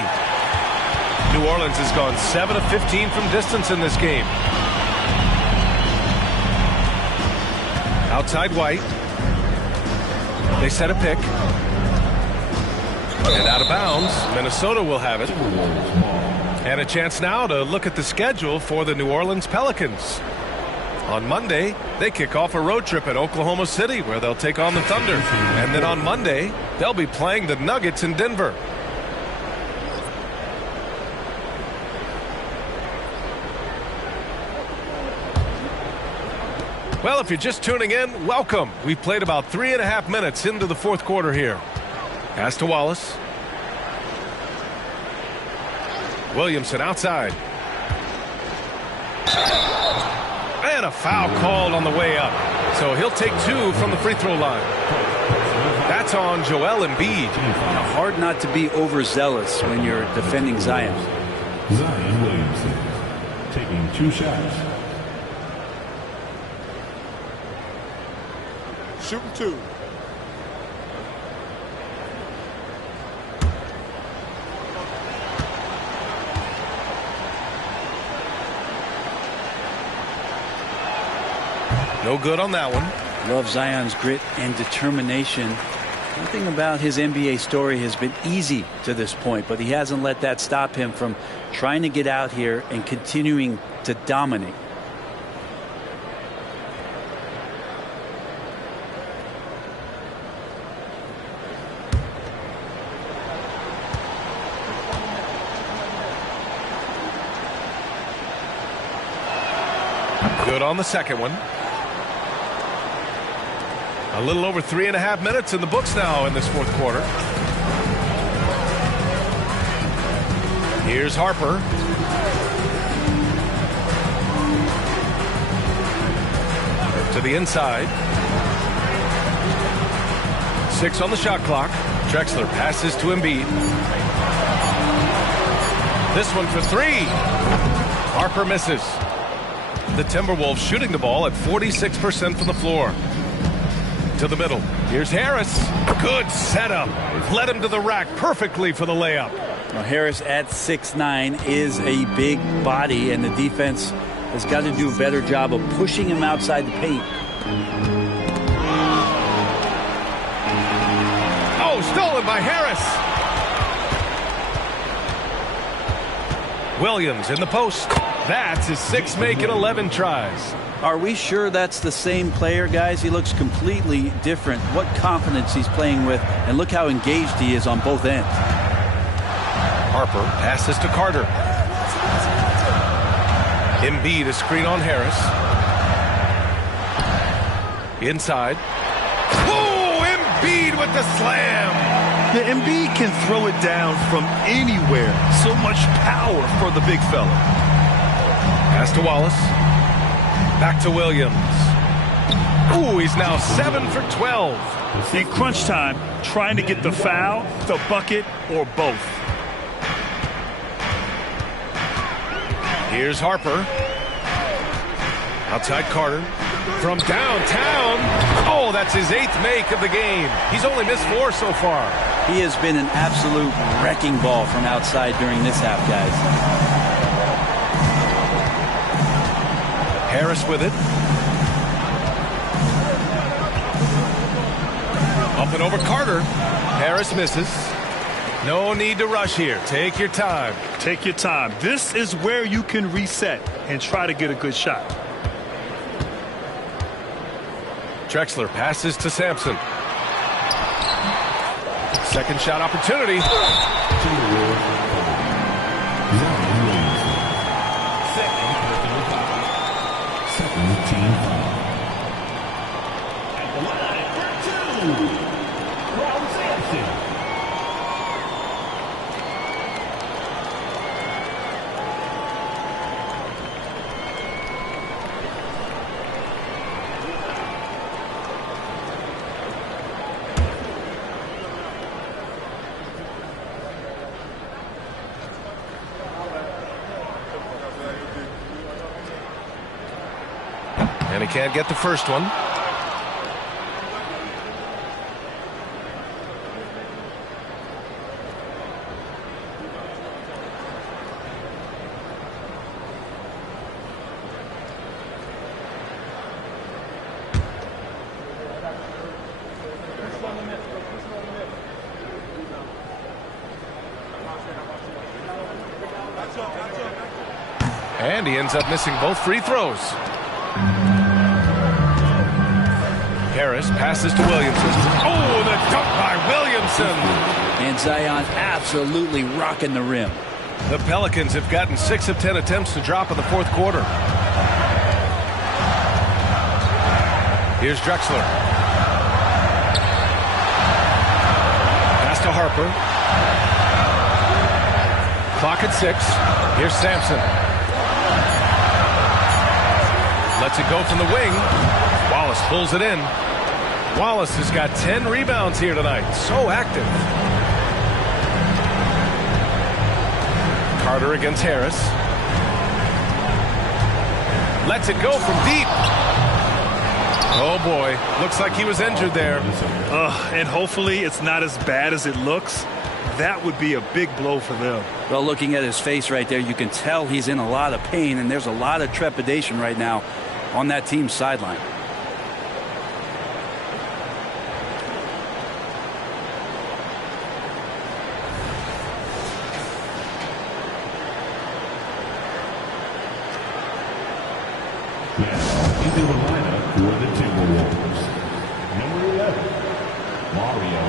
New Orleans has gone 7 of 15 from distance in this game. Outside White. They set a pick. And out of bounds, Minnesota will have it. And a chance now to look at the schedule for the New Orleans Pelicans. On Monday, they kick off a road trip at Oklahoma City where they'll take on the Thunder. And then on Monday, they'll be playing the Nuggets in Denver. Well, if you're just tuning in, welcome. We've played about 3.5 minutes into the fourth quarter here. Pass to Wallace. Williamson outside. And a foul called on the way up. So he'll take 2 from the free throw line. That's on Joel Embiid. Now, hard not to be overzealous when you're defending Zion. Zion Williamson taking 2 shots. Shooting 2. No good on that one. Love Zion's grit and determination. Nothing about his NBA story has been easy to this point, but he hasn't let that stop him from trying to get out here and continuing to dominate. Good on the second one. A little over 3.5 minutes in the books now in this fourth quarter. Here's Harper. To the inside. 6 on the shot clock. Drexler passes to Embiid. This one for 3. Harper misses. The Timberwolves shooting the ball at 46% from the floor. To the middle. Here's Harris. Good setup. Led him to the rack perfectly for the layup. Well, Harris at 6'9" is a big body, and the defense has got to do a better job of pushing him outside the paint. Oh, stolen by Harris. Williams in the post. That's his 6th make in 11 tries. Are we sure that's the same player, guys? He looks completely different. What confidence he's playing with, and look how engaged he is on both ends. Harper passes to Carter. Embiid a screen on Harris. Inside. Oh, Embiid with the slam. The Embiid can throw it down from anywhere. So much power for the big fella. Pass to Wallace. Back to Williams. Ooh, he's now 7 for 12. In crunch time, trying to get the foul, the bucket, or both. Here's Harper. Outside Carter. From downtown. Oh, that's his 8th make of the game. He's only missed 4 so far. He has been an absolute wrecking ball from outside during this half, guys. Harris with it. Up and over Carter. Harris misses. No need to rush here. Take your time. Take your time. This is where you can reset and try to get a good shot. Drexler passes to Sampson. Second shot opportunity. Team foul. At the line for 2, Ron Sampson. And he can't get the first one. And he ends up missing both free throws. Harris passes to Williamson. Oh, the dunk by Williamson. And Zion absolutely rocking the rim. The Pelicans have gotten 6 of 10 attempts to drop in the fourth quarter. Here's Drexler. Pass to Harper. Clock at 6. Here's Sampson. Lets it go from the wing. Wallace pulls it in. Wallace has got 10 rebounds here tonight. So active. Carter against Harris. Lets it go from deep. Oh boy, looks like he was injured there. And hopefully it's not as bad as it looks. That would be a big blow for them. Well, looking at his face right there, you can tell he's in a lot of pain, and there's a lot of trepidation right now on that team's sideline. Into the lineup for the Timberwolves. Number 11, Mario.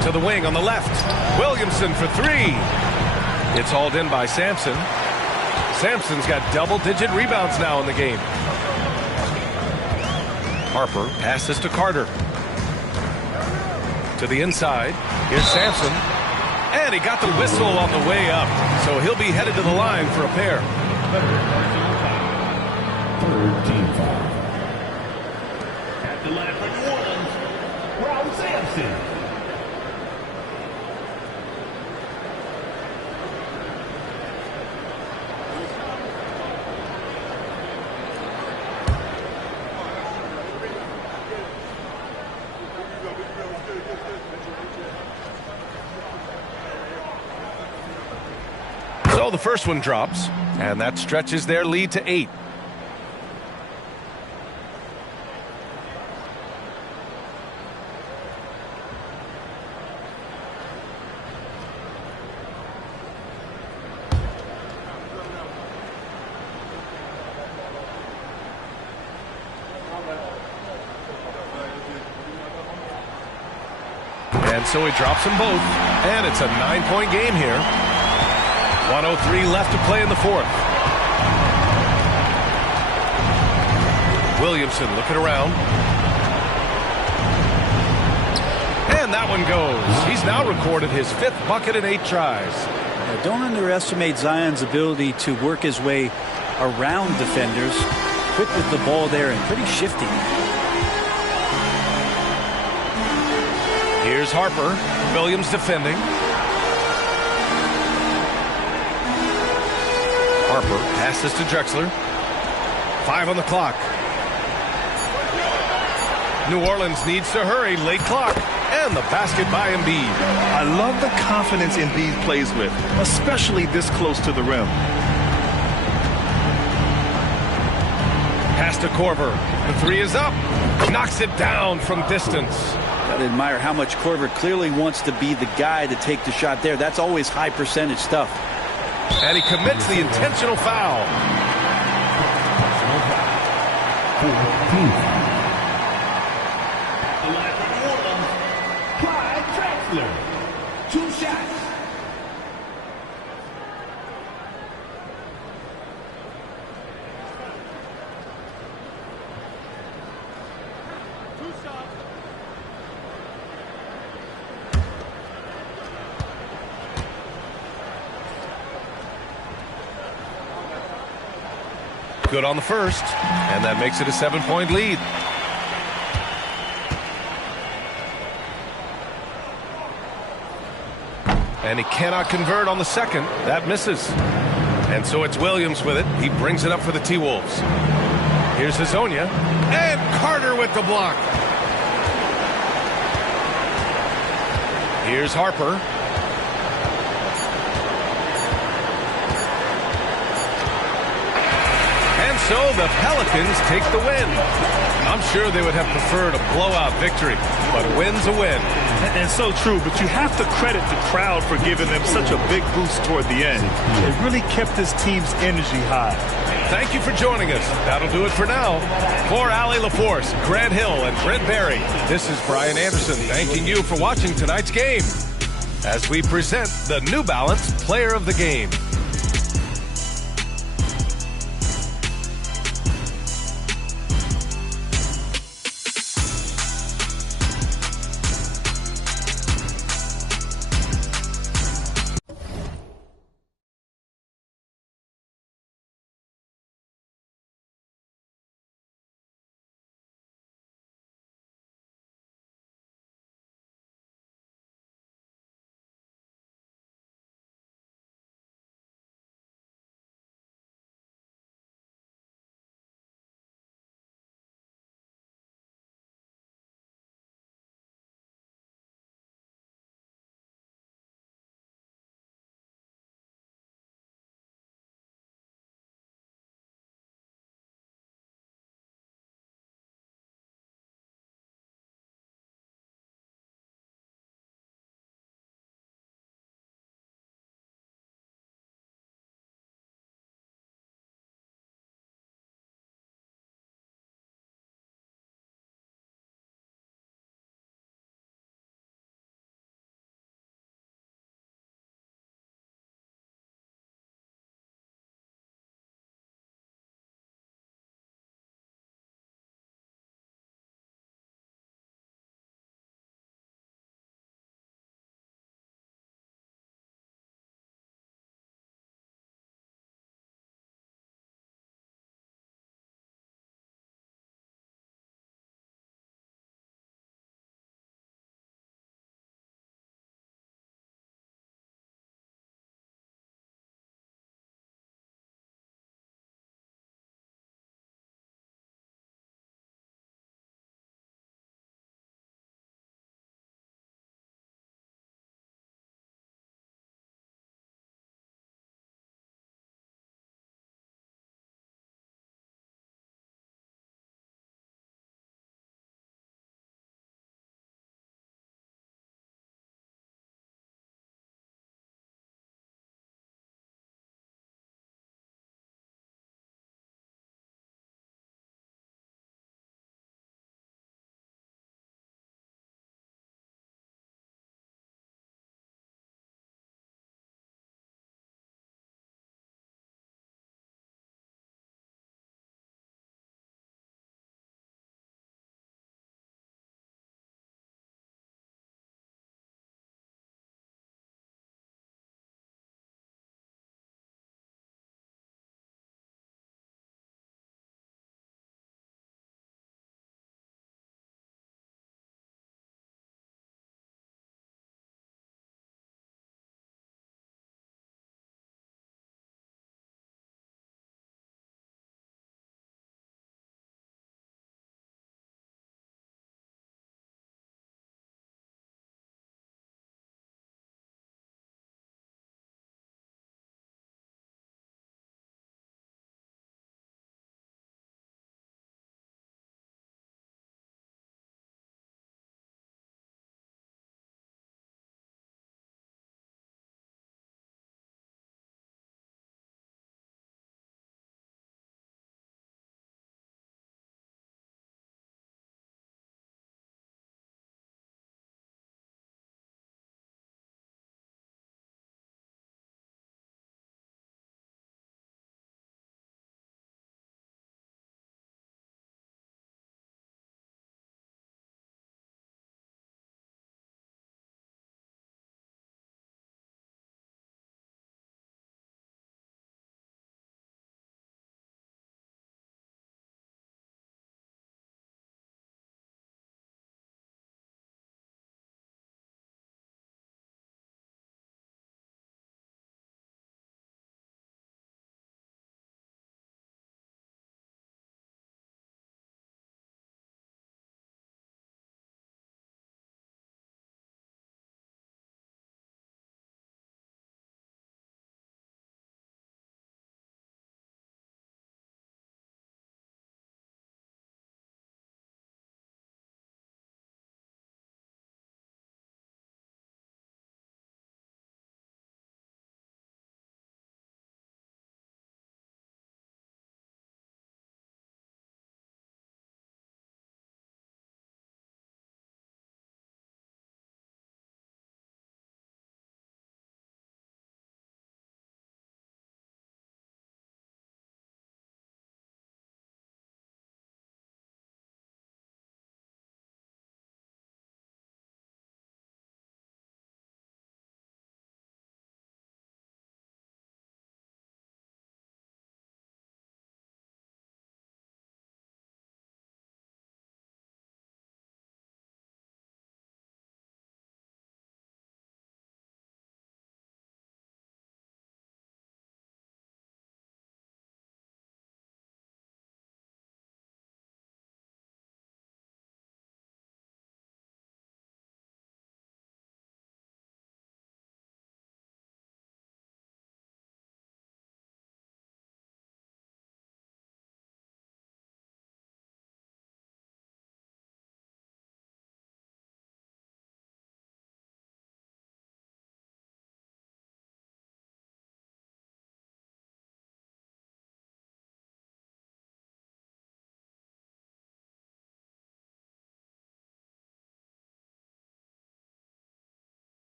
To the wing on the left. Williamson for three. It's hauled in by Sampson. Sampson's got double-digit rebounds now in the game. Harper passes to Carter. To the inside. Here's Sampson. And he got the whistle on the way up. So he'll be headed to the line for a pair. Third team foul. At the line for New Orleans, Rob Sampson. So the first one drops, and that stretches their lead to 8. And so he drops them both, and it's a 9-point game here. 1:03 left to play in the fourth. Williamson looking around. And that one goes. He's now recorded his 5th bucket in 8 tries. Now, don't underestimate Zion's ability to work his way around defenders. Quick with the ball there and pretty shifty. Here's Harper. Williams defending. Harper passes to Drexler. 5 on the clock. New Orleans needs to hurry. Late clock. And the basket by Embiid. I love the confidence Embiid plays with, especially this close to the rim. Pass to Korver. The 3 is up. Knocks it down from distance. Gotta admire how much Korver clearly wants to be the guy to take the shot there. That's always high percentage stuff. And he commits the intentional foul. 4th team foul. The line for New Orleans, Clyde Drexler. 2 shots. Good on the first, and that makes it a 7-point lead. And he cannot convert on the second. That misses. And so it's Williams with it. He brings it up for the T-Wolves. Here's Hezonja, and Carter with the block. Here's Harper. So the Pelicans take the win. I'm sure they would have preferred a blowout victory, but a win's a win. And so true, but you have to credit the crowd for giving them such a big boost toward the end. It really kept this team's energy high. Thank you for joining us. That'll do it for now. For Allie LaForce, Grant Hill, and Brent Barry, this is Brian Anderson thanking you for watching tonight's game as we present the New Balance Player of the Game.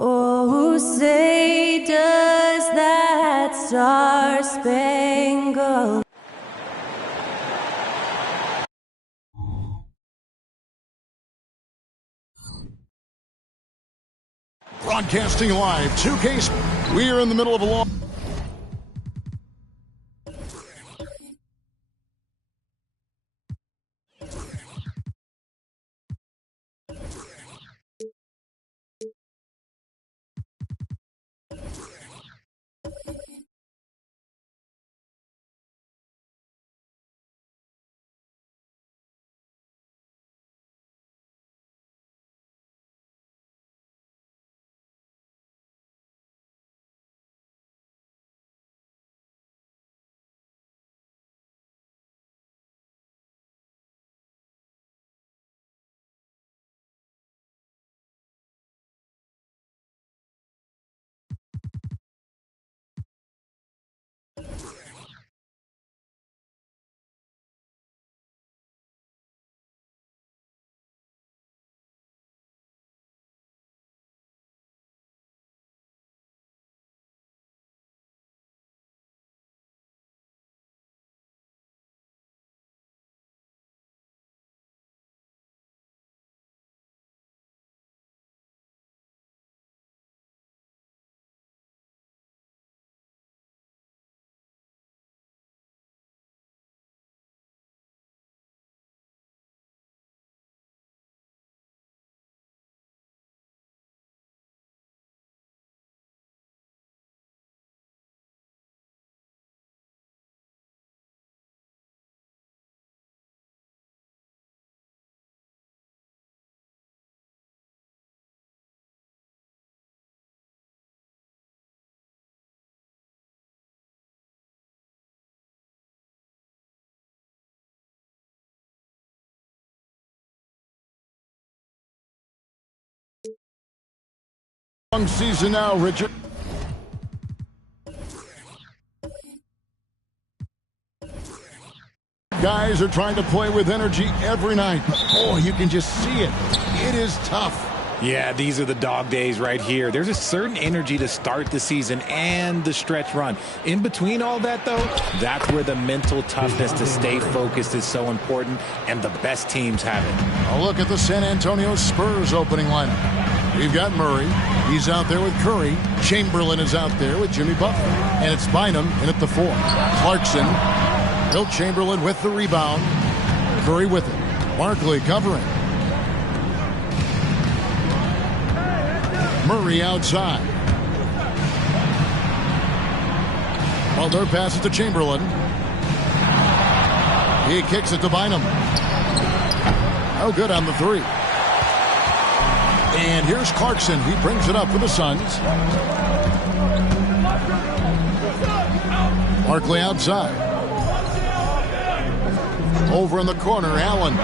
Oh, say does that star-spangled Broadcasting live, 2K. We are in the middle of a long... long season now, Richard. Guys are trying to play with energy every night. Oh, you can just see it. It is tough. Yeah, these are the dog days right here. There's a certain energy to start the season and the stretch run. In between all that, though, that's where the mental toughness to stay focused is so important, and the best teams have it. A look at the San Antonio Spurs opening lineup. We've got Murray. He's out there with Curry. Chamberlain is out there with Jimmy Butler. And it's Bynum in at the 4. Clarkson. Wilt Chamberlain with the rebound. Curry with it. Barkley covering. Murray outside. Butler passes to Chamberlain. He kicks it to Bynum. Oh, good on the 3. And here's Clarkson. He brings it up for the Suns. Barkley outside. Over in the corner, Allen.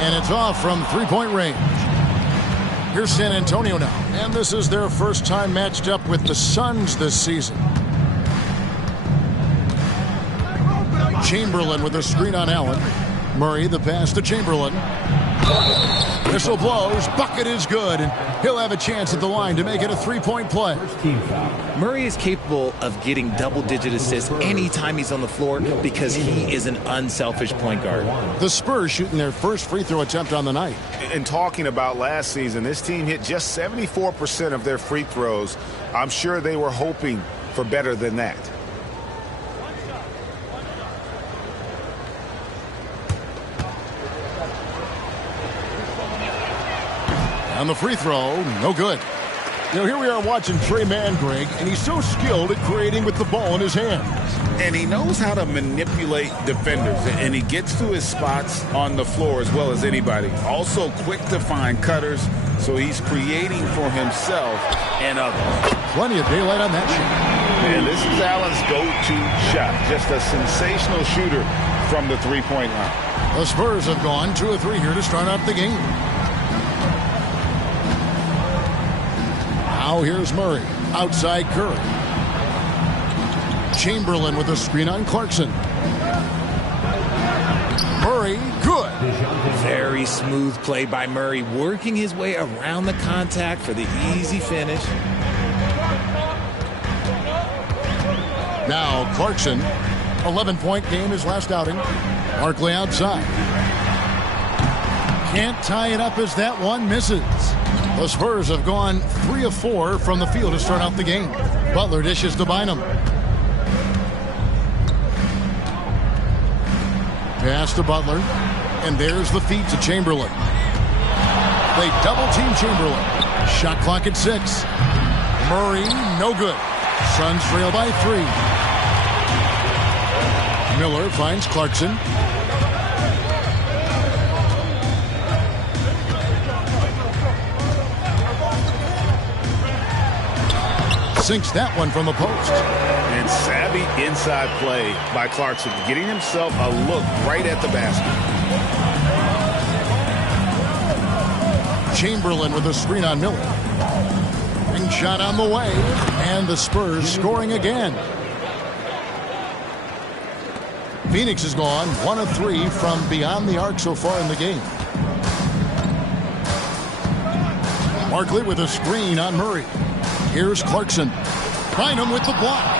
And it's off from three-point range. Here's San Antonio now. And this is their first time matched up with the Suns this season. Chamberlain with a screen on Allen. Murray the pass to Chamberlain. Whistle blows. Bucket is good. And he'll have a chance at the line to make it a three-point play. Murray is capable of getting double-digit assists anytime he's on the floor because he is an unselfish point guard. The Spurs shooting their first free throw attempt on the night. And talking about last season, this team hit just 74% of their free throws. I'm sure they were hoping for better than that. And the free throw, no good. You know, here we are watching Trey Mann, Greg, and he's so skilled at creating with the ball in his hands. And he knows how to manipulate defenders, and he gets to his spots on the floor as well as anybody. Also quick to find cutters, so he's creating for himself and others. Plenty of daylight on that shot. And this is Allen's go-to shot. Just a sensational shooter from the three-point line. The Spurs have gone 2 of 3 here to start out the game. Now here's Murray. Outside Curry. Chamberlain with a screen on Clarkson. Murray, good. Very smooth play by Murray, working his way around the contact for the easy finish. Now Clarkson, 11-point game his last outing. Barkley outside. Can't tie it up as that one misses. The Spurs have gone 3 of 4 from the field to start out the game. Butler dishes to Bynum. Pass to Butler. And there's the feed to Chamberlain. They double-team Chamberlain. Shot clock at 6. Murray, no good. Suns trail by 3. Miller finds Clarkson. Sinks that one from the post. And savvy inside play by Clarkson, getting himself a look right at the basket. Chamberlain with a screen on Miller. Ring shot on the way. And the Spurs scoring again. Phoenix has gone 1 of 3 from beyond the arc so far in the game. Barkley with a screen on Murray. Here's Clarkson. Bynum with the block.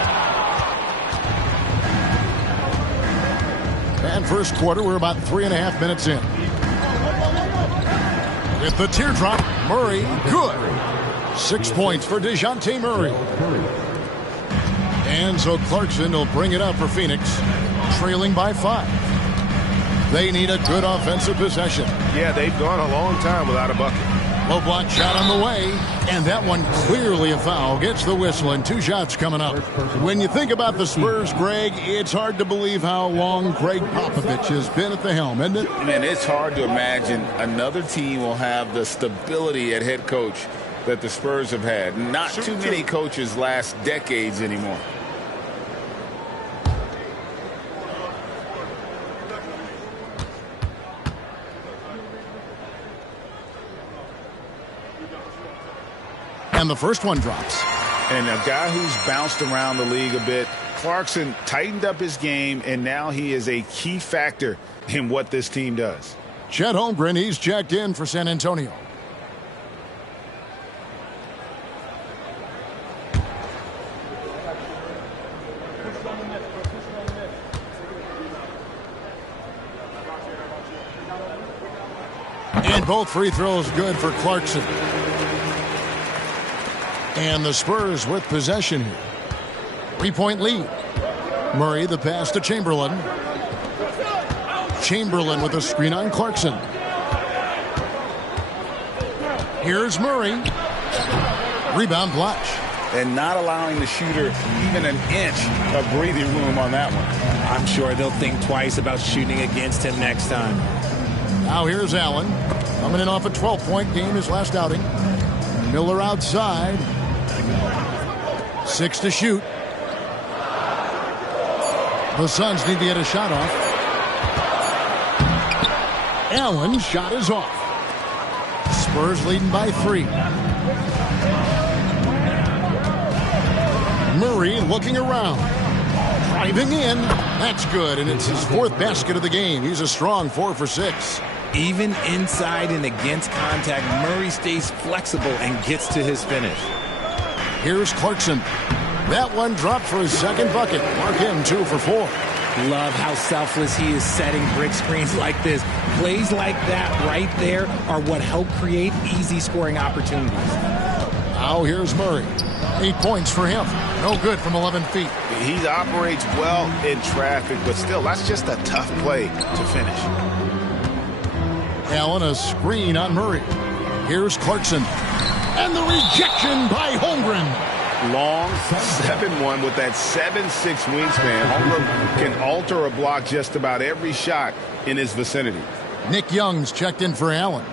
And first quarter, we're about 3.5 minutes in. With the teardrop, Murray, good. 6 points for DeJounte Murray. And so Clarkson will bring it up for Phoenix, trailing by 5. They need a good offensive possession. Yeah, they've gone a long time without a bucket. Low block shot on the way, and that one clearly a foul. Gets the whistle, and 2 shots coming up. When you think about the Spurs, Greg, it's hard to believe how long Greg Popovich has been at the helm, isn't it? And it's hard to imagine another team will have the stability at head coach that the Spurs have had. Not too many coaches last decades anymore. And the first one drops. And a guy who's bounced around the league a bit, Clarkson tightened up his game, and now he is a key factor in what this team does. Chet Holmgren, he's checked in for San Antonio. And both free throws good for Clarkson. And the Spurs with possession here. 3-point lead. Murray the pass to Chamberlain. Chamberlain with a screen on Clarkson. Here's Murray. Rebound Blatch. And not allowing the shooter even an inch of breathing room on that one. I'm sure they'll think twice about shooting against him next time. Now here's Allen. Coming in off a 12-point game his last outing. Miller outside. 6 to shoot. The Suns need to get a shot off. Allen shot is off. Spurs leading by 3. Murray looking around. Driving in. That's good, and it's his 4th basket of the game. He's a strong 4 for 6. Even inside and against contact, Murray stays flexible and gets to his finish. Here's Clarkson. That one dropped for his 2nd bucket. Mark him 2 for 4. Love how selfless he is setting brick screens like this. Plays like that right there are what help create easy scoring opportunities. Now here's Murray. 8 points for him. No good from 11 feet. He operates well in traffic, but still, that's just a tough play to finish. Allen, a screen on Murray. Here's Clarkson. And the rejection by Holmgren. Long 7-1 with that 7'6" wingspan. Holmgren can alter a block just about every shot in his vicinity. Nick Young's checked in for Allen.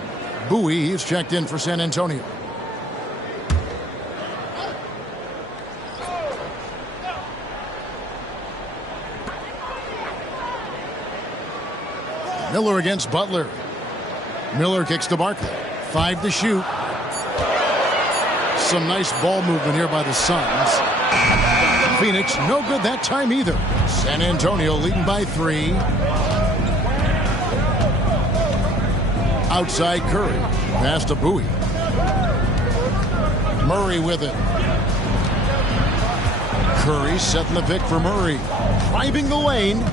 Bowie, he's checked in for San Antonio. Miller against Butler. Miller kicks to Barkley. 5 to shoot. Some nice ball movement here by the Suns. Phoenix, no good that time either. San Antonio leading by 3. Outside Curry. Pass to Bowie. Murray with it. Curry setting the pick for Murray. Driving the lane.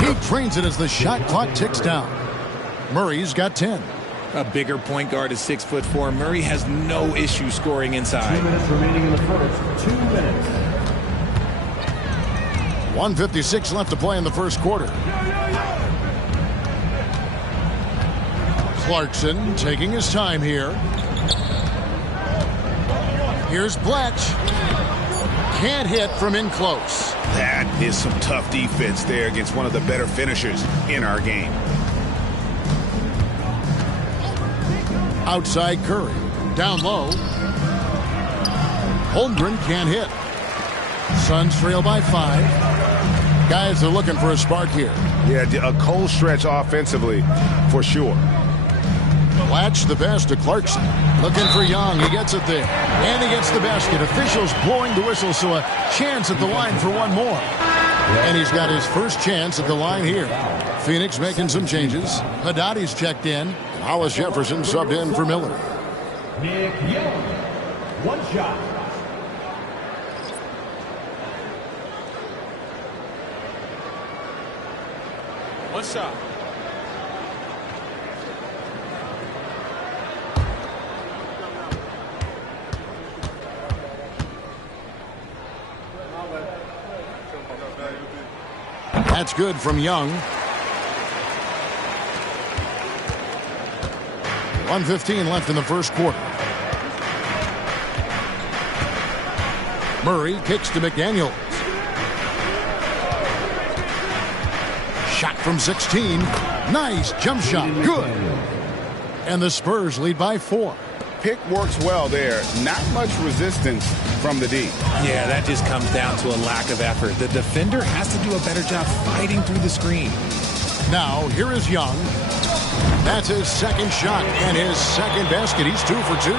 He trains it as the shot clock ticks down. Murray's got 10. A bigger point guard is 6'4". Murray has no issue scoring inside. 2 minutes remaining in the first. 2 minutes. 1:56 left to play in the first quarter. Clarkson taking his time here. Here's Bletch. Can't hit from in close. That is some tough defense there against one of the better finishers in our game. Outside Curry. Down low. Holmgren can't hit. Suns trail by 5. Guys are looking for a spark here. Yeah, a cold stretch offensively for sure. Blatch the pass to Clarkson. Looking for Young. He gets it there. And he gets the basket. Officials blowing the whistle, so a chance at the line for one more. And he's got his first chance at the line here. Phoenix making some changes. Haddadi's checked in. Hollis Jefferson subbed in for Miller. Nick Young. 1 shot. One shot. That's good from Young. 1:15 left in the first quarter. Murray kicks to McDaniels. Shot from 16. Nice jump shot. Good. And the Spurs lead by 4. Pick works well there. Not much resistance from the D. Yeah, that just comes down to a lack of effort. The defender has to do a better job fighting through the screen. Now, here is Young. That's his second shot and his second basket. He's 2 for 2.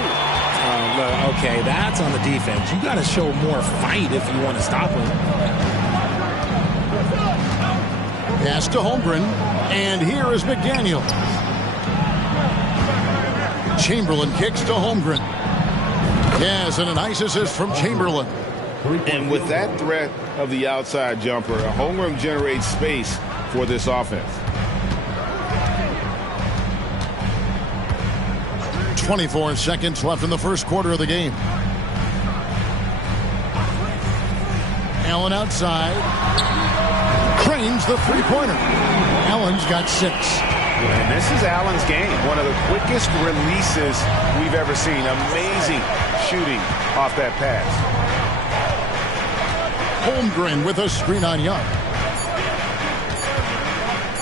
Okay, that's on the defense. You got to show more fight if you want to stop him. Pass to Holmgren. And here is McDaniel. Chamberlain kicks to Holmgren. Yes, and a nice assist from Chamberlain. And with that threat of the outside jumper, Holmgren generates space for this offense. 24 seconds left in the first quarter of the game. Allen outside. Trains the three-pointer. Allen's got 6. And this is Allen's game. One of the quickest releases we've ever seen. Amazing shooting off that pass. Holmgren with a screen on Young.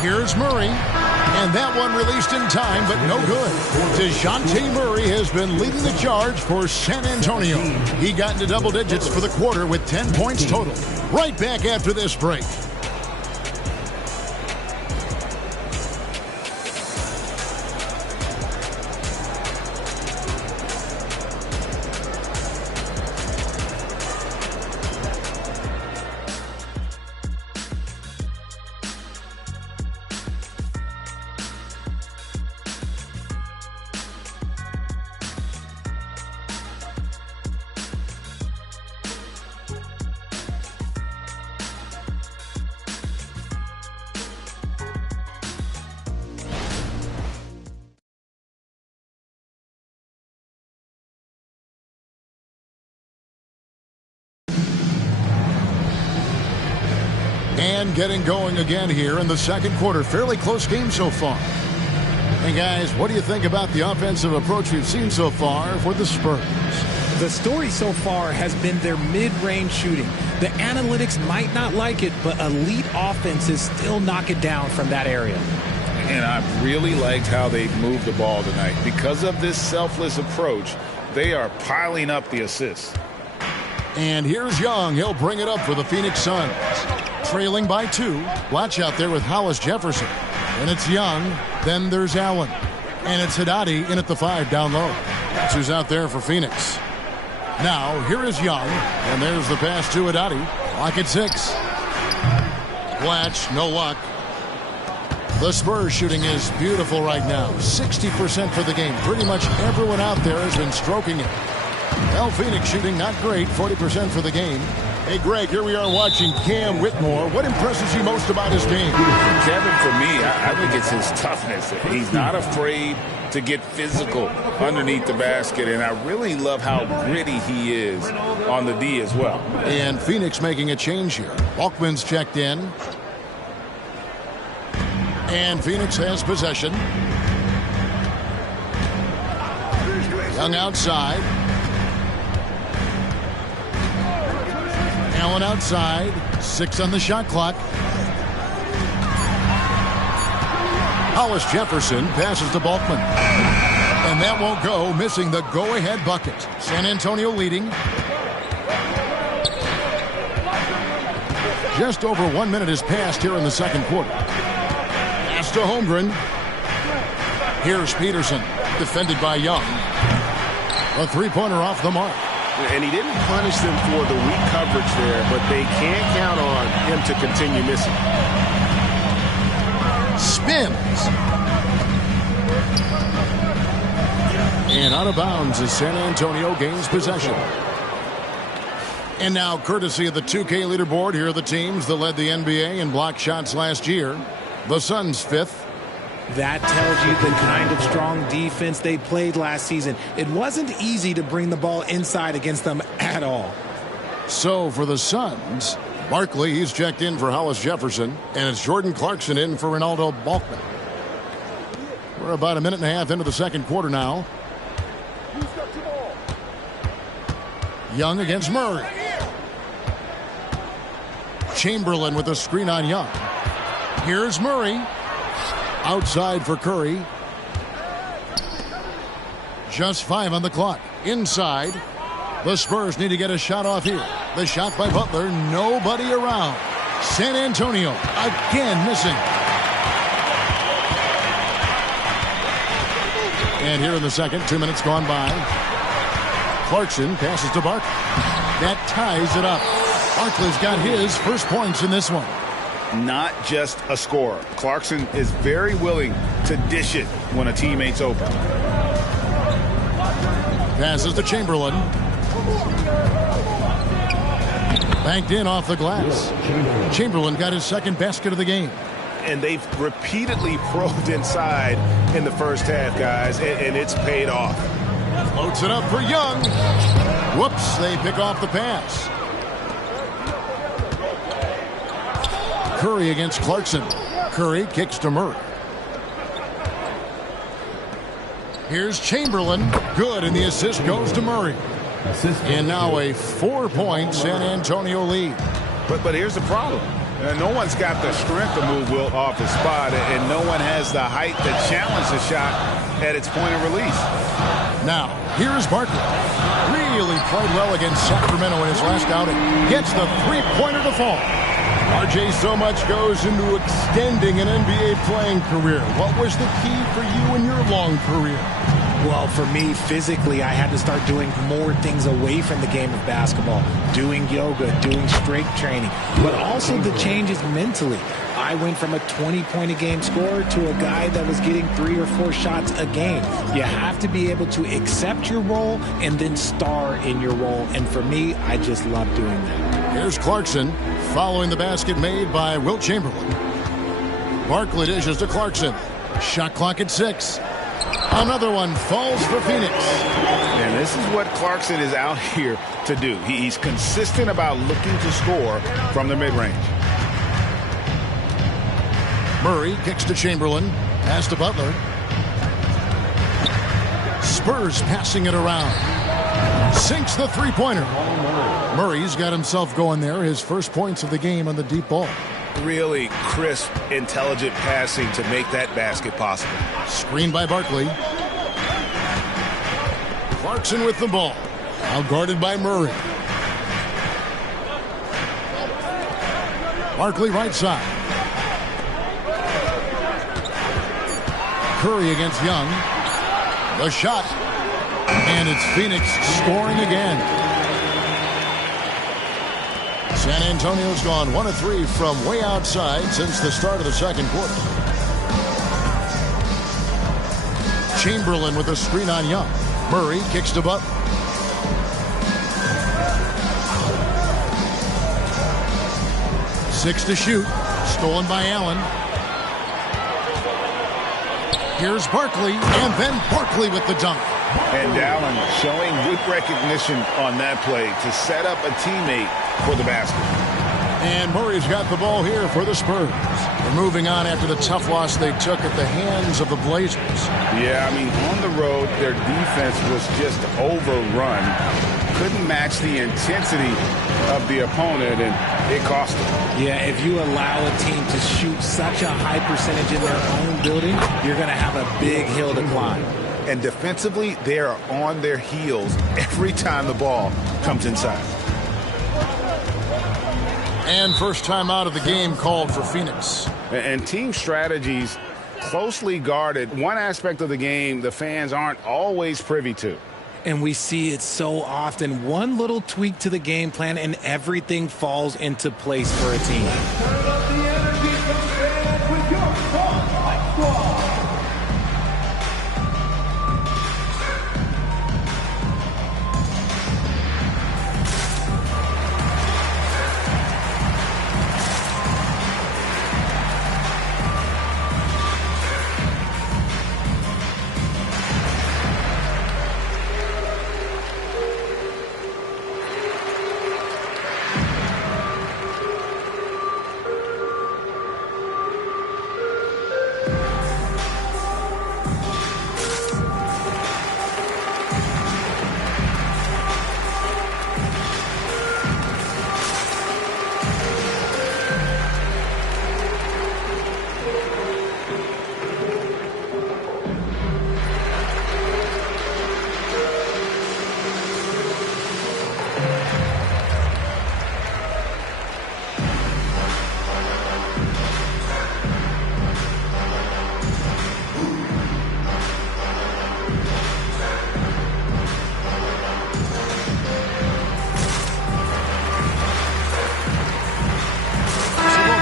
Here's Murray. And that one released in time, but no good. DeJounte Murray has been leading the charge for San Antonio. He got into double digits for the quarter with 10 points total. Right back after this break. And getting going again here in the second quarter. Fairly close game so far. And guys, what do you think about the offensive approach we've seen so far for the Spurs? The story so far has been their mid-range shooting. The analytics might not like it, but elite offenses still knock it down from that area. And I've really liked how they've moved the ball tonight. Because of this selfless approach, they are piling up the assists. And here's Young. He'll bring it up for the Phoenix Suns. Trailing by 2. Watch out there with Hollis Jefferson. And it's Young. Then there's Allen. And it's Haddadi in at the 5 down low. That's who's out there for Phoenix. Now, here is Young. And there's the pass to Haddadi. Clock at 6. Blatch, no luck. The Spurs shooting is beautiful right now. 60% for the game. Pretty much everyone out there has been stroking it. Well, Phoenix shooting not great. 40% for the game. Hey, Greg, here we are watching Cam Whitmore. What impresses you most about his game? Kevin, for me, I think it's his toughness. He's not afraid to get physical underneath the basket, and I really love how gritty he is on the D as well. And Phoenix making a change here. Balkman's checked in. And Phoenix has possession. Young outside. Allen outside. 6 on the shot clock. Hollis Jefferson passes to Balkman. And that won't go, missing the go-ahead bucket. San Antonio leading. Just over 1 minute has passed here in the second quarter. Pass to Holmgren. Here's Peterson, defended by Young. A three-pointer off the mark. And he didn't punish them for the weak coverage there, but they can't count on him to continue missing. Spins. And out of bounds as San Antonio gains possession. And now, courtesy of the 2K leaderboard, here are the teams that led the NBA in block shots last year. The Suns 5th. That tells you the kind of strong defense they played last season. It wasn't easy to bring the ball inside against them at all. So for the Suns, Barkley, he's checked in for Hollis Jefferson, and it's Jordan Clarkson in for Ronaldo Balkman. We're about a minute and a half into the second quarter now. Young against Murray. Chamberlain with a screen on Young. Here's Murray. Outside for Curry. Just 5 on the clock. Inside. The Spurs need to get a shot off here. The shot by Butler. Nobody around. San Antonio again missing. And here in the second, 2 minutes gone by. Clarkson passes to Barkley. That ties it up. Barkley's got his first points in this one. Not just a scorer. Clarkson is very willing to dish it when a teammate's open. Passes to Chamberlain. Banked in off the glass. Chamberlain got his second basket of the game. And they've repeatedly probed inside in the first half, guys, and it's paid off. Floats it up for Young. Whoops, they pick off the pass. Curry against Clarkson. Curry kicks to Murray. Here's Chamberlain. Good, and the assist goes to Murray. And now a 4-point San Antonio lead. But here's the problem. No one's got the strength to move Wilt off his spot, and no one has the height to challenge the shot at its point of release. Now, here's Barkley. Really played well against Sacramento in his last outing. Gets the three-pointer to fall. RJ, so much goes into extending an NBA playing career. What was the key for you in your long career? Well, for me, physically, I had to start doing more things away from the game of basketball. Doing yoga, doing strength training, but also the changes mentally. I went from a 20-point-a-game scorer to a guy that was getting 3 or 4 shots a game. You have to be able to accept your role and then star in your role. And for me, I just love doing that. Here's Clarkson following the basket made by Wilt Chamberlain. Barkley dishes to Clarkson. Shot clock at 6. Another one falls for Phoenix. And this is what Clarkson is out here to do. He's consistent about looking to score from the mid-range. Murray kicks to Chamberlain. Pass to Butler. Spurs passing it around. Sinks the three-pointer. Murray's got himself going there. His first points of the game on the deep ball. Really crisp, intelligent passing to make that basket possible. Screen by Barkley. Clarkson with the ball. Now guarded by Murray. Barkley right side. Curry against Young. The shot. And it's Phoenix scoring again. San Antonio's gone 1 of 3 from way outside since the start of the second quarter. Chamberlain with a screen on Young. Murray kicks to Butler. Six to shoot. Stolen by Allen. Here's Barkley, and then Barkley with the dunk. And Allen showing good recognition on that play to set up a teammate for the basket. And Murray's got the ball here for the Spurs. They're moving on after the tough loss they took at the hands of the Blazers. Yeah, I mean, on the road, their defense was just overrun. Couldn't match the intensity of the opponent, and it cost them. Yeah, if you allow a team to shoot such a high percentage in their own building, you're going to have a big hill to climb. And defensively, they are on their heels every time the ball comes inside. And first time out of the game called for Phoenix. And team strategies closely guarded. One aspect of the game the fans aren't always privy to. And we see it so often. One little tweak to the game plan and everything falls into place for a team.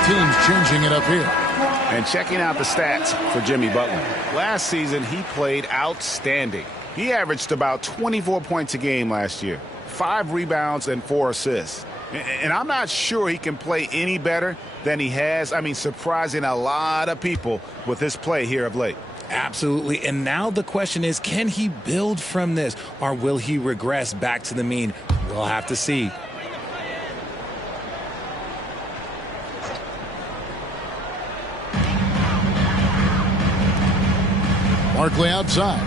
Teams changing it up here. And checking out the stats for Jimmy Butler. Last season, he played outstanding. He averaged about 24 points a game last year, 5 rebounds and 4 assists. And I'm not sure he can play any better than he has. I mean, surprising a lot of people with his play here of late. Absolutely. And now the question is, can he build from this, or will he regress back to the mean? We'll have to see. Barkley outside.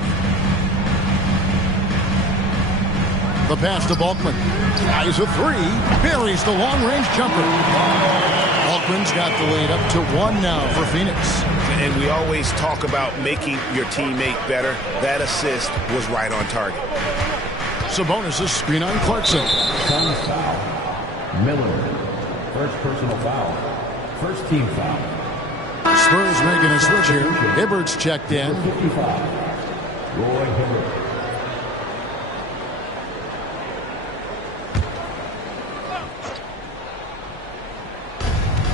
The pass to Balkman. Tries a three. Buries the long-range jumper. Oakland's got the lead up to 1 now for Phoenix. And we always talk about making your teammate better. That assist was right on target. Sabonis' screen on Clarkson. Suns foul. Miller. First personal foul. First team foul. Spurs making a switch here. Hibbert's checked in. 55. Roy Hibbert.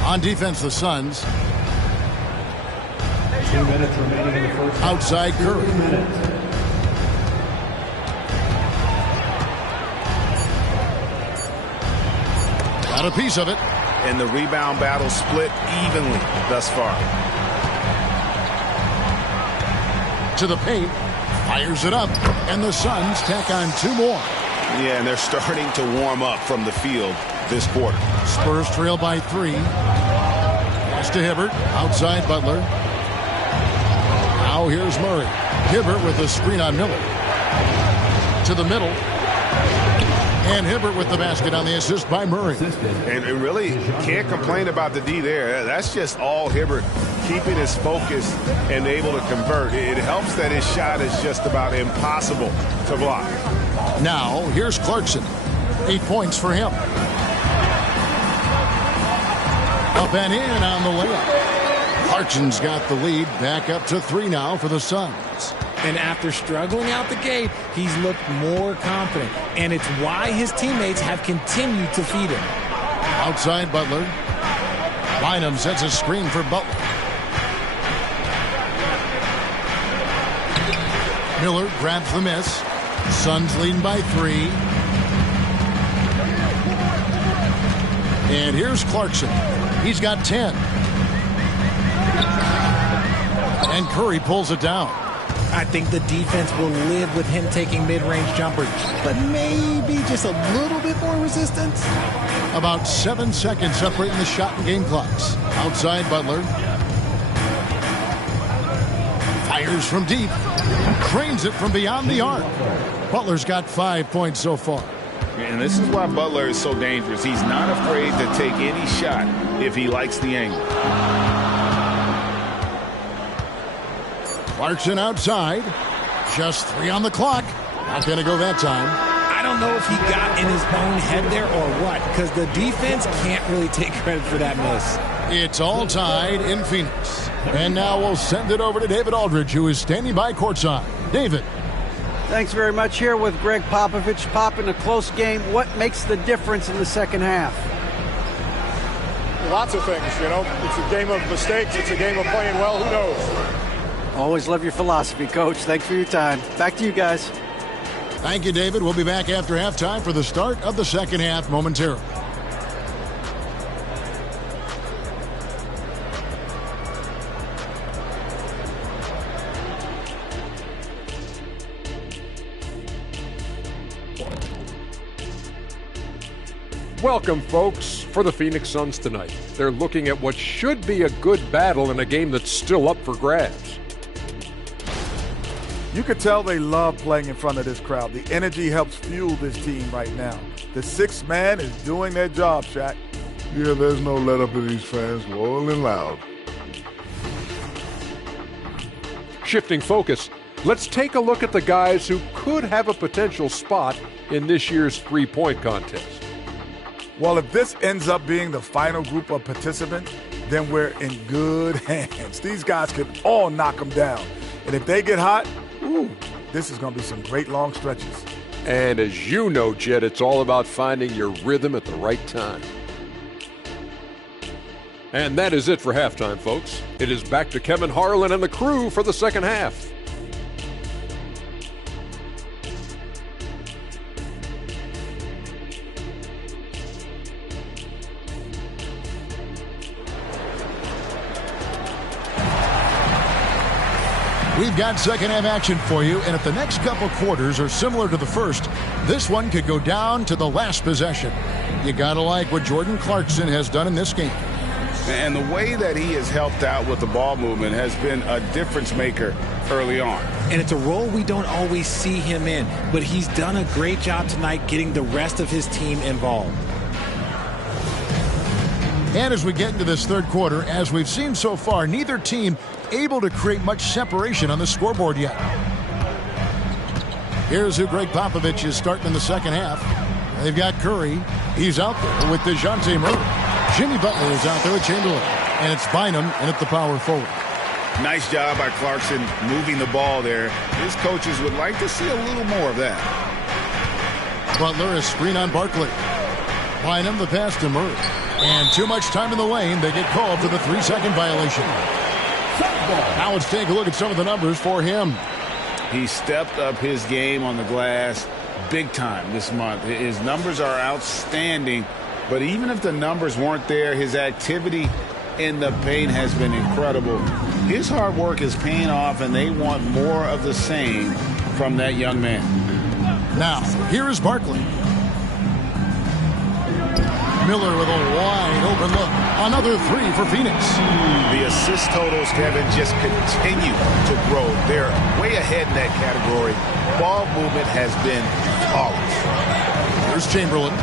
On defense, the Suns. 2 minutes remaining in the first. Outside Curry. 2 minutes. Got a piece of it. And the rebound battle split evenly thus far. To the paint. Fires it up. And the Suns tack on 2 more. Yeah, and they're starting to warm up from the field this quarter. Spurs trail by 3. Pass to Hibbert. Outside Butler. Now here's Murray. Hibbert with a screen on Miller. To the middle. And Hibbert with the basket on the assist by Murray. And really can't complain about the D there. That's just all Hibbert, keeping his focus and able to convert. It helps that his shot is just about impossible to block. Now here's Clarkson. 8 points for him. Up and in on the layup. Clarkson's got the lead. Back up to 3 now for the Suns. And after struggling out the gate, he's looked more confident. And it's why his teammates have continued to feed him. Outside Butler. Bynum sets a screen for Butler. Miller grabs the miss. Suns leading by 3. And here's Clarkson. He's got 10. And Curry pulls it down. I think the defense will live with him taking mid-range jumpers, but maybe just a little bit more resistance. About 7 seconds separating the shot and game clocks. Outside Butler. Fires from deep. Cranes it from beyond the arc. Butler's got 5 points so far. And this is why Butler is so dangerous. He's not afraid to take any shot if he likes the angle. Clarkson outside. Just 3 on the clock. Not going to go that time. I don't know if he got in his own head there or what, because the defense can't really take credit for that miss. It's all tied in Phoenix. And now we'll send it over to David Aldridge, who is standing by courtside. David. Thanks very much. Here with Greg Popovich. Pop, in a close game, what makes the difference in the second half? Lots of things, you know. It's a game of mistakes. It's a game of playing well. Who knows? Always love your philosophy, Coach. Thanks for your time. Back to you guys. Thank you, David. We'll be back after halftime for the start of the second half momentarily. Welcome, folks, for the Phoenix Suns tonight. They're looking at what should be a good battle in a game that's still up for grabs. You could tell they love playing in front of this crowd. The energy helps fuel this team right now. The sixth man is doing their job, Shaq. Yeah, there's no let up in these fans, loyal and loud. Shifting focus, let's take a look at the guys who could have a potential spot in this year's three-point contest. Well, if this ends up being the final group of participants, then we're in good hands. These guys could all knock them down. And if they get hot, this is going to be some great long stretches. And as you know, Jed, it's all about finding your rhythm at the right time. And that is it for halftime, folks. It is back to Kevin Harlan and the crew for the second half. We've got second half action for you, and if the next couple quarters are similar to the first, this one could go down to the last possession. You gotta like what Jordan Clarkson has done in this game. And the way that he has helped out with the ball movement has been a difference maker early on. And it's a role we don't always see him in, but he's done a great job tonight getting the rest of his team involved. And as we get into this third quarter, as we've seen so far, neither team able to create much separation on the scoreboard yet. Here's who Greg Popovich is starting in the second half. They've got Curry. He's out there with DeJounte Murray. Jimmy Butler is out there with Chamberlain. And it's Bynum in at the power forward. Nice job by Clarkson moving the ball there. His coaches would like to see a little more of that. Butler is screen on Barkley. Bynum the pass to Murray. And too much time in the lane. They get called for the 3-second violation. Now let's take a look at some of the numbers for him. He stepped up his game on the glass big time this month. His numbers are outstanding, but even if the numbers weren't there, his activity in the paint has been incredible. His hard work is paying off, and they want more of the same from that young man. Now, here is Barkley. Miller with a wide open look. Another three for Phoenix. The assist totals, Kevin, just continue to grow. They're way ahead in that category. Ball movement has been flawless. Here's Chamberlain.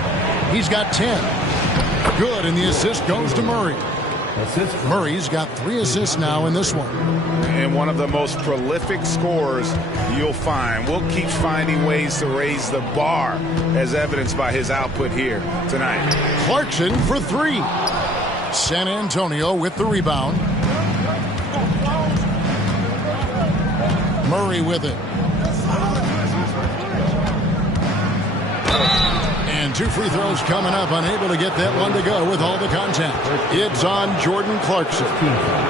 He's got 10. Good, and the assist goes to Murray. Murray's got 3 assists now in this one. And one of the most prolific scorers you'll find. Will keep finding ways to raise the bar, as evidenced by his output here tonight. Clarkson for 3. San Antonio with the rebound. Murray with it. And 2 free throws coming up, unable to get that one to go with all the contact. It's on Jordan Clarkson.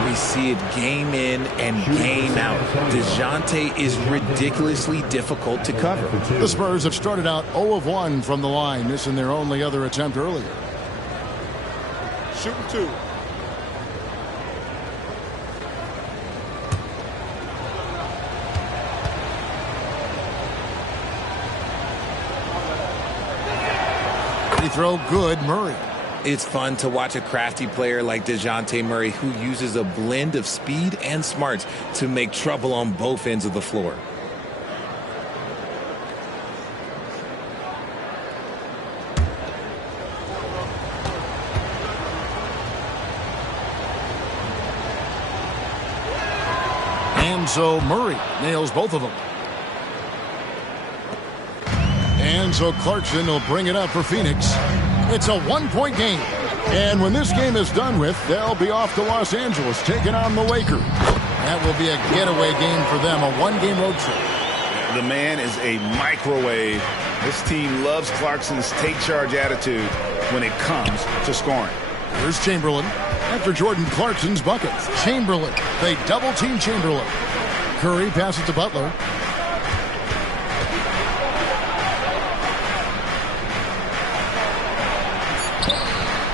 We see it game in and game out. DeJounte is ridiculously difficult to cover. The Spurs have started out 0 of 1 from the line, missing their only other attempt earlier. Shooting 2. Free throw good, Murray. It's fun to watch a crafty player like DeJounte Murray who uses a blend of speed and smarts to make trouble on both ends of the floor. And so Murray nails both of them. And so Clarkson will bring it up for Phoenix. It's a 1-point game. And when this game is done with, they'll be off to Los Angeles taking on the Lakers. That will be a getaway game for them, a 1-game road trip. The man is a microwave. This team loves Clarkson's take charge attitude when it comes to scoring. Here's Chamberlain. After Jordan Clarkson's bucket, Chamberlain. They double-team Chamberlain. Curry passes to Butler.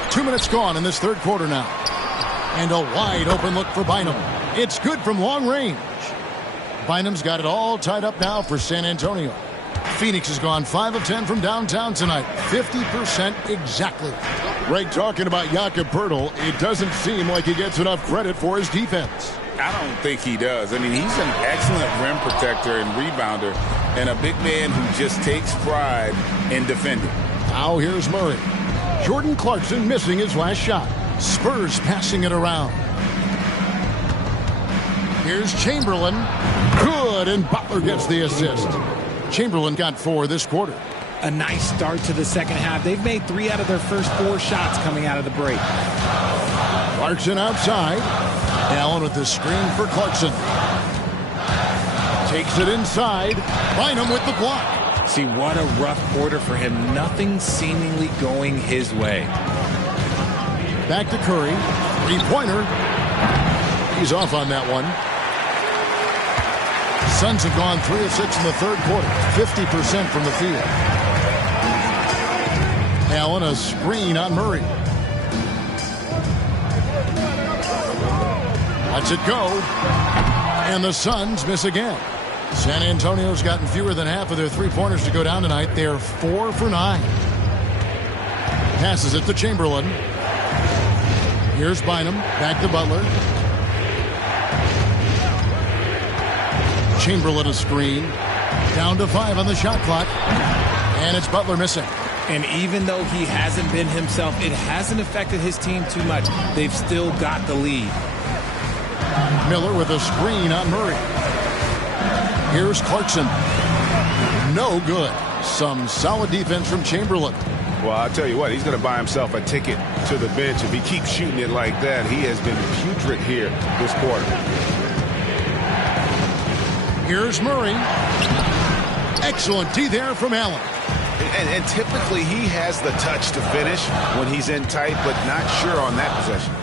Two minutes gone in this third quarter now. And a wide open look for Bynum. It's good from long range. Bynum's got it all tied up now for San Antonio. Phoenix has gone 5 of 10 from downtown tonight. 50% exactly. Greg, talking about Jakob Poeltl, it doesn't seem like he gets enough credit for his defense. I don't think he does. I mean, he's an excellent rim protector and rebounder, and a big man who just takes pride in defending. Now here's Murray. Jordan Clarkson missing his last shot. Spurs passing it around. Here's Chamberlain. Good, and Butler gets the assist. Chamberlain got 4 this quarter. A nice start to the second half. They've made 3 out of their first 4 shots coming out of the break. Clarkson outside. Allen with the screen for Clarkson. Takes it inside. Bynum with the block. See, what a rough quarter for him. Nothing seemingly going his way. Back to Curry. 3-pointer. He's off on that one. Suns have gone 3 of 6 in the third quarter. 50% from the field. Allen, a screen on Murray. Lets it go. And the Suns miss again. San Antonio's gotten fewer than half of their 3-pointers to go down tonight. They're 4 for 9. Passes it to Chamberlain. Here's Bynum. Back to Butler. Chamberlain a screen. Down to 5 on the shot clock. And it's Butler missing. And even though he hasn't been himself, it hasn't affected his team too much. They've still got the lead. Miller with a screen on Murray. Here's Clarkson. No good. Some solid defense from Chamberlain. Well, I'll tell you what, he's going to buy himself a ticket to the bench. If he keeps shooting it like that, he has been putrid here this quarter. Here's Murray. Excellent D there from Allen. And typically he has the touch to finish when he's in tight, but not sure on that possession.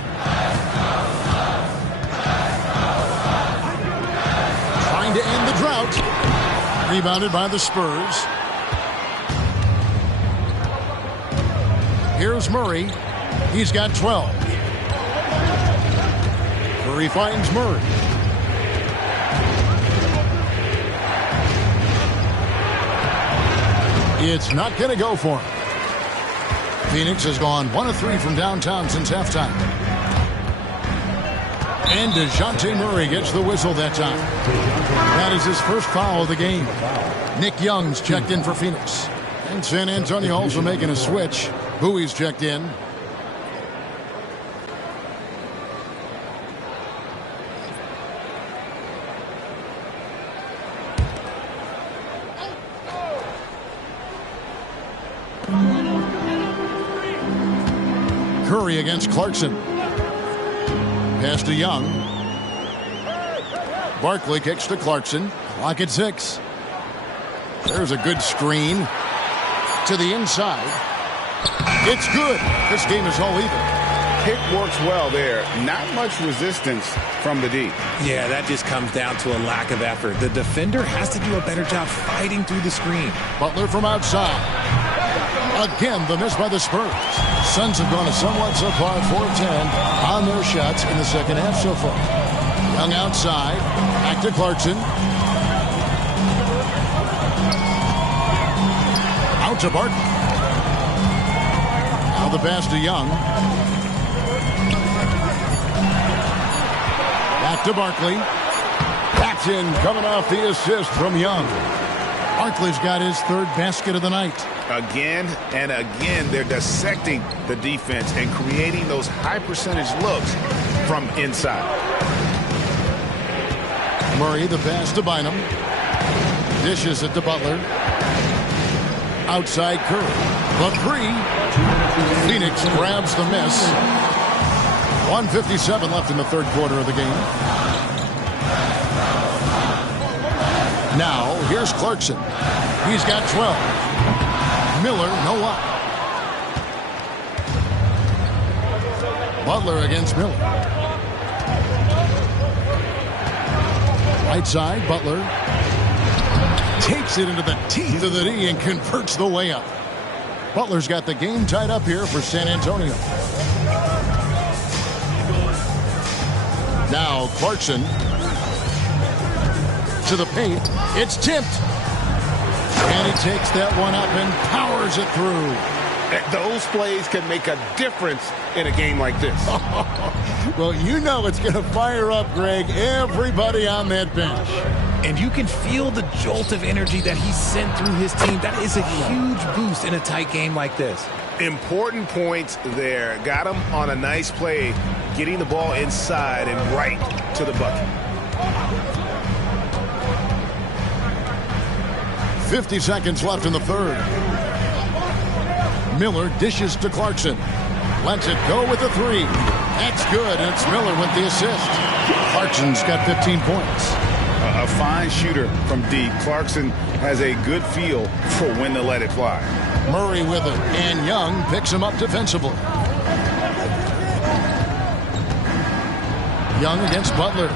Trying to end the drought. Rebounded by the Spurs. Here's Murray. He's got 12. Curry finds Murray. It's not going to go for him. Phoenix has gone 1 of 3 from downtown since halftime. And DeJounte Murray gets the whistle that time. That is his first foul of the game. Nick Young's checked in for Phoenix. And San Antonio also making a switch. Bowie's checked in. Curry against Clarkson. Pass to Young. Barkley kicks to Clarkson. Clock at 6. There's a good screen to the inside. It's good. This game is all even. Pick works well there. Not much resistance from the D. Yeah, that just comes down to a lack of effort. The defender has to do a better job fighting through the screen. Butler from outside. Again, the miss by the Spurs. Suns have gone a somewhat subpar 4-10 on their shots in the second half so far. Young outside. Back to Clarkson. Out to Barton. Now the pass to Young. Back to Barkley. That's in, coming off the assist from Young. Barkley's got his third basket of the night. Again and again, they're dissecting the defense and creating those high percentage looks from inside. Murray, the pass to Bynum. Dishes it to Butler. Outside Curry. The three. Phoenix grabs the miss. 1:57 left in the third quarter of the game. Now, here's Clarkson. He's got 12. Miller, no up. Butler against Miller. Right side, Butler takes it into the teeth of the D and converts the layup. Butler's got the game tied up here for San Antonio. Now Clarkson to the paint. It's tipped. And he takes that one up and powers it through. Those plays can make a difference in a game like this. Well, you know it's going to fire up, Greg, everybody on that bench. And you can feel the jolt of energy that he sent through his team. That is a huge boost in a tight game like this. Important points there. Got him on a nice play, getting the ball inside and right to the bucket. 50 seconds left in the third. Miller dishes to Clarkson. Lets it go with a three. That's good, and it's Miller with the assist. Clarkson's got 15 points. A fine shooter from deep. Clarkson has a good feel for when to let it fly. Murray with it, and Young picks him up defensively. Young against Butler.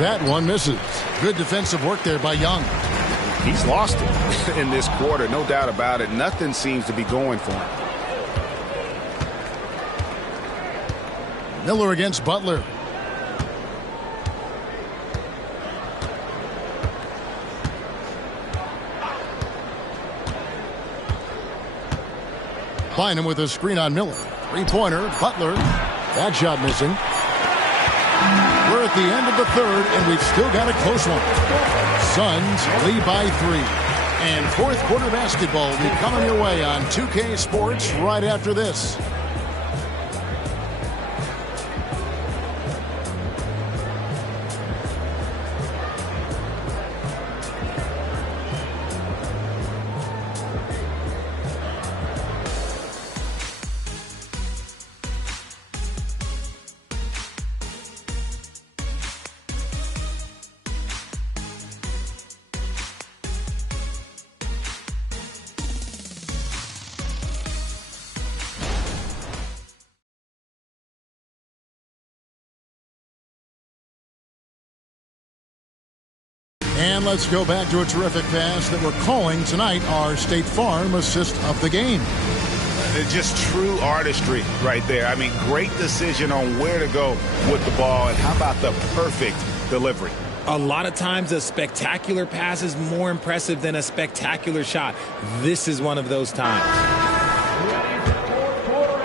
That one misses. Good defensive work there by Young. He's lost it in this quarter, no doubt about it. Nothing seems to be going for him. Miller against Butler. Bynum with a screen on Miller. Three-pointer, Butler. That shot missing. We're at the end of the third, and we've still got a close one. Suns lead by 3. And fourth quarter basketball will be coming your way on 2K Sports right after this. And let's go back to a terrific pass that we're calling tonight our State Farm assist of the game. Just true artistry right there. I mean, great decision on where to go with the ball, and how about the perfect delivery? A lot of times a spectacular pass is more impressive than a spectacular shot. This is one of those times.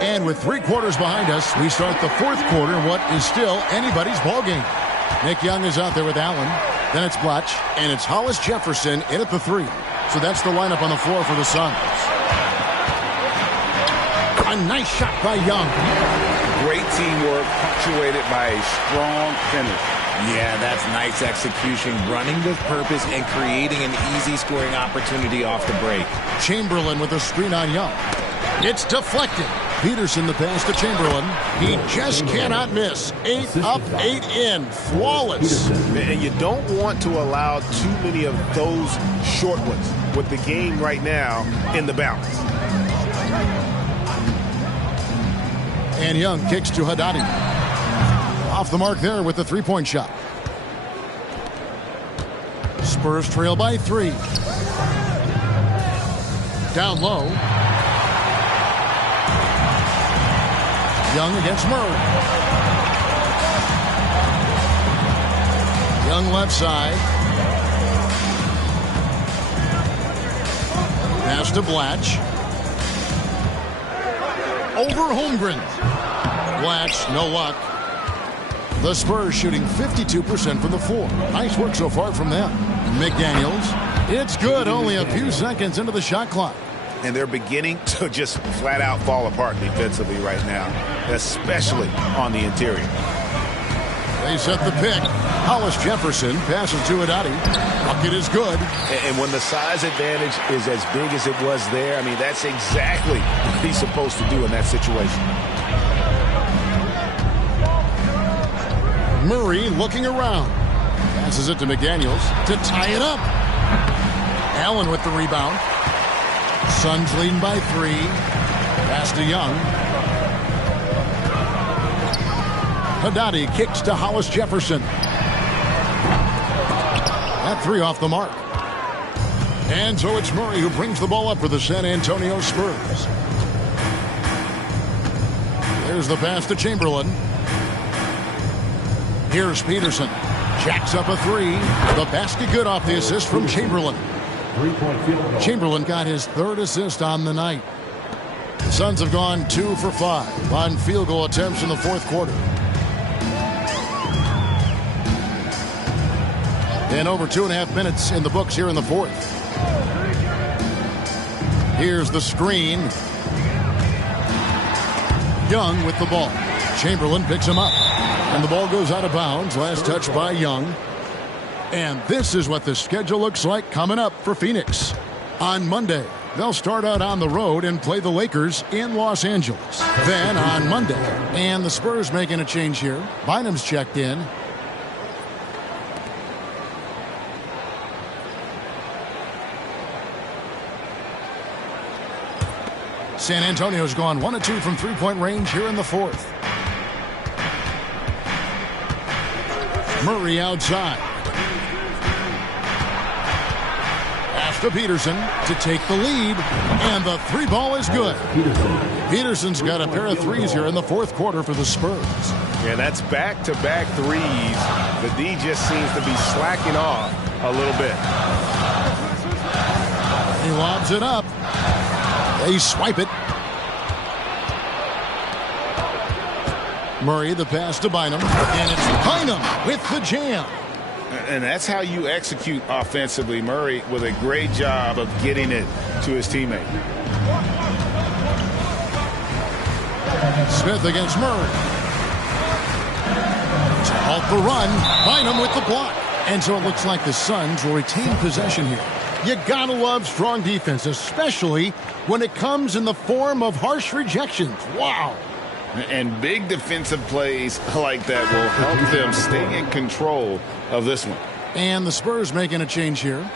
And with 3 quarters behind us, we start the fourth quarter in what is still anybody's ball game. Nick Young is out there with Allen. Then it's Blatch, and it's Hollis Jefferson in at the 3. So that's the lineup on the floor for the Suns. A nice shot by Young. Great teamwork, punctuated by a strong finish. Yeah, that's nice execution, running with purpose and creating an easy scoring opportunity off the break. Chamberlain with a screen on Young. It's deflected. Peterson the pass to Chamberlain. He just cannot miss. 8 up, 8 in. Flawless. And you don't want to allow too many of those short ones with the game right now in the balance. And Young kicks to Haddadi. Off the mark there with the three-point shot. Spurs trail by 3. Down low. Young against Murray. Young left side. Pass to Blatch. Over Holmgren. Blatch, no luck. The Spurs shooting 52% from the floor. Nice work so far from them. McDaniels. It's good, only a few seconds into the shot clock. And they're beginning to just flat out fall apart defensively right now, especially on the interior. They set the pick. Hollis Jefferson passes to Haddadi. Bucket is good. And when the size advantage is as big as it was there, I mean, that's exactly what he's supposed to do in that situation. Murray looking around. Passes it to McDaniels to tie it up. Allen with the rebound. Suns leading by 3. Pass to Young. Haddadi kicks to Hollis Jefferson. That 3 off the mark. And so it's Murray who brings the ball up for the San Antonio Spurs. There's the pass to Chamberlain. Here's Peterson. Jacks up a 3. The basket good off the assist from Chamberlain. Chamberlain got his 3rd assist on the night. The Suns have gone 2 for 5 on field goal attempts in the fourth quarter. And over 2.5 minutes in the books here in the fourth. Here's the screen. Young with the ball. Chamberlain picks him up. And the ball goes out of bounds. Last touch by Young. And this is what the schedule looks like coming up for Phoenix. On Monday, they'll start out on the road and play the Lakers in Los Angeles. Then on Monday, and the Spurs making a change here. Bynum's checked in. San Antonio's gone 1 of 2 from three-point range here in the fourth. Murray outside. Pass to Peterson to take the lead, and the 3 ball is good. Peterson's got a pair of 3s here in the fourth quarter for the Spurs. Yeah, that's back-to-back 3s. The D just seems to be slacking off a little bit. He lobs it up. They swipe it. Murray, the pass to Bynum. And it's Bynum with the jam. And that's how you execute offensively. Murray with a great job of getting it to his teammate. Smith against Murray. To halt the run, Bynum with the block. And so it looks like the Suns will retain possession here. You gotta love strong defense, especially when it comes in the form of harsh rejections. Wow. And big defensive plays like that will help them stay in control of this one. And the Spurs making a change here.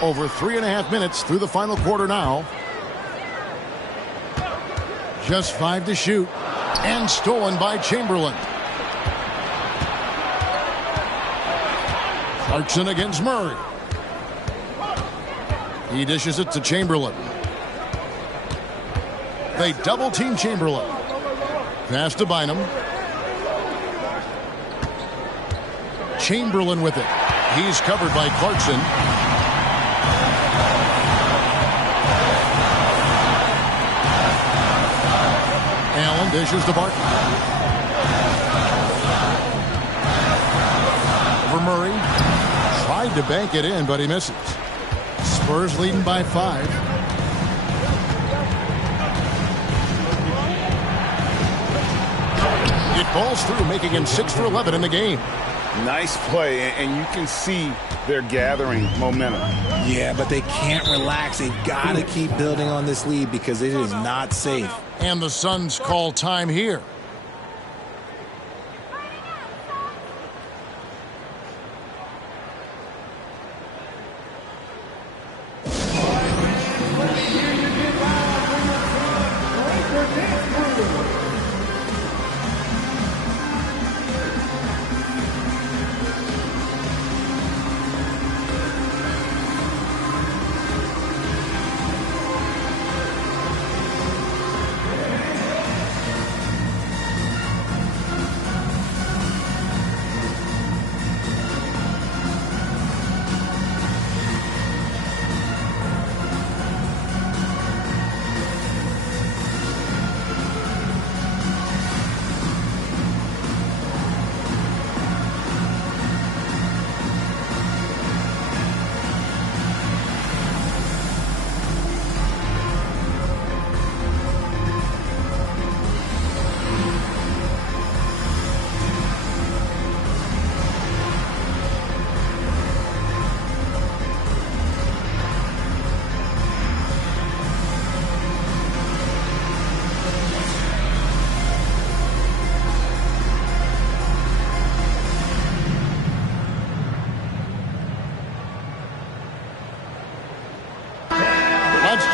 Over 3.5 minutes through the final quarter now. Just 5 to shoot. And stolen by Chamberlain. Clarkson against Murray. He dishes it to Chamberlain. They double team Chamberlain. Pass to Bynum. Chamberlain with it. He's covered by Clarkson. Allen dishes to Barton. Over Murray. Tried to bank it in, but he misses. Spurs leading by 5. It falls through, making him 6 for 11 in the game. Nice play, and you can see they're gathering momentum. Yeah, but they can't relax. They've got to keep building on this lead because it is not safe. And the Suns call time here.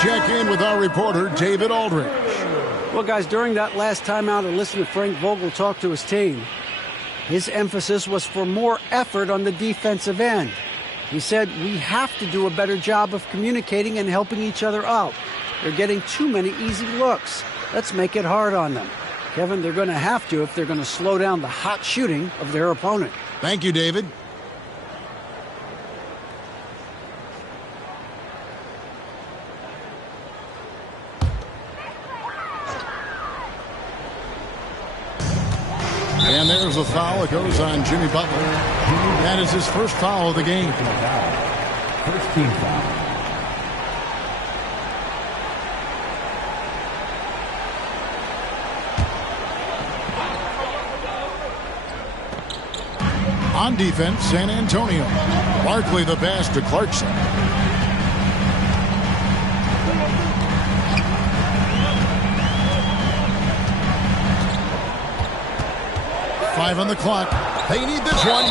Check in with our reporter, David Aldridge. Well, guys, during that last timeout, I listened to Frank Vogel talk to his team. His emphasis was for more effort on the defensive end. He said, we have to do a better job of communicating and helping each other out. They're getting too many easy looks. Let's make it hard on them. Kevin, they're going to have to if they're going to slow down the hot shooting of their opponent. Thank you, David. And there's a foul. It goes on Jimmy Butler. That is his first foul of the game. First team foul. On defense, San Antonio. Barkley the pass to Clarkson. Five on the clock. They need this one.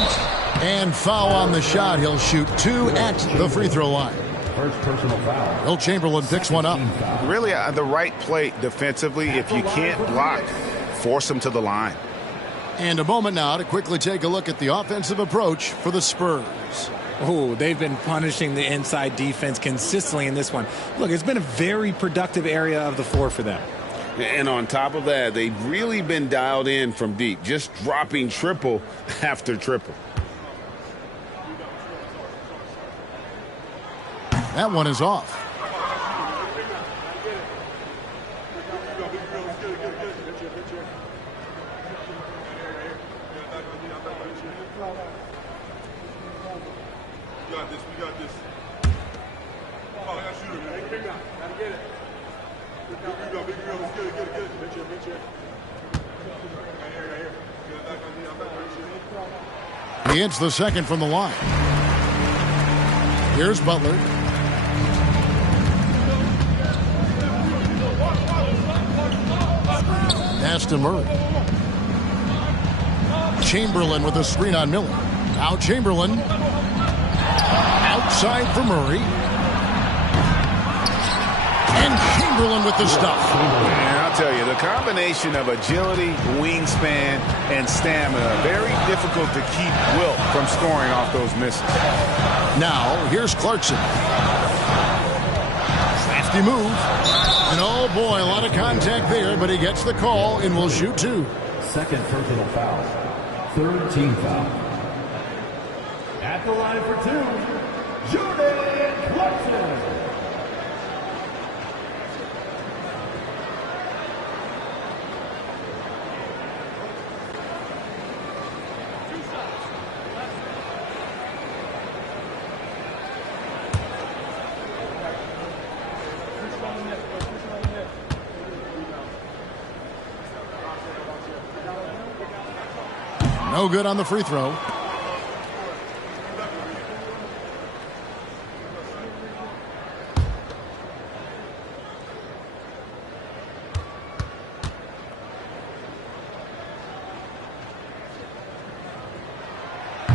And foul on the shot. He'll shoot 2 at the free throw line. First personal foul. Will Chamberlain picks one up. Really the right play defensively. If you can't block, force them to the line. And a moment now to quickly take a look at the offensive approach for the Spurs. Oh, they've been punishing the inside defense consistently in this one. Look, it's been a very productive area of the floor for them. And on top of that, they've really been dialed in from deep, just dropping triple after triple. That one is off. He hits the second from the line. Here's Butler. Pass to Murray. Chamberlain with a screen on Miller. Now Chamberlain. Outside for Murray. And Chamberlain with the stuff. And I'll tell you, the combination of agility, wingspan, and stamina, very difficult to keep Wilt from scoring off those misses. Now, here's Clarkson. Crafty move. And oh boy, a lot of contact there, but he gets the call and will shoot two. Second personal foul. Third team foul. At the line for two, Jordan Clarkson. No good on the free throw.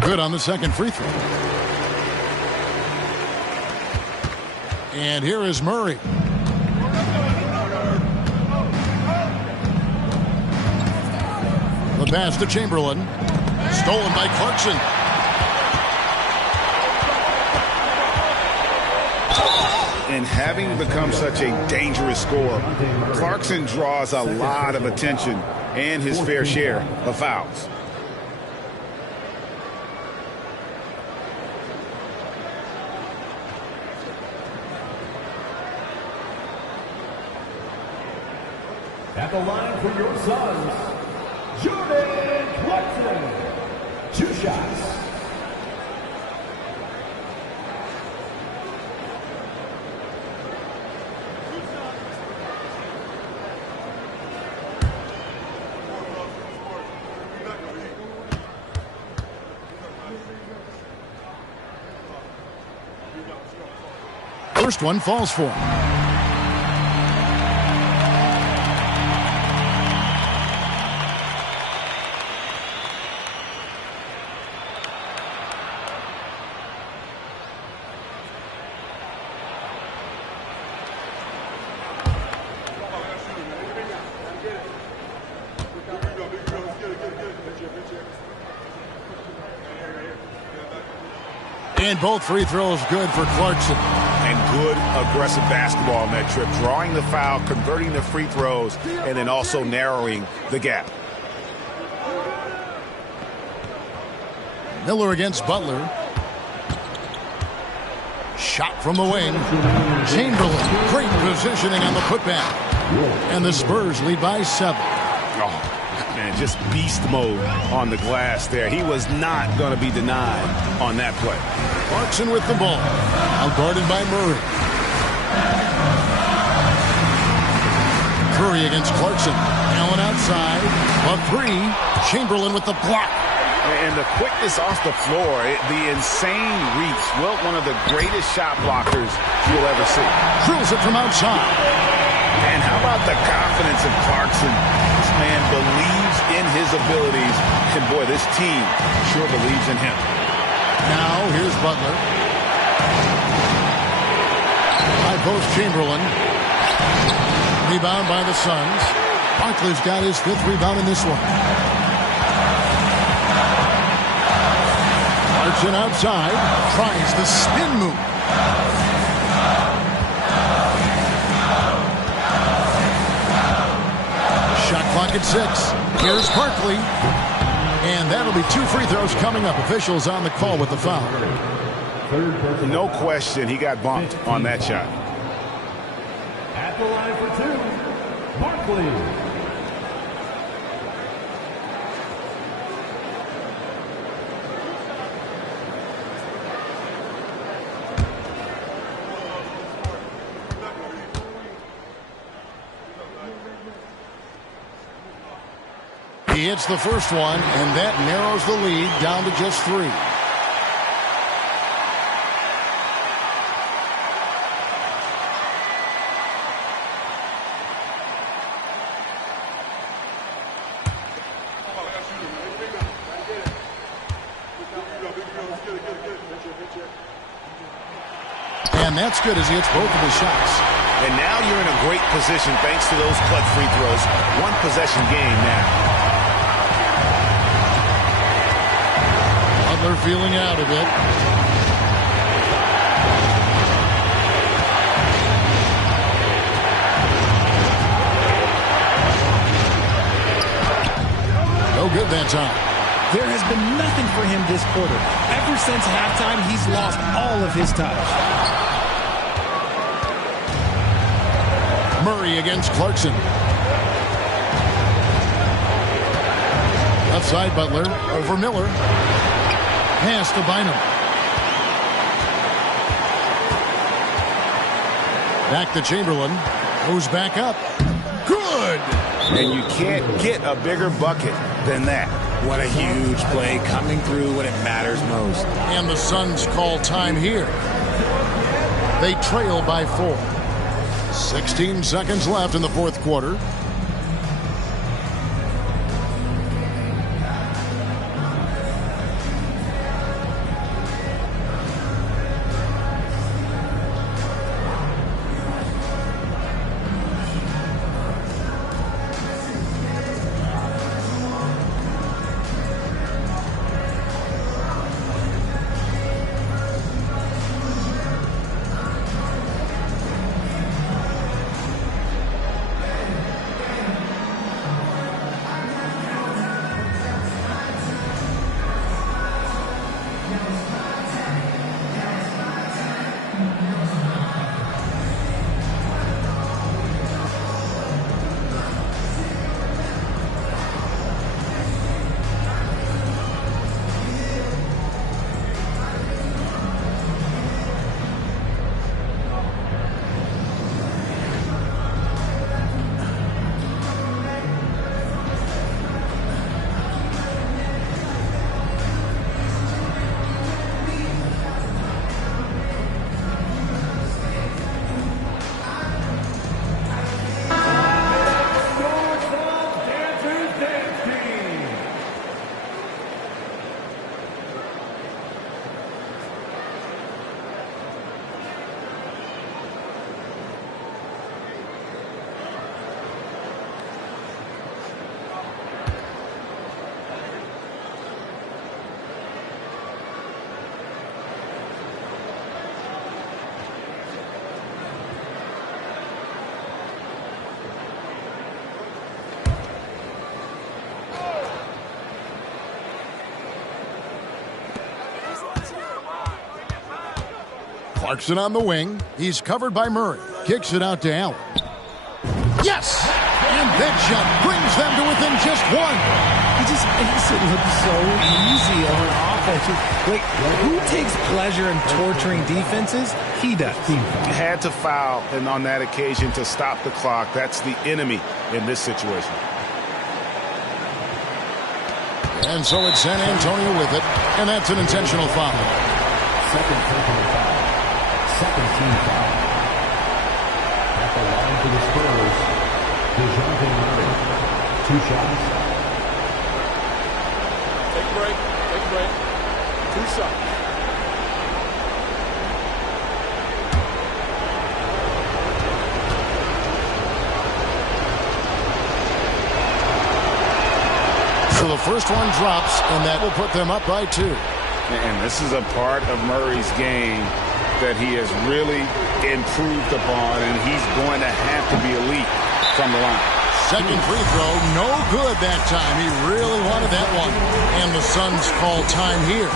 Good on the second free throw. And here is Murray. The pass to Chamberlain. Stolen by Clarkson. And having become such a dangerous scorer, Clarkson draws a lot of attention and his fair share of fouls. At the line for your Suns, Jordan Clarkson. 2 shots. First one falls for him. And both free throws good for Clarkson. And good aggressive basketball on that trip. Drawing the foul, converting the free throws, and then also narrowing the gap. Miller against Butler. Shot from the wing. Chamberlain. Great positioning on the putback. And the Spurs lead by 7. Oh. Man, just beast mode on the glass there. He was not going to be denied on that play. Clarkson with the ball. Out guarded by Murray. Curry against Clarkson. Allen outside. A 3. Chamberlain with the block. And the quickness off the floor, the insane reach. Wilt, one of the greatest shot blockers you'll ever see. Drills it from outside. And how about the confidence of Clarkson? This man believes in his abilities. And boy, this team sure believes in him. Now, here's Butler. High post Chamberlain. Rebound by the Suns. Barkley's got his 5th rebound in this one. Clarkson outside. Tries the spin move. Shot clock at 6. Here's Barkley. And that'll be 2 free throws coming up. Officials on the call with the foul. No question, he got bumped on that shot. At the line for two, Barkley. He hits the first one, and that narrows the lead down to just 3. And that's good as he hits both of his shots. And now you're in a great position thanks to those clutch free throws. One possession game now. Butler feeling out of it. No good that time. There has been nothing for him this quarter. Ever since halftime, he's lost all of his touch. Murray against Clarkson. Left side, Butler over Miller. Pass to Bynum. Back to Chamberlain. Goes back up. Good! And you can't get a bigger bucket than that. What a huge play coming through when it matters most. And the Suns call time here. They trail by 4. 16 seconds left in the fourth quarter. Clarkson on the wing. He's covered by Murray. Kicks it out to Allen. Yes! And that shot brings them to within just 1. He just makes it look so easy on offense. Wait, who takes pleasure in torturing defenses? He does. Had to foul and on that occasion to stop the clock. That's the enemy in this situation. And so it's San Antonio with it, and that's an intentional foul. Second personal foul. Second team foul. At the line for the Spurs, DeJounte Murray. 2 shots. Take a break. Take a break. 2 shots. So the first one drops, and that will put them up by 2. And this is a part of Murray's game that he has really improved upon, and he's going to have to be elite from the line. Second free throw, no good that time. He really wanted that one. And the Suns call time here.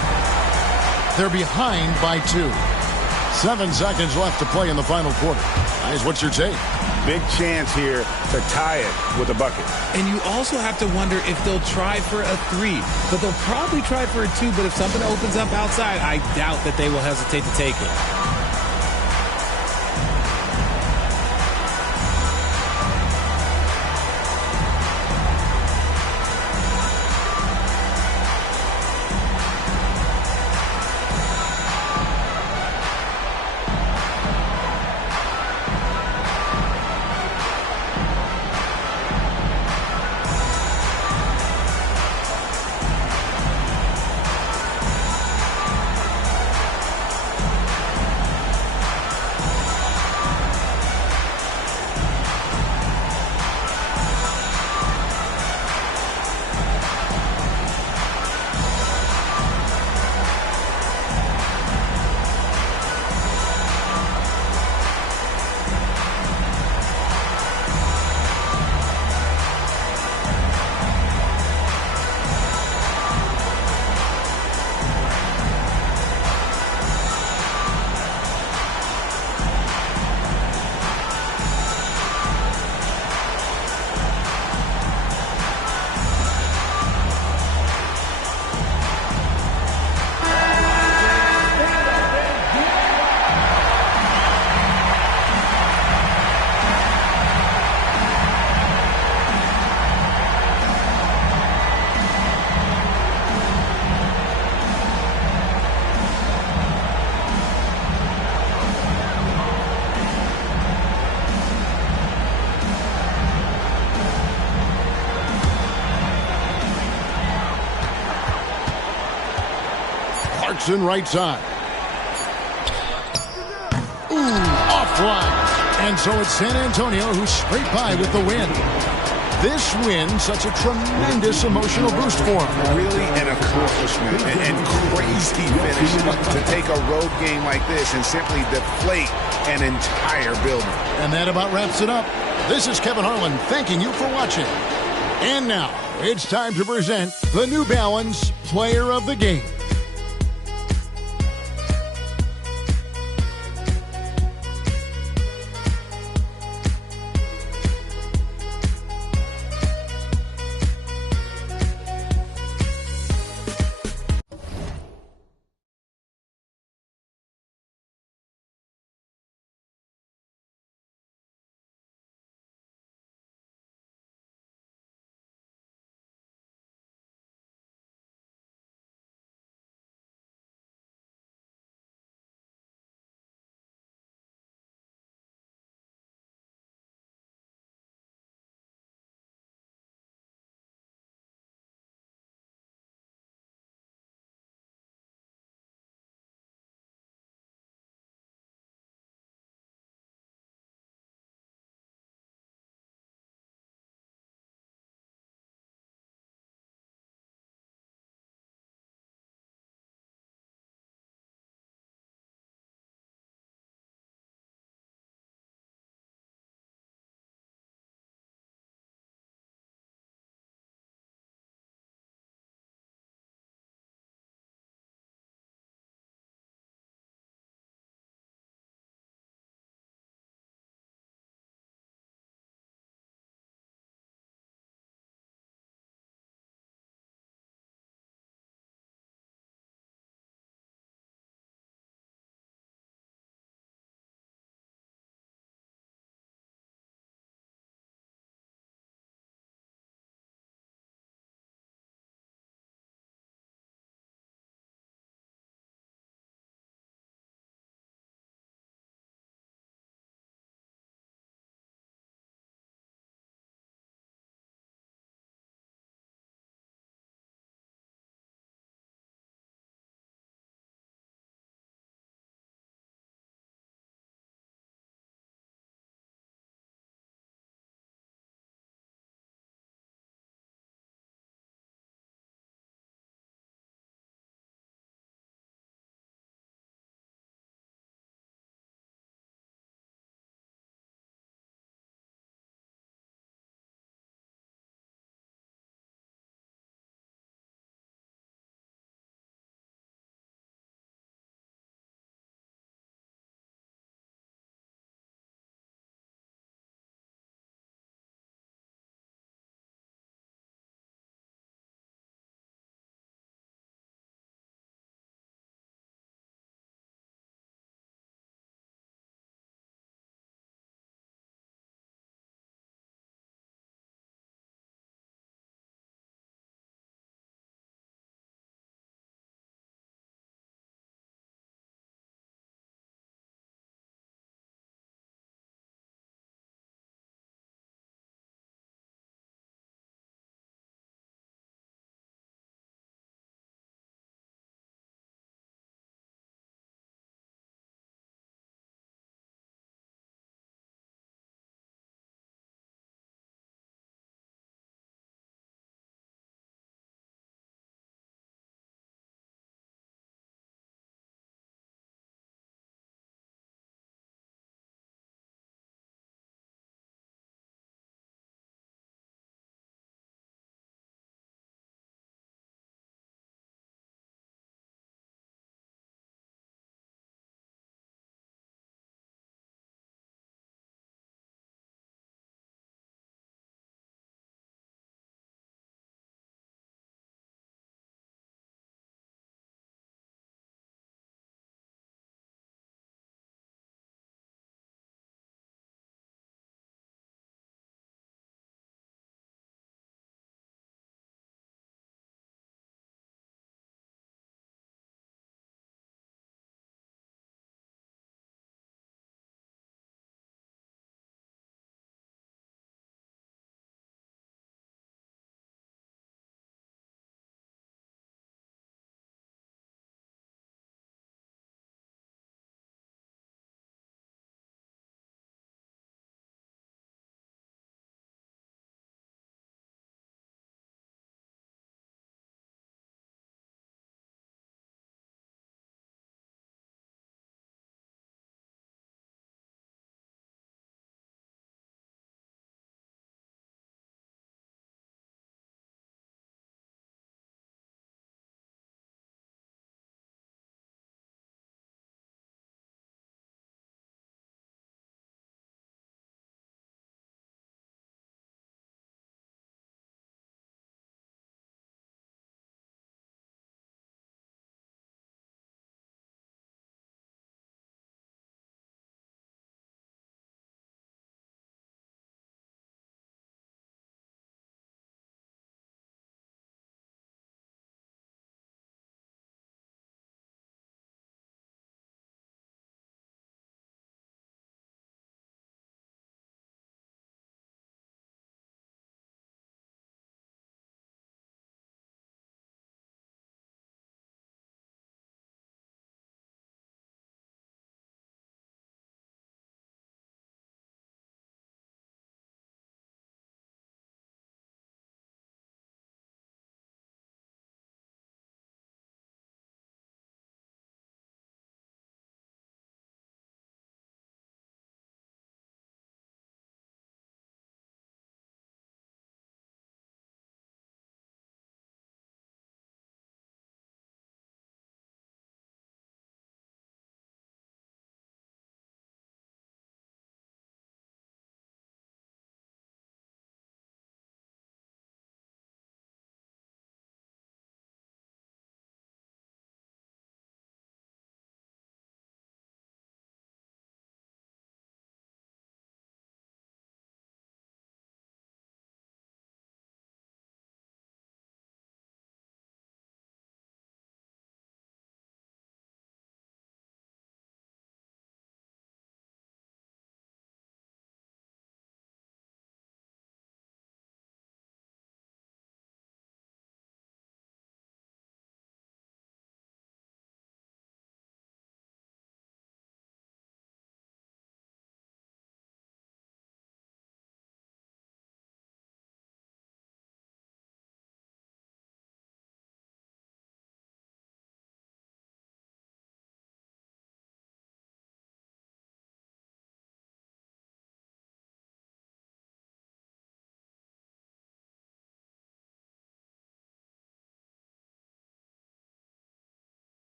They're behind by 2. 7 seconds left to play in the final quarter. Guys, what's your take? Big chance here to tie it with a bucket. And you also have to wonder if they'll try for a 3. But they'll probably try for a 2. But if something opens up outside, I doubt that they will hesitate to take it. Clarkson right side. Ooh, offline. And so it's San Antonio who's straight by with the win. This win, such a tremendous emotional boost for him. Really an accomplishment and crazy finish to take a road game like this and simply deflate an entire building. And that about wraps it up. This is Kevin Harlan thanking you for watching. And now it's time to present the New Balance Player of the Game.